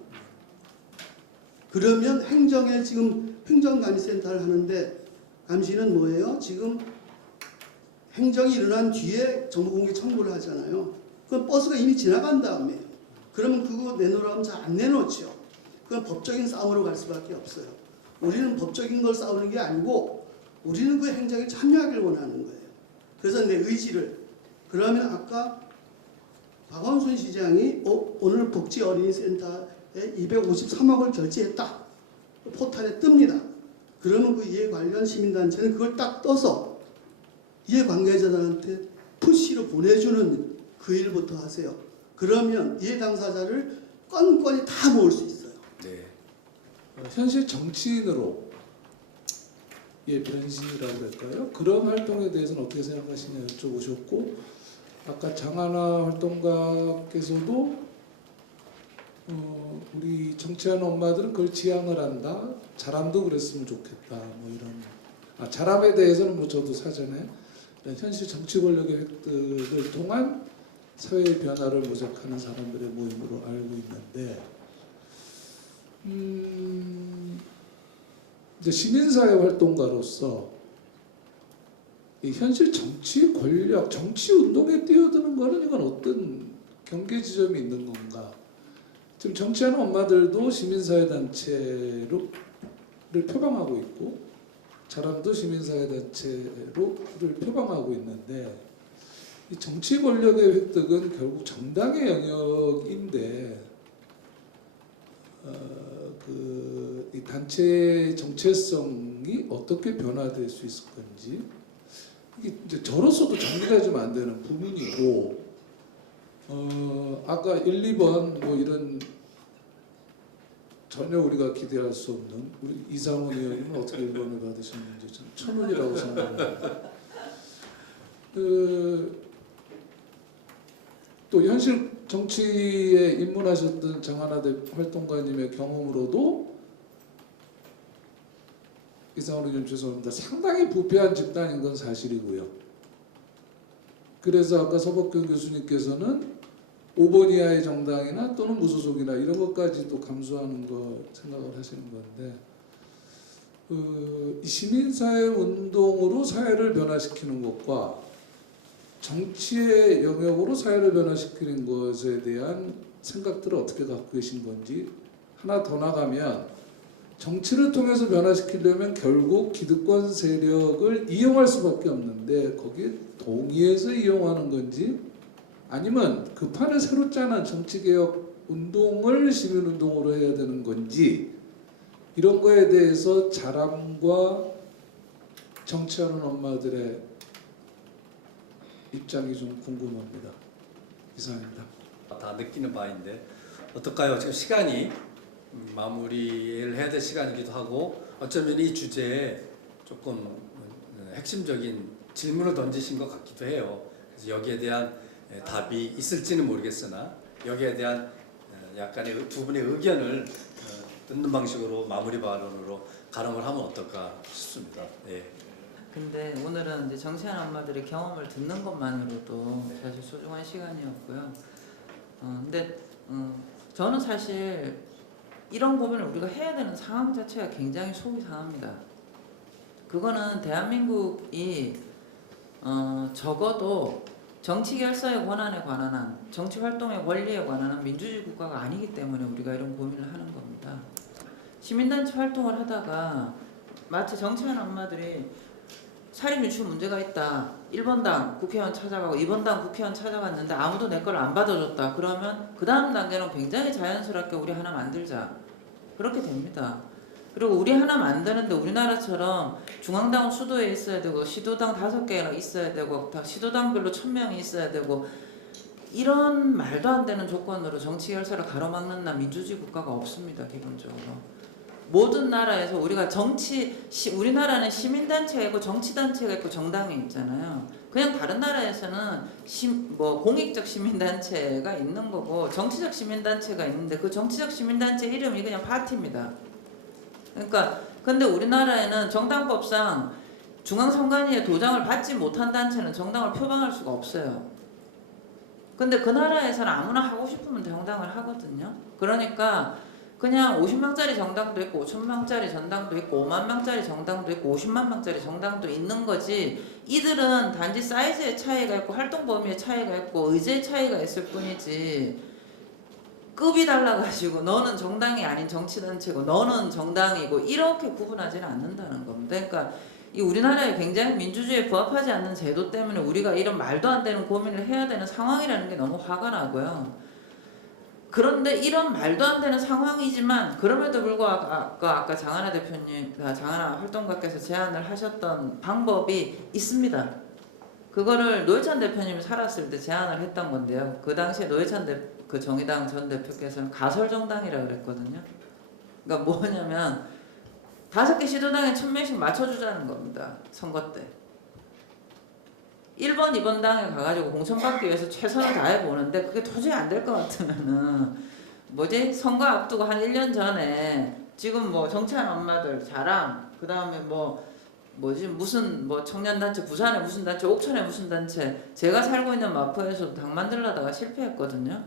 그러면 행정에 지금 행정감시센터를 하는데 감시는 뭐예요? 지금 행정이 일어난 뒤에 정보공개 청구를 하잖아요. 그럼 버스가 이미 지나간 다음에 그러면 그거 내놓으라고 하면 잘 안 내놓죠. 그건 법적인 싸움으로 갈 수밖에 없어요. 우리는 법적인 걸 싸우는 게 아니고 우리는 그 행정에 참여하길 원하는 거예요. 그래서 내 의지를 그러면 아까 박원순 시장이 오늘 복지 어린이센터에 253억을 결제했다. 포탈에 뜹니다. 그러면 그 이해 관련 시민단체는 그걸 딱 떠서 이해 관계자들한테 푸시로 보내주는 그 일부터 하세요. 그러면 이해 당사자를 건건히 다 모을 수 있어요. 네. 현실 정치인으로 변신이라고 할까요? 그런 활동에 대해서는 어떻게 생각하시냐 여쭤보셨고 아까 장하나 활동가께서도 우리 정치하는 엄마들은 그걸 지향을 한다. 자람도 그랬으면 좋겠다. 뭐 이런 자람에 대해서는 뭐 저도 사전에 현실 정치 권력의 획득을 통한 사회의 변화를 모색하는 사람들의 모임으로 알고 있는데 이제 시민사회 활동가로서 이 현실 정치 권력, 정치 운동에 뛰어드는 거는 이건 어떤 경계 지점이 있는 건가? 지금 정치하는 엄마들도 시민사회 단체를 표방하고 있고 자람도 시민사회 단체를 표방하고 있는데 이 정치 권력의 획득은 결국 정당의 영역인데 이 단체의 정체성이 어떻게 변화될 수 있을 건지 이게 이제 저로서도 정리가 좀 안 되는 부분이고 아까 1, 2번 뭐 이런 전혀 우리가 기대할 수 없는 우리 이상훈 의원님은 어떻게 1번을 받으셨는지 좀 천운이라고 생각합니다. 또 현실 정치에 입문하셨던 장하나 활동가님의 경험으로도 이상훈 의원 죄송합니다. 상당히 부패한 집단인 건 사실이고요. 그래서 아까 서복경 교수님께서는 5번 이하의 정당이나 또는 무소속이나 이런 것까지도 감수하는 거 생각을 하시는 건데 이 시민사회 운동으로 사회를 변화시키는 것과 정치의 영역으로 사회를 변화시키는 것에 대한 생각들을 어떻게 갖고 계신 건지 하나 더 나가면 정치를 통해서 변화시키려면 결국 기득권 세력을 이용할 수밖에 없는데 거기에 동의해서 이용하는 건지 아니면 그 판을 새로 짜는 정치개혁 운동을 시민운동으로 해야 되는 건지 이런 거에 대해서 자람과 정치하는 엄마들의 입장이 좀 궁금합니다. 이상입니다. 다 느끼는 바인데 어떨까요? 지금 시간이 마무리를 해야 될 시간이기도 하고 어쩌면 이 주제에 조금 핵심적인 질문을 던지신 것 같기도 해요. 그래서 여기에 대한 답이 있을지는 모르겠으나 여기에 대한 약간의 두 분의 의견을 듣는 방식으로 마무리 발언으로 가름을 하면 어떨까 싶습니다. 예. 근데 오늘은 이제 정치하는 엄마들의 경험을 듣는 것만으로도 사실 소중한 시간이었고요. 근데 저는 사실 이런 고민을 우리가 해야 되는 상황 자체가 굉장히 속이 상합니다. 그거는 대한민국이 적어도 정치 결사의 권한에 관한 한, 정치 활동의 권리에 관한 한 민주주의 국가가 아니기 때문에 우리가 이런 고민을 하는 겁니다. 시민단체 활동을 하다가 마치 정치하는 엄마들이 사립 유치 문제가 있다. 1번당 국회의원 찾아가고 2번당 국회의원 찾아갔는데 아무도 내 걸 안 받아줬다. 그러면 그 다음 단계는 굉장히 자연스럽게 우리 하나 만들자. 그렇게 됩니다. 그리고 우리 하나 만드는데 우리나라처럼 중앙당은 수도에 있어야 되고 시도당 5개가 있어야 되고 시도당별로 1000명이 있어야 되고 이런 말도 안 되는 조건으로 정치 열사를 가로막는 민주주의 국가가 없습니다. 기본적으로. 모든 나라에서 우리가 우리나라는 시민단체가 있고 정치단체가 있고 정당이 있잖아요. 그냥 다른 나라에서는 공익적 시민단체가 있는 거고 정치적 시민단체가 있는데 그 정치적 시민단체 이름이 그냥 파티입니다. 그러니까 근데 우리나라에는 정당법상 중앙선관위의 도장을 받지 못한 단체는 정당을 표방할 수가 없어요. 근데 그 나라에서는 아무나 하고 싶으면 정당을 하거든요. 그러니까 그냥 50명짜리 정당도 있고 5,000명짜리 정당도 있고 5만 명짜리 정당도 있고 50만 명짜리 정당도 있는 거지. 이들은 단지 사이즈의 차이가 있고 활동 범위의 차이가 있고 의제의 차이가 있을 뿐이지 급이 달라가지고 너는 정당이 아닌 정치단체고 너는 정당이고 이렇게 구분하지는 않는다는 겁니다. 그러니까 이 우리나라의 굉장히 민주주의에 부합하지 않는 제도 때문에 우리가 이런 말도 안 되는 고민을 해야 되는 상황이라는 게 너무 화가 나고요. 그런데 이런 말도 안 되는 상황이지만 그럼에도 불구하고 아까 장하나 대표님, 장하나 활동가께서 제안을 하셨던 방법이 있습니다. 그거를 노회찬 대표님이 살았을 때 제안을 했던 건데요. 그 당시에 노회찬 그 정의당 전 대표께서는 가설정당이라고 그랬거든요. 그러니까 뭐냐면 5개 시도당에 1000명씩 맞춰주자는 겁니다. 선거 때. 1번, 2번 당에 가가지고 공천받기 위해서 최선을 다해보는데 그게 도저히 안 될 것 같으면은 선거 앞두고 한 1년 전에 지금 정치하는 엄마들 자랑 그 다음에 무슨 청년단체 부산에 무슨 단체 옥천에 무슨 단체 제가 살고 있는 마포에서도 당 만들려다가 실패했거든요.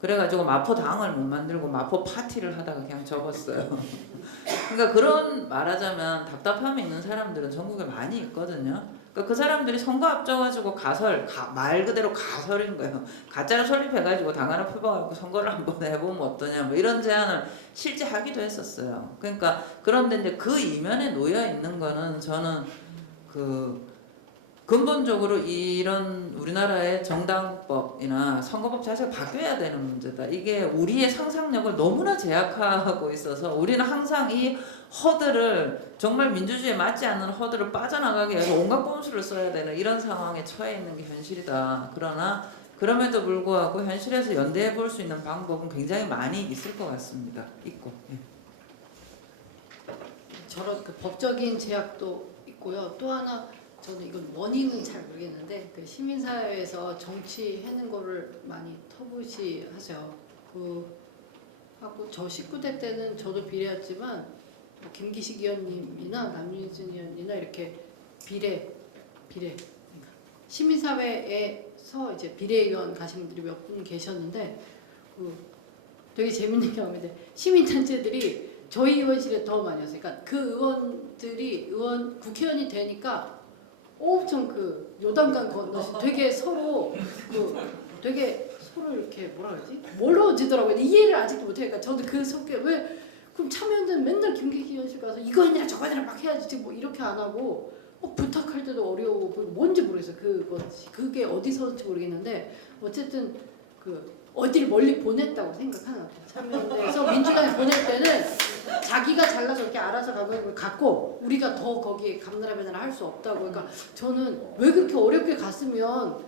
그래가지고 마포당을 못 만들고 마포 파티를 하다가 그냥 접었어요. 그러니까 그런 말하자면 답답함이 있는 사람들은 전국에 많이 있거든요. 그 사람들이 선거 앞져가지고 말 그대로 가설인 거예요. 가짜로 설립해가지고 당 하나 표방하고 선거를 한번 해보면 어떠냐 이런 제안을 실제 하기도 했었어요. 그러니까 그런데 이제 그 이면에 놓여 있는 거는 저는 근본적으로 이런 우리나라의 정당법이나 선거법 자체가 바뀌어야 되는 문제다. 이게 우리의 상상력을 너무나 제약하고 있어서 우리는 항상 이 허들을 정말 민주주의에 맞지 않는 허들을 빠져나가기 위해서 온갖 꼼수를 써야 되는 이런 상황에 처해 있는 게 현실이다. 그러나 그럼에도 불구하고 현실에서 연대해 볼 수 있는 방법은 굉장히 많이 있을 것 같습니다. 있고. 예. 저런 법적인 제약도 있고요. 또 하나 저는 이건 원인은 잘 모르겠는데 시민사회에서 정치하는 거를 많이 터부시하세요. 하고 저 19대 때는 저도 비례였지만 김기식 의원님이나 남윤준 의원이나 이렇게 비례 그러니까 시민사회에서 이제 비례의원 가신 분들이 몇 분 계셨는데 되게 재밌는 경험인데 시민단체들이 저희 의원실에 더 많이 왔어요. 그러니까 그 의원들이 국회의원이 되니까 엄청 요단강 건너서 되게 서로 이렇게 뭐라 그러지? 멀어지더라고요. 이해를 아직도 못해요. 그러니까 저도 그 성격 왜 그럼 참여연대는 맨날 김기식 의원실 가서 이거 했냐 저거 했냐 막 해야지 지금 이렇게 안 하고 부탁할 때도 어려워. 뭔지 모르겠어요. 그게 어디서인지 모르겠는데 어쨌든 어디를 멀리 보냈다고 생각하는 것 같아요. 참여연대에서 민주당에 보낼 때는 자기가 잘나서 이렇게 알아서 가고 갔고 우리가 더 거기에 감나라배나라 할 수 없다고. 그러니까 저는 왜 그렇게 어렵게 갔으면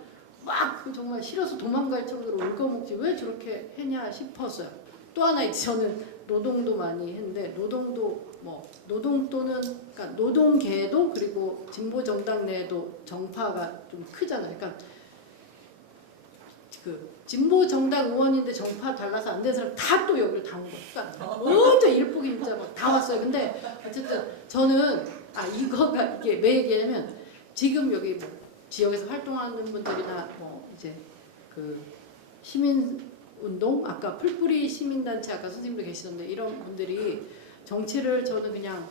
막 정말 싫어서 도망갈 정도로 울거먹지 왜 저렇게 했냐 싶었어요. 또 하나 저는 노동도 많이 했는데 노동도 노동 또는 그러니까 노동계도 그리고 진보 정당 내에도 정파가 좀 크잖아요. 그러니까 진보 정당 의원인데 정파 달라서 안 된 사람 다 또 여기를 다 온 거예요. 그러니까 완전 일복이 진짜 막 다 왔어요. 근데 어쨌든 저는 이게 왜 얘기냐면 지금 여기 지역에서 활동하는 분들이나 이제 시민운동 아까 풀뿌리 시민단체 아까 선생님도 계시던데 이런 분들이 정치를 저는 그냥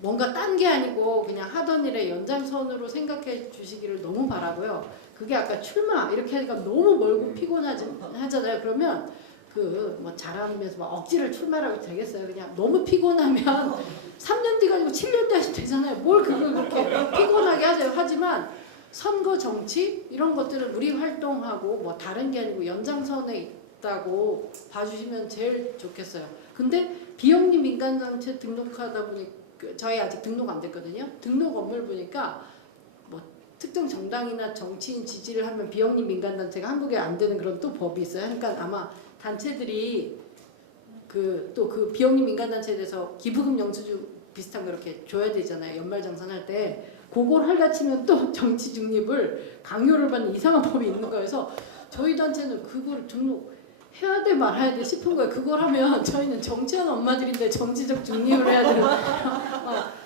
뭔가 딴 게 아니고 그냥 하던 일의 연장선으로 생각해 주시기를 너무 바라고요. 그게 아까 출마 이렇게 하니까 너무 멀고 피곤하잖아요. 그러면 그 뭐 잘하면서 막 억지를 출마하고 되겠어요. 그냥 너무 피곤하면 3년 뒤가 아니고 7년 뒤 하시면 되잖아요. 뭘 그걸 그렇게 피곤하게 하세요. 하지만 선거 정치 이런 것들은 우리 활동하고 뭐 다른 게 아니고 연장선에 있다고 봐주시면 제일 좋겠어요. 근데 비영리 민간단체 등록하다 보니 저희 아직 등록 안 됐거든요. 등록 업무를 보니까 뭐 특정 정당이나 정치인 지지를 하면 비영리 민간단체가 한국에 안 되는 그런 또 법이 있어요. 그러니까 아마 단체들이 그 비영리 민간단체에 대해서 기부금 영수증 비슷한 거 이렇게 줘야 되잖아요. 연말정산할 때. 그걸 할라치면 또 정치 중립을 강요를 받는 이상한 법이 있는 거예요. 그래서 저희 단체는 그걸 등록해야 돼 말아야 돼 싶은 거예요. 그걸 하면 저희는 정치하는 엄마들인데 정치적 중립을 해야 되는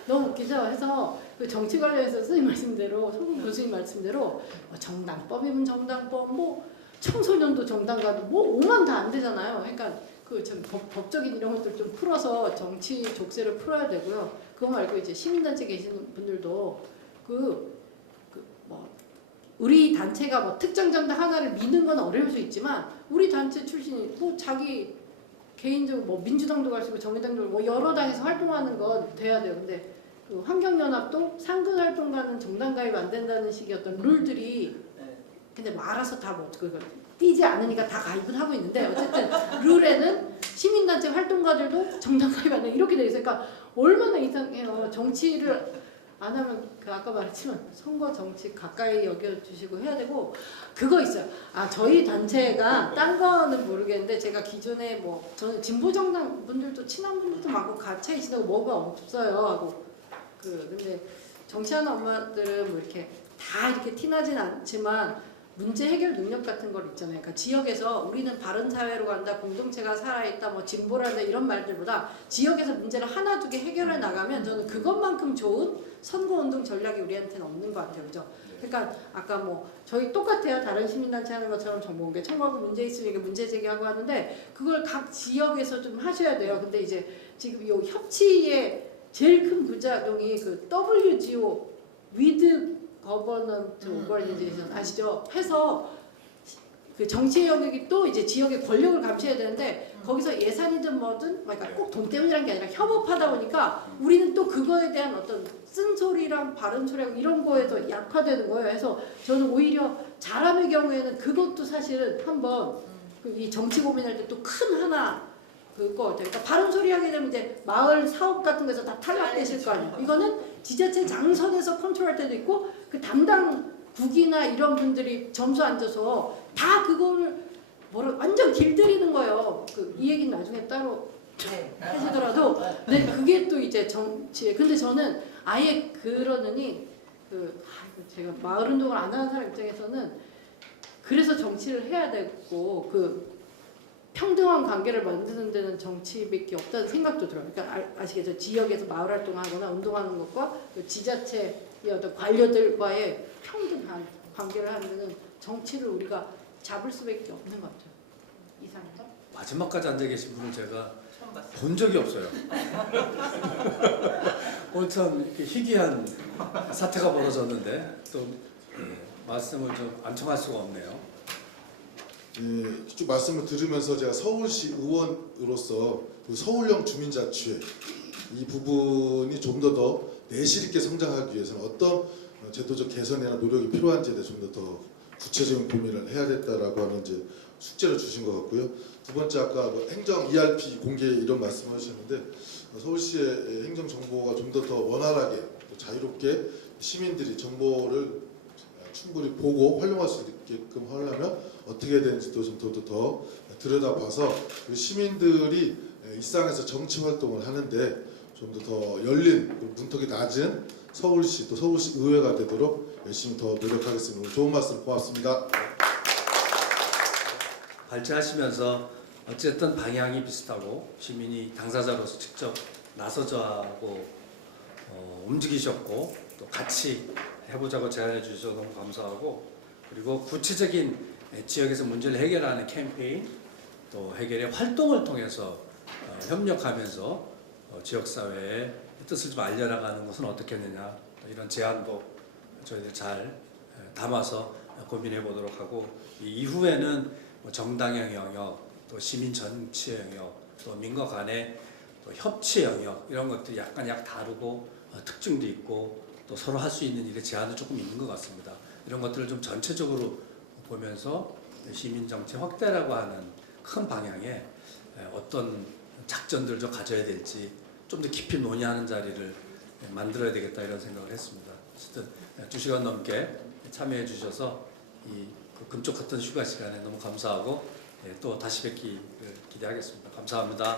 너무 웃기죠. 해서 그 정치 관련해서 선생님 말씀대로 손금 교수님 말씀대로 뭐 정당법이면 정당법 뭐 청소년도 정당 가도 뭐 5만 다 안 되잖아요. 그러니까 그 좀 법적인 이런 것들 좀 풀어서 정치 족쇄를 풀어야 되고요. 그거 말고 이제 시민단체 계시는 분들도 뭐 우리 단체가 뭐 특정 정당 하나를 믿는 건 어려울 수 있지만 우리 단체 출신이 뭐 자기 개인적으로 뭐 민주당도 갈 수 있고 정의당도 뭐 여러 당에서 활동하는 건 돼야 돼요. 근데 그 환경연합도 상근 활동가는 정당 가입 안 된다는 식의 어떤 룰들이 근데 뭐 알아서 다 뭐 그걸 띄지 않으니까 다 가입은 하고 있는데 어쨌든 룰에는 시민단체 활동가들도 정당 가입 안 돼 이렇게 돼 있어요. 그러니까 얼마나 이상해요. 정치를 안 하면 그 아까 말했지만 선거 정치 가까이 여겨주시고 해야 되고 그거 있어요. 아 저희 단체가 딴 거는 모르겠는데 제가 기존에 뭐 저는 진보 정당 분들도 친한 분들도 많고 같이 있다고 뭐가 없어요 하고 근데 정치하는 엄마들은 뭐 이렇게 다 이렇게 티나진 않지만 문제 해결 능력 같은 걸 있잖아요. 그러니까 지역에서 우리는 바른 사회로 간다, 공동체가 살아있다, 뭐 진보란다 이런 말들보다 지역에서 문제를 하나 두 개 해결해 나가면 저는 그것만큼 좋은 선거운동 전략이 우리한테는 없는 것 같아요. 그죠? 그러니까 아까 뭐 저희 똑같아요. 다른 시민단체 하는 것처럼 정보공개 청구하고 문제 있으니까 문제 제기하고 하는데 그걸 각 지역에서 좀 하셔야 돼요. 근데 이제 지금 이 협치의 제일 큰 부작용이 그 WGO with 거버넌트 오거니제이션 아시죠? 해서 그 정치의 영역이 또 이제 지역의 권력을 감시해야 되는데 거기서 예산이든 뭐든 그러니까 꼭 돈 때문이라는 게 아니라 협업하다 보니까 우리는 또 그거에 대한 어떤 쓴소리랑 바른 소리랑 이런 거에서 약화되는 거예요. 그래서 저는 오히려 잘함의 경우에는 그것도 사실은 한번 이 정치 고민할 때 또 큰 하나 그거 같아요. 그러니까 바른 소리 하게 되면 이제 마을 사업 같은 데서 다 탈락되실 거 아니에요. 이거는 지자체 장선에서 컨트롤할 때도 있고 그 담당 국이나 이런 분들이 점수 앉아서 다 그거를 완전 길들이는 거예요. 이 얘기는 나중에 따로 하시더라도 네, 그게 또 이제 정치에 근데 저는 아예 그러느니 제가 마을 운동을 안 하는 사람 입장에서는 그래서 정치를 해야 되고 평등한 관계를 만드는 데는 정치밖에 없다는 생각도 들어요. 그러니까 아시겠죠? 지역에서 마을 활동하거나 운동하는 것과 지자체의 어떤 관료들과의 평등한 관계를 하는 데는 정치를 우리가 잡을 수밖에 없는 것 같아요. 이상하죠? 마지막까지 앉아 계신 분은 제가 본 적이 없어요. 오늘 참 이렇게 희귀한 사태가 벌어졌는데 또 말씀을 좀 안 청할 수가 없네요. 예, 쭉 말씀을 들으면서 제가 서울시 의원으로서 그 서울형 주민자치회 이 부분이 좀 더 내실 있게 성장하기 위해서는 어떤 제도적 개선이나 노력이 필요한지에 대해 좀 더 구체적인 고민을 해야겠다라고 하는 이제 숙제를 주신 것 같고요. 두 번째 아까 뭐 행정 ERP 공개 이런 말씀하셨는데 서울시의 행정 정보가 좀 더 원활하게 자유롭게 시민들이 정보를 충분히 보고 활용할 수 있게끔 하려면 어떻게 해야 되는지도 좀 더 들여다봐서 시민들이 일상에서 정치 활동을 하는데 좀 더 열린 문턱이 낮은 서울시 또 서울시 의회가 되도록 열심히 더 노력하겠습니다. 오늘 좋은 말씀 고맙습니다. 발제하시면서 어쨌든 방향이 비슷하고 시민이 당사자로서 직접 나서자고 움직이셨고 또 같이 해보자고 제안해 주셔서 너무 감사하고 그리고 구체적인 지역에서 문제를 해결하는 캠페인 또 해결의 활동을 통해서 협력하면서 지역사회의 뜻을 좀 알려나가는 것은 어떻겠느냐 이런 제안도 저희들 잘 담아서 고민해 보도록 하고 이 이후에는 뭐 정당의 영역 또 시민 정치 영역, 또 민과 간의 또 협치 영역 이런 것들이 약간 다르고 특징도 있고 또 서로 할 수 있는 일의 제한도 조금 있는 것 같습니다. 이런 것들을 좀 전체적으로 보면서 시민 정치 확대라고 하는 큰 방향에 어떤 작전들을 좀 가져야 될지 좀 더 깊이 논의하는 자리를 만들어야 되겠다 이런 생각을 했습니다. 어쨌든 2시간 넘게 참여해 주셔서 이 금쪽 같은 휴가 시간에 너무 감사하고 또 다시 뵙기를 기대하겠습니다. 감사합니다.